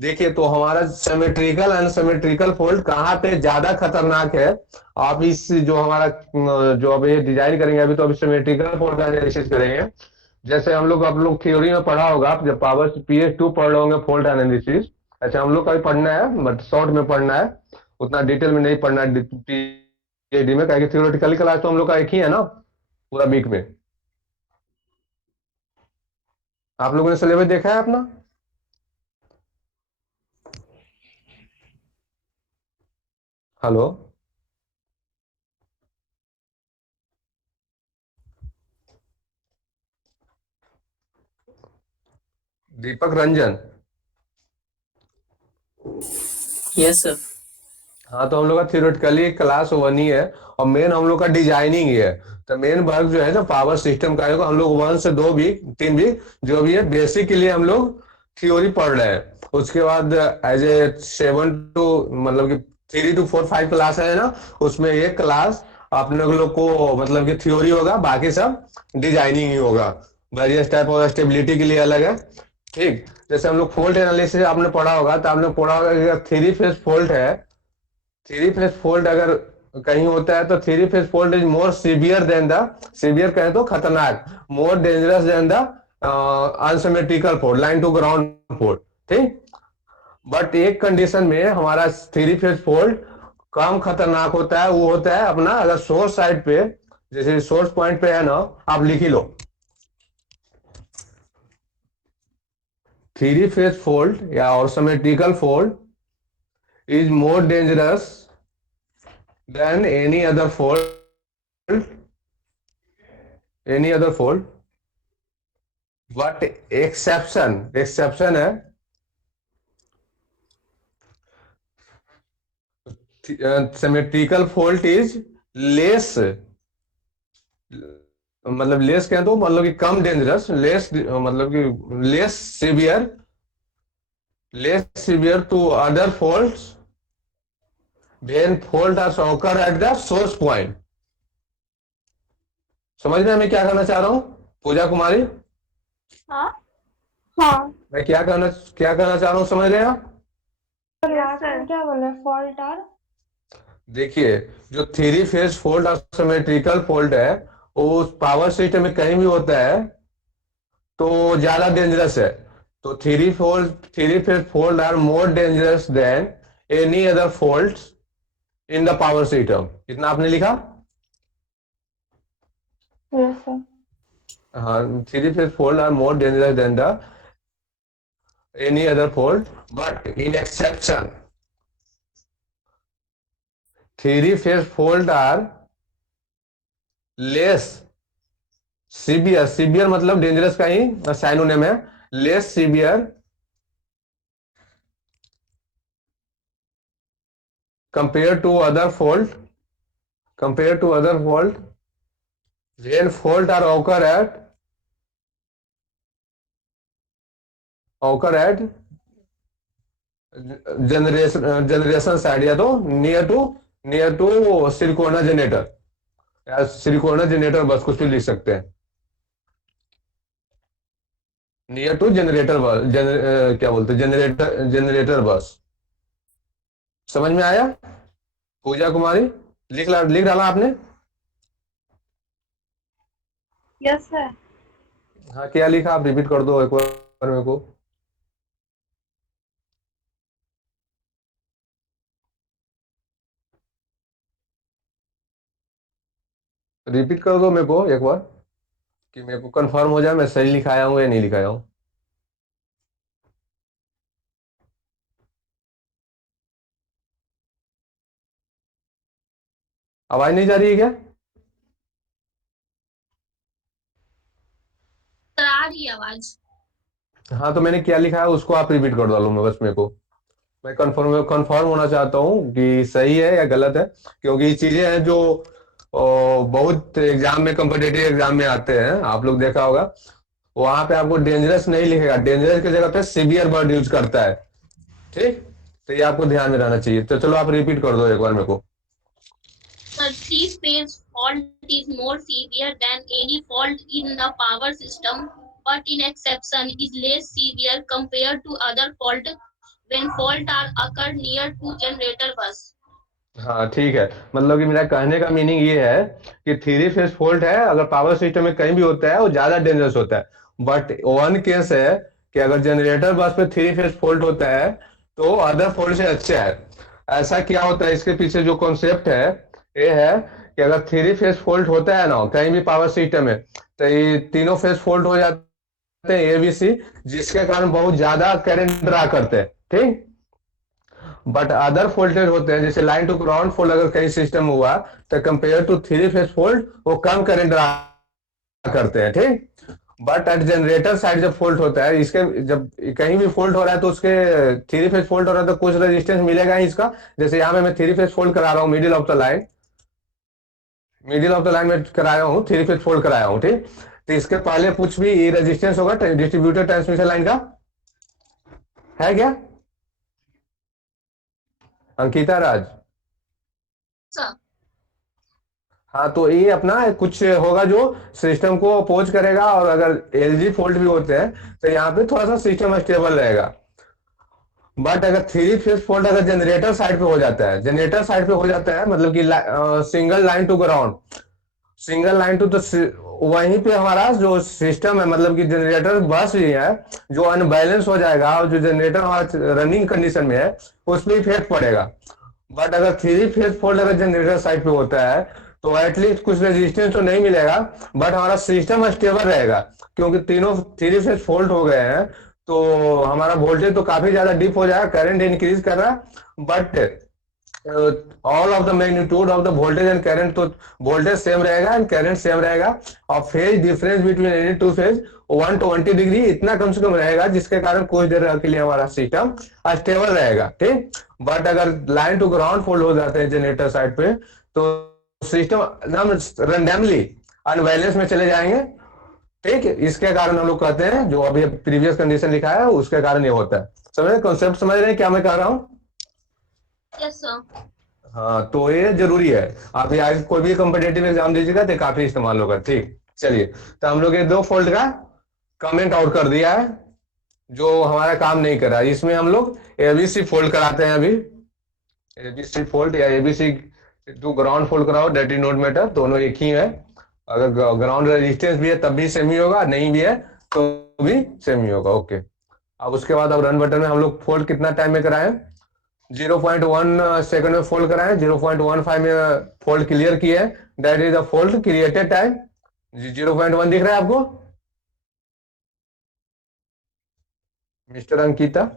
देखिए तो हमारा सिमेट्रिकल अनसिमेट्रिकल फोल्ड कहाँ पे ज्यादा खतरनाक है, आप इस जो हमारा जो अभी डिजाइन करेंगे, अभी तो अभी सिमेट्रिकल फोल्ड का एनालिसिस करेंगे। जैसे आप लोग थ्योरी में पढ़ा होगा, आप जब पावर PS2 पढ़ रहे होंगे फोल्ड एनालिसिस, अच्छा हम लोग का भी पढ़ना है बट शॉर्ट में पढ़ना है, उतना डिटेल में नहीं पढ़ना है PhD में, क्या थ्योरेटिकल क्लास तो हम लोग का एक ही है ना पूरा वीक में। आप लोगों ने सिलेबस देखा है अपना? Hello, Deepak Ranjan, yes sir. हाँ। तो हम लोग का थियोरेटिकली क्लास 1 ही है और मेन हम लोग का डिजाइनिंग ही है। तो मेन वर्क जो है ना पावर सिस्टम का है, हम लोग 1 से 2 वीक 3 वीक जो भी है बेसिक के लिए हम लोग थ्योरी पढ़ रहे हैं। उसके बाद एज ए 7 टू मतलब कि 3 to 4 5 क्लास है ना, उसमें एक क्लास अपने लोग को मतलब कि थ्योरी होगा, बाकी सब डिजाइनिंग ही होगा। वेरियस टाइप ऑफ स्टेबिलिटी के लिए अलग है, ठीक। जैसे हम लोग फोल्ट एनालिसिस आपने पढ़ा होगा, तो आपने पढ़ा होगा कि थ्री फेज फोल्ट है, थ्री फेज फोल्ड अगर कहीं होता है तो three phase fault is more severe than the, severe कहें तो खतरनाक, more dangerous than the unsymmetrical fault, line to ground fault, ठीक। बट एक कंडीशन में हमारा थ्री फेज फोल्ड कम खतरनाक होता है, वो होता है अपना अगर सोर्स साइड पे, जैसे सोर्स पॉइंट पे है ना, आप लिख ही लो, थ्री फेज फोल्ड या और symmetrical fold is more dangerous than any other fold, but exception है सिमेट्रिकल फॉल्ट इज लेस, मतलब लेस क्या तो मतलब कि कम डेंजरस, लेस मतलब कि less severe to other faults when fault are occur at the source point. समझ रहे हैं मैं क्या करना चाह रहा हूं पूजा कुमारी? हाँ हाँ मैं क्या करना चाह रहा हूं, समझ रहे हैं आप? लास्ट में क्या बोले, फॉल्ट आर? देखिए, जो थ्री फेज फॉल्ट और सिमेट्रिकल फॉल्ट है वो पावर सिस्टम में कहीं भी होता है तो ज्यादा डेंजरस है। तो three phase fault are more dangerous than any other fault in the power system. इतना आपने लिखा? Yes sir. हाँ, three phase fault are more dangerous than the any other fault, but in exception three phase fault are less severe, severe मतलब dangerous का ही synonym है, less severe compared to other fault, compared to other fault when fault are occur at generation side या तो near to सिलिकॉना generator या सिलिकॉना generator बस, कुछ भी लिख सकते हैं। नियर टू जनरेटर बस, क्या बोलते हैं, जनरेटर बस। समझ में आया पूजा कुमारी? लिख डाला आपने? Yes sir. हाँ, क्या लिखा आप रिपीट कर दो एक बार मेरे को। रिपीट कर दो मेरे को एक बार कि मेरे को कंफर्म हो जाए मैं सही लिखाया हूँ या नहीं लिखाया हूँ। आवाज नहीं जा रही है क्या? सर आ रही है आवाज। हाँ, तो मैंने क्या लिखा है उसको आप रिपीट कर डालो मैं बस, मेरे को मैं कंफर्म होना चाहता हूँ कि सही है या गलत है, क्योंकि ये चीजें हैं जो बहुत एग्जाम में, कॉम्पिटेटिव एग्जाम में आते हैं, आप लोग देखा होगा वहां पे आपको डेंजरस नहीं लिखेगा, डेंजरस की जगह पे सीवियर वर्ड यूज करता है। ठीक, तो ये आपको ध्यान में रहना चाहिए। तो चलो आप रिपीट कर दो एक बार मेरे को। Sir, three-phase fault is more severe than any fault in the power system, but in exception is less severe compared to other fault when fault are occur near to generator bus. हाँ ठीक है, मतलब कि मेरा कहने का meaning ये है कि थ्री फेज फॉल्ट है अगर पावर सिस्टम में कहीं भी होता है वो ज्यादा डेंजरस होता है, बट वन केस है कि अगर जनरेटर बस पे थ्री फेज फॉल्ट होता है तो अदर फॉल्ट से अच्छा है। ऐसा क्या होता है, इसके पीछे जो कॉन्सेप्ट है ये है कि अगर थ्री फेज फॉल्ट होता है ना कहीं भी पावर सिस्टम में, तो ये तीनों फेज फॉल्ट हो जाते हैं एबीसी, जिसके कारण बहुत ज्यादा करंट ड्रा करते हैं। ठीक, बट अदर फोल्टेज होते हैं जैसे लाइन टू ग्राउंड फॉल्ट अगर कहीं सिस्टम हुआ तो compare to three phase fault वो कम करंट ड्रा करते हैं। ठीक, बट एट जनरेटर साइड जब फॉल्ट होता है, इसके जब कहीं भी फॉल्ट हो रहा है तो उसके थ्री फेज फॉल्ट हो रहा है तो कुछ रेजिस्टेंस मिलेगा ही इसका। जैसे यहाँ पे मैं थ्री फेज फॉल्ट करा रहा हूँ मिडिल ऑफ द लाइन, में कराया हूँ, थ्री फेज फॉल्ट कराया हूँ। ठीक, तो इसके पहले कुछ भी रेजिस्टेंस होगा डिस्ट्रीब्यूटर ट्रांसमिशन लाइन का, है क्या अंकिता राज? Sir, हाँ, तो ये अपना कुछ होगा जो सिस्टम को अपोज करेगा, और अगर एलजी फॉल्ट भी होते हैं तो यहाँ पे थोड़ा सा सिस्टम स्टेबल रहेगा। बट अगर थ्री फेज फॉल्ट अगर जनरेटर साइड पे हो जाता है, मतलब कि single line to ground, single line to, तो वहीं पे हमारा जो सिस्टम है मतलब कि जनरेटर बस भी है जो अनबैलेंस हो जाएगा, और जो जनरेटर हमारा रनिंग कंडीशन में है उस पर इफेक्ट पड़ेगा। बट अगर थ्री फेज फॉल्ट अगर जनरेटर साइड पे होता है तो एटलीस्ट कुछ रेजिस्टेंस तो नहीं मिलेगा, बट हमारा सिस्टम स्टेबल रहेगा, क्योंकि तीनों थ्री फेज फॉल्ट हो गए हैं तो हमारा वोल्टेज तो काफी ज्यादा डिप हो जाएगा, करंट इंक्रीज कर रहा है, but all of the magnitude of the voltage and current, तो वोल्टेज सेम रहेगा एंड करंट सेम रहेगा, और phase difference between any two phase 120 degree इतना कम से कम रहेगा, जिसके कारण कुछ देर के लिए हमारा सिस्टम स्टेबल रहेगा, ठीक। बट अगर लाइन टू ग्राउंड फॉल्ट हो जाते हैं जनरेटर साइड पे, तो सिस्टम एकदम रैंडमली अनबैलेंस में चले जाएंगे, ठीक। इसके कारण हम लोग कहते हैं, जो अभी प्रीवियस कंडीशन लिखा है उसके कारण ये होता है। समझ कॉन्सेप्ट समझ रहे हैं क्या मैं कह रहा हूँ? Yes, sir. हाँ, तो ये जरूरी है। आप ये आगे कोई भी कॉम्पिटेटिव एग्जाम दीजिएगा तो काफी इस्तेमाल होगा, ठीक। चलिए, तो हम लोग ये 2 फोल्ड का कमेंट आउट कर दिया है, जो हमारा काम नहीं कर रहा है। इसमें हम लोग एबीसी फोल्ड कराते हैं अभी, एबीसी फोल्ड या एबीसी टू ग्राउंड फोल्ड कराओ, डेट इज नॉट मैटर, दोनों एक ही है। अगर ग्राउंड रेजिस्टेंस भी है तब भी सेम ही होगा, नहीं भी है तो भी सेम ही होगा, ओके। अब उसके बाद अब रन बटन में हम लोग फोल्ड कितना टाइम में कराएं? 0.1 सेकंड में फोल्ड कराएं, 0.15 में फोल्ड क्लियर किए, that is the fold created time. 0.1 दिख रहा है आपको mister Ankita?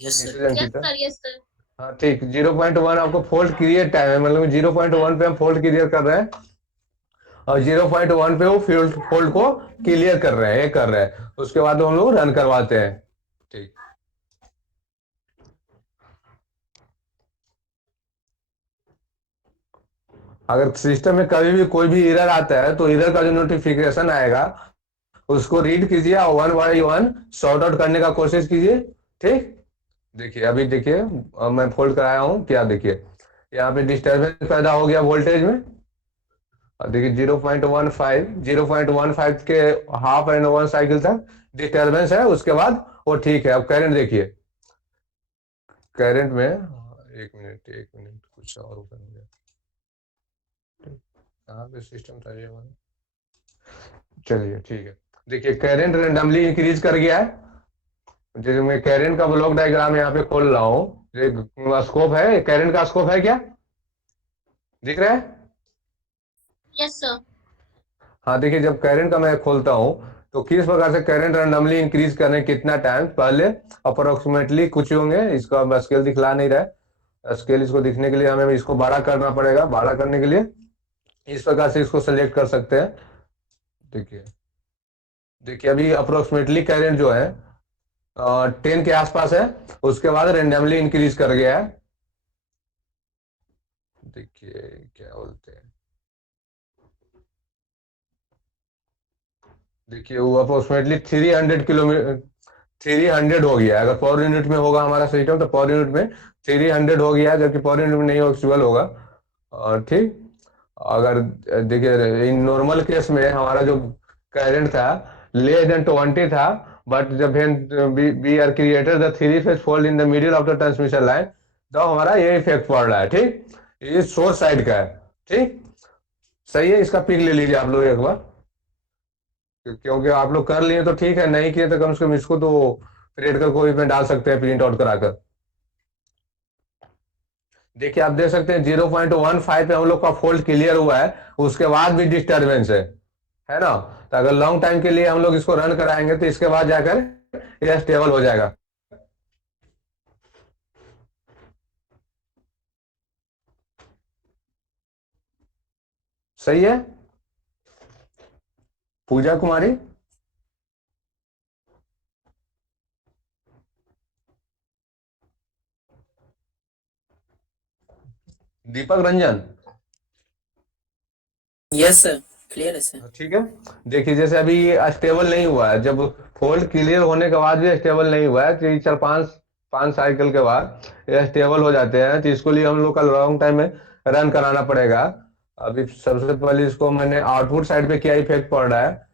Yes sir. Mister Yes, Ankita, sir. Yes, sir. हाँ ठीक। 0.1 आपको फोल्ड क्रिएट टाइम है, मतलब 0.1 पे हम फोल्ड क्लियर कर रहे हैं, और 0.1 पे वो फोल्ड को क्लियर कर रहे हैं, ये कर रहे हैं। उसके बाद हम लोग रन करवाते हैं, ठीक। अगर सिस्टम में कभी भी कोई भी एरर आता है तो एरर का जो नोटिफिकेशन आएगा उसको रीड कीजिए और 1 बाय 1 सॉर्ट आउट करने का कोशिश कीजिए, ठीक। देखिए, अभी देखिए मैं फोल्ड कराया हूँ, क्या देखिए यहाँ पे डिस्टर्बेंस पैदा हो गया वोल्टेज में, और देखिए 0.15 के हाफ एंड 1 साइकिल तक डिस्टर्बेंस है, उसके बाद वो ठीक है। अब करंट देखिए, करंट में एक मिनट कुछ और ओपन हो गया, यहाँ पे सिस्टम था ये वाला, चलिए ठीक है। देखिए करंट रैंडमली इंक्रीज कर गया है, जैसे मैं करंट का ब्लॉक डायग्राम यहाँ पे खोल रहा हूँ, स्कोप है, करंट का स्कोप है क्या दिख रहा है? Yes, sir. हाँ देखिए, जब करंट का मैं खोलता हूँ तो किस प्रकार से करंट रैंडमली इंक्रीज करने कितना टाइम पहले अप्रोक्सीमेटली कुछ होंगे, इसका स्केल दिखला नहीं रहा है, स्केल इसको दिखने के लिए हमें इसको बड़ा करना पड़ेगा। बड़ा करने के लिए इस प्रकार से इसको सेलेक्ट कर सकते हैं। देखिए देखिए अभी अप्रोक्सीमेटली करंट जो है 10 के आसपास है, उसके बाद रेंडमली इंक्रीज कर गया है। देखिए क्या बोलते हैं, देखिए वो अप्रोक्सीमेटली 300 किलोमीटर 300 हो गया है। अगर पर यूनिट में होगा हमारा सिस्टम तो पर यूनिट में 300 हो गया है, जबकि पर यूनिट में नहीं एक्चुअल होगा, ठीक। अगर देखिए इन नॉर्मल केस में हमारा जो करंट था लेस देन 20 था, बट जब we are created the 3 phase fault in the middle of the transmission line, तो हमारा ये इफेक्ट पड़ रहा है, ठीक। ये सोर्स साइड का है, ठीक। सही है, इसका पिक ले लीजिए आप लोग एक बार, क्योंकि आप लोग कर लिए तो ठीक है, नहीं किए तो कम से कम इसको तो प्रिंट कर कोई में डाल सकते हैं, प्रिंट आउट कराकर। देखिए आप देख सकते हैं 0.15 पे हम लोग का फोल्ड क्लियर हुआ है, उसके बाद भी डिस्टर्बेंस है ना। तो अगर लॉन्ग टाइम के लिए हम लोग इसको रन कराएंगे तो इसके बाद जाकर यह स्टेबल हो जाएगा। सही है पूजा कुमारी? Deepak Ranjan? Yes sir, clear है सर। ठीक है। देखिए जैसे अभी ये स्टेबल नहीं हुआ है, जब फोल्ड क्लियर होने के बाद भी स्टेबल नहीं हुआ है, 3 4 5 साइकिल के बाद ये स्टेबल हो जाते हैं, तो इसको लिए हम लोग का लॉन्ग टाइम में रन कराना पड़ेगा। अभी सबसे पहले इसको मैंने आउटपुट साइड पे क्या इफेक्ट पड़ रहा है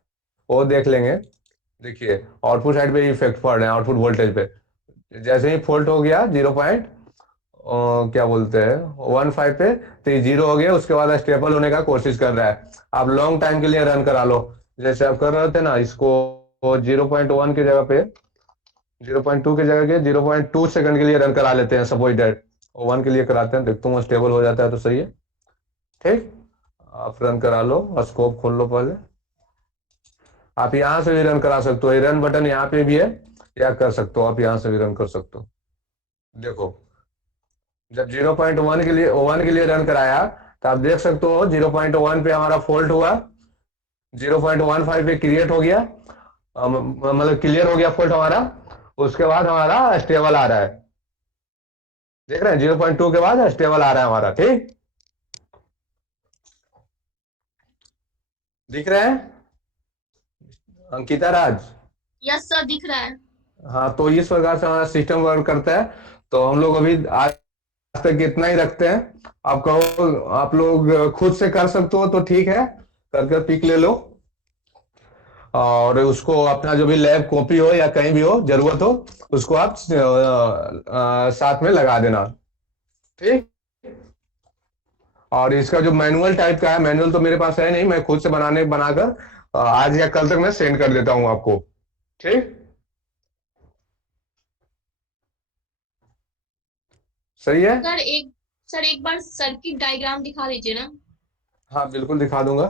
वो देख लेंगे। देखिए आउटपुट साइड पे इफेक्ट पड़ रहे हैं, आउटपुट वोल्टेज पे जैसे ही फॉल्ट हो गया 0. क्या बोलते हैं 15 पे, तो ये 0 हो गया, उसके बाद स्टेबल होने का कोशिश कर रहा है। आप लॉन्ग टाइम के लिए रन करा लो, जैसे आप कर रहे थे ना, इसको 0.1 की जगह पे 0.2 की जगह के 0.2 सेकंड के लिए रन करा लेते हैं, सपोज दैट 1 के लिए कराते हैं, देखता हूँ स्टेबल हो जाता है तो सही है, ठीक। आप रन करा लो और स्कोप खोल लो पहले। आप यहाँ से भी रन करा सकते हो, रन बटन यहाँ पे भी है, या कर सकते हो आप यहाँ से भी रन कर सकते हो। देखो जब 0.1 के लिए रन कराया तो आप देख सकते हो 0.1 पे हमारा फॉल्ट हुआ, 0.15 पे क्रिएट हो गया, मतलब क्लियर हो गया फॉल्ट हमारा। उसके बाद हमारा स्टेबल आ रहा है, देख रहे हैं 0.2 के बाद स्टेबल आ रहा है हमारा। ठीक, दिख रहे हैं अंकिता राज? यस सर, दिख रहा है। हाँ, तो इस प्रकार से हमारा सिस्टम वर्क करता है। तो हम लोग अभी आज तक इतना ही रखते हैं। आप कहो आप लोग खुद से कर सकते हो तो ठीक है, करके पिक ले लो और उसको अपना जो भी लैब कॉपी हो या कहीं भी हो जरूरत हो उसको आप साथ में लगा देना। ठीक, और इसका जो मैनुअल टाइप का है, मैनुअल तो मेरे पास है नहीं, मैं खुद से बनाकर आज या कल तक मैं सेंड कर देता हूं आपको। ठीक, सही है। सर एक बार सर्किट डायग्राम दिखा दीजिए ना। हाँ बिल्कुल दिखा दूंगा।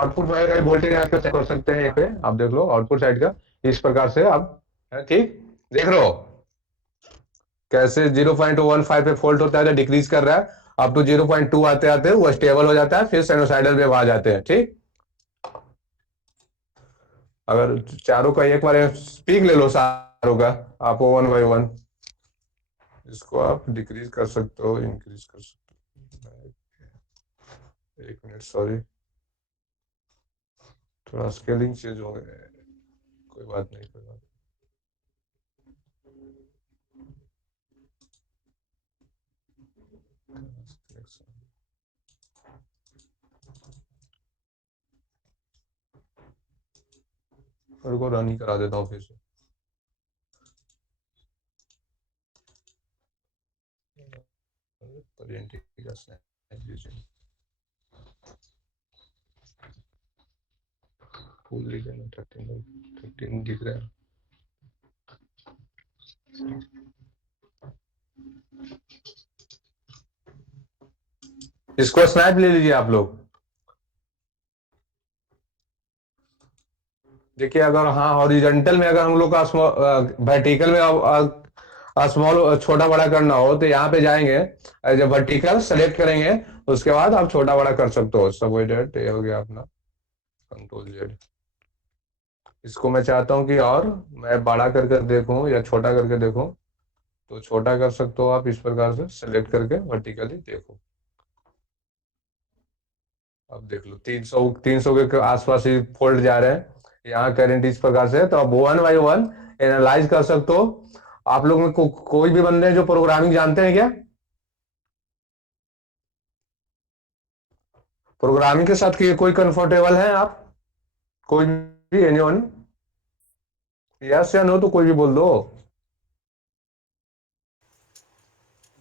आउटपुट साइड का वोल्टेज आपका चेक कर सकते हैं, यहाँ पे आप देख लो आउटपुट साइड का इस प्रकार से आप है। ठीक, देख रहे हो कैसे 0.15 पे फॉल्ट होता है तो डिक्रीज कर रहा है, अप टू 0.2 आते आते वो स्टेबल हो जाता है, फिर साइनोसाइडल वेव आ जाते हैं। ठीक, अगर चारों का एक बार पीक ले लो सारों का, आप 1 बाय 1 इसको आप डिक्रीज कर सकते हो, इंक्रीज कर सकते हो। एक मिनट, सॉरी, थोड़ा स्केलिंग चेंज हो गया है, कोई बात नहीं, कोई बात नहीं। को रन ही करा देता हूँ फिर से। फुल दिख रहा है, 13 दिख रहा है। इसको स्नैप ले लीजिए आप लोग। देखिए अगर हाँ हॉरिजॉन्टल में अगर हम लोग का वर्टिकल में स्मॉल छोटा बड़ा करना हो तो यहाँ पे जाएंगे, जब वर्टिकल सेलेक्ट करेंगे उसके बाद आप छोटा बड़ा कर सकते हो। सबोइडेट ये हो गया अपना, कंट्रोल जेड। इसको मैं चाहता हूँ कि और मैं बड़ा करके देखूं या छोटा करके देखूं, तो छोटा कर सकते हो आप इस प्रकार से सेलेक्ट करके वर्टिकली देखो। अब देख लो 300 के आसपास ही फोल्ड जा रहे हैं, यहाँ करंट इस प्रकार से। तो अब 1 बाय 1 एनालाइज कर सकते हो। आप लोग में कोई भी बंदे हैं जो प्रोग्रामिंग जानते हैं क्या? प्रोग्रामिंग के साथ कोई कंफर्टेबल है आप? कोई भी, एनीवन? यस या नो तो कोई भी बोल दो।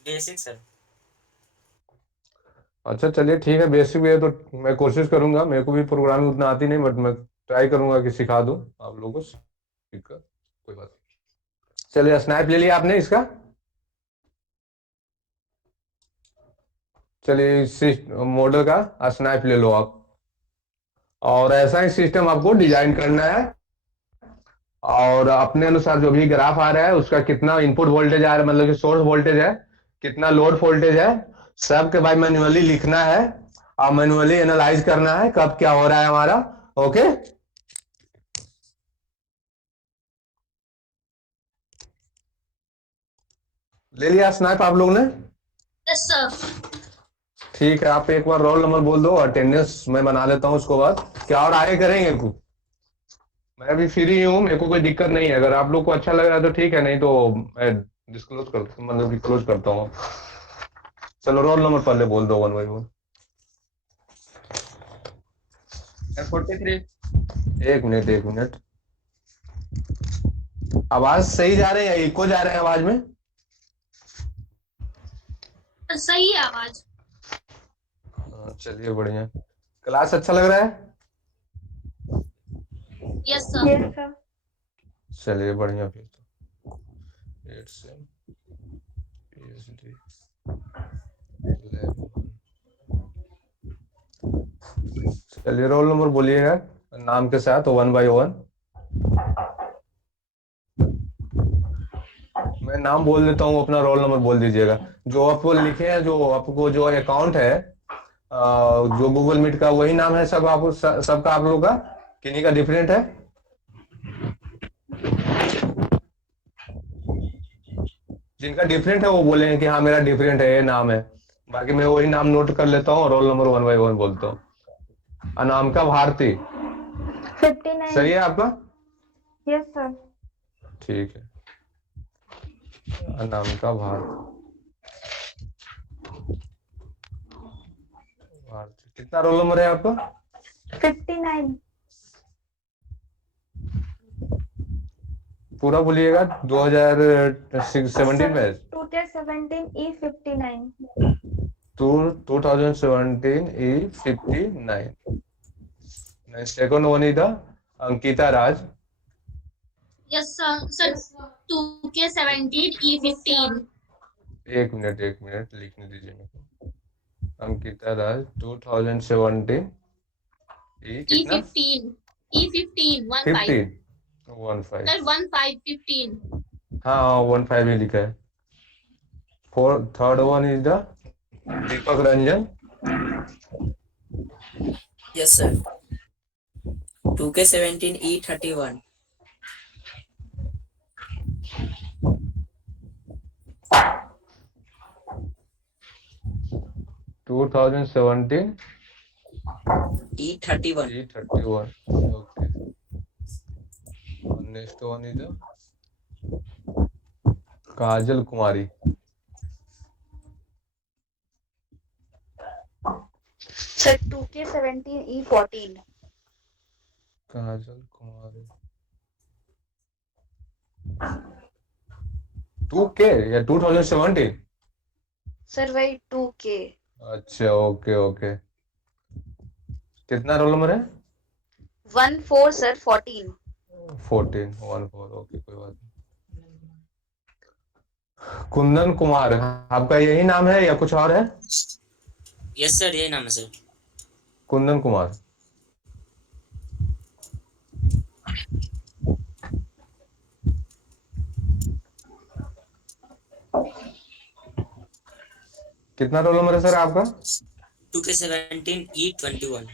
Basic sir. अच्छा चलिए ठीक है, बेसिक भी है तो मैं कोशिश करूंगा, मेरे को भी प्रोग्रामिंग उतना आती नहीं, बट मैं ट्राई करूंगा कि सिखा दूं आप लोगों को। ठीक है, कोई बात नहीं। चलिए स्नैप ले लिया आपने इसका। चलिए इस मॉडल का स्नैप ले लो आप, और ऐसा ही सिस्टम आपको डिजाइन करना है। और अपने अनुसार जो भी ग्राफ आ रहा है उसका कितना इनपुट वोल्टेज आ रहा है, मतलब कि सोर्स वोल्टेज है, कितना लोड वोल्टेज है, सब के भाई मैन्युअली लिखना है और मैन्युअली एनालाइज करना है कब क्या हो रहा है हमारा। ओके, ले लिया स्नैप आप लोग ने? Yes sir. ठीक है, आप एक बार रोल नंबर बोल दो, अटेंडेंस मैं बना लेता हूँ उसके बाद क्या और आगे करेंगे कुछ। मैं भी फ्री हूँ, मेरे को कोई दिक्कत नहीं है, अगर आप लोग को अच्छा लग रहा है तो ठीक है, नहीं तो मैं डिस्क्लोज कर मतलब क्लोज करता हूँ। चलो रोल नंबर पहले बोल दो 1 बाय 1। 43। एक मिनट एक मिनट, आवाज सही जा रही है या इको जा रहा है आवाज में? सही है आवाज। चलिए बढ़िया। क्लास अच्छा लग रहा है? Yes sir. Yes sir. चलिए बढ़िया, फिर तो 8 से PhD लैब। चलिए रोल नंबर बोलिएगा नाम के साथ 1/1। मैं नाम बोल देता हूँ, अपना रोल नंबर बोल दीजिएगा। जो आपको लिखे हैं, जो आपको जो अकाउंट है जो गूगल मीट का, वही नाम है सब, आप सबका आप लोगों का, किन्हीं का डिफरेंट है? जिनका डिफरेंट है वो बोलेंगे कि हाँ मेरा डिफरेंट है, ये नाम है। बाकी मैं वही नाम नोट कर लेता हूँ, रोल नंबर 1/1 बोलता हूँ। अनामिका भारती, 59। सही है आपका? Yes sir. ठीक है, अनामिका भारती। कितना रोल नंबर है आपका? 59। पूरा बोलिएगा। 2017 में? 2017 E59। 2017 E59। Second one is the Ankita Raj. Yes, sir. 2K17 E15. एक मिनट लिखने दीजिए मेरे को। अंकिता राज 2017 ई कितना? E15. E15. 15. 15 15। Sir, 15. हाँ 15 ही लिखा है। Third one is the Deepak Ranjan. Yes, sir. 2K17 E31. 2017 E31. E31। Okay, next one is the Kajal Kumari. Sir, 2K17 E14. Kajal Kumari 2K या 2017? Sir, why 2K? अच्छा, ओके ओके। कितना रोल नंबर है? 14 sir, 14. 14 14। ओके, कोई बात नहीं। कुंदन कुमार, आपका यही नाम है या कुछ और है? Yes, sir. यही नाम है सर। कुंदन कुमार। कितना रोल नंबर है सर आपका? 2K17 E21.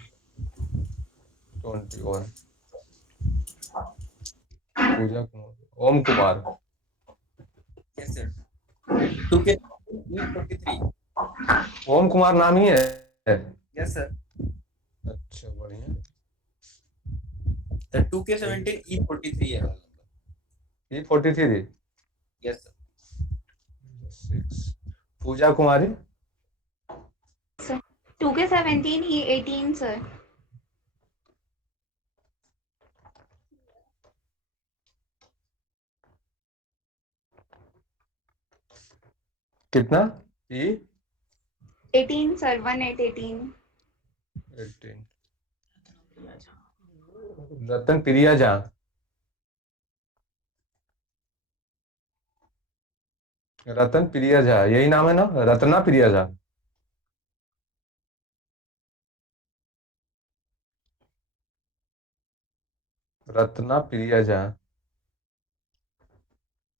21। पूजा कुमार, ओम Kumar. Yes, sir. 2K E43. ओम कुमार नाम ही है? Yes, sir. अच्छा, बढ़िया। The 2K17 E43 है roll number. E43। Yes, sir. 6। पूजा कुमारी। Sir, 2K17 E18 sir. कितना? E 18 sir, 1818. 18। रतन प्रिया झा। रतन प्रिया झा यही नाम है ना? रत्ना प्रिया झा। रत्ना प्रिया झा।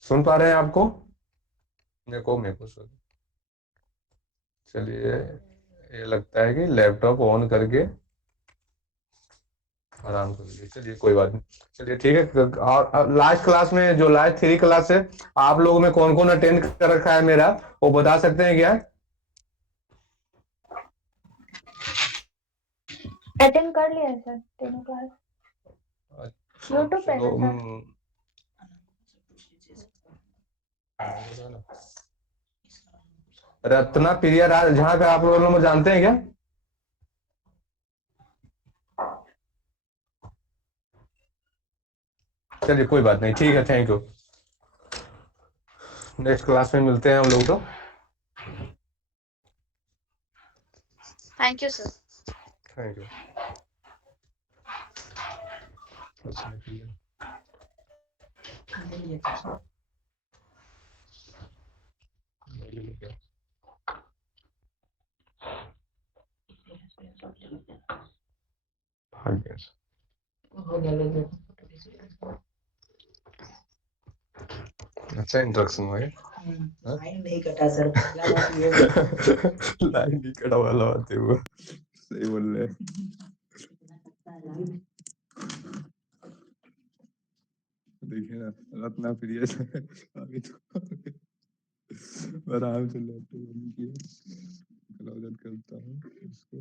सुन पा रहे हैं आपको? मेरे को सुन। चलिए, ये लगता है कि लैपटॉप ऑन करके आराम कर लीजिए। चलिए कोई बात नहीं। चलिए ठीक है। और लास्ट क्लास में, जो लास्ट 3 क्लास है, आप लोगों में कौन कौन अटेंड कर रखा है मेरा, वो बता सकते हैं क्या? अटेंड कर लिया है सर तीनों क्लास। यूट्यूब पे चलो, ना सर। रत्ना प्रिया झा का आप लोग जानते हैं क्या? चलिए कोई बात नहीं, ठीक है, थैंक यू। नेक्स्ट क्लास में मिलते हैं हम लोग तो। Thank you sir. Thank you. भाग्य से। अच्छा इंट्रोडक्शन हुआ है। लाइन नहीं कटा सर, पहला बात ये लाइन नहीं कटा वाला बात है वो, सही बोल रहे हैं। देखिए ना अपना प्रिय अभी तो आराम से लैपटॉप बंद किया, क्लोज करता हूँ इसको।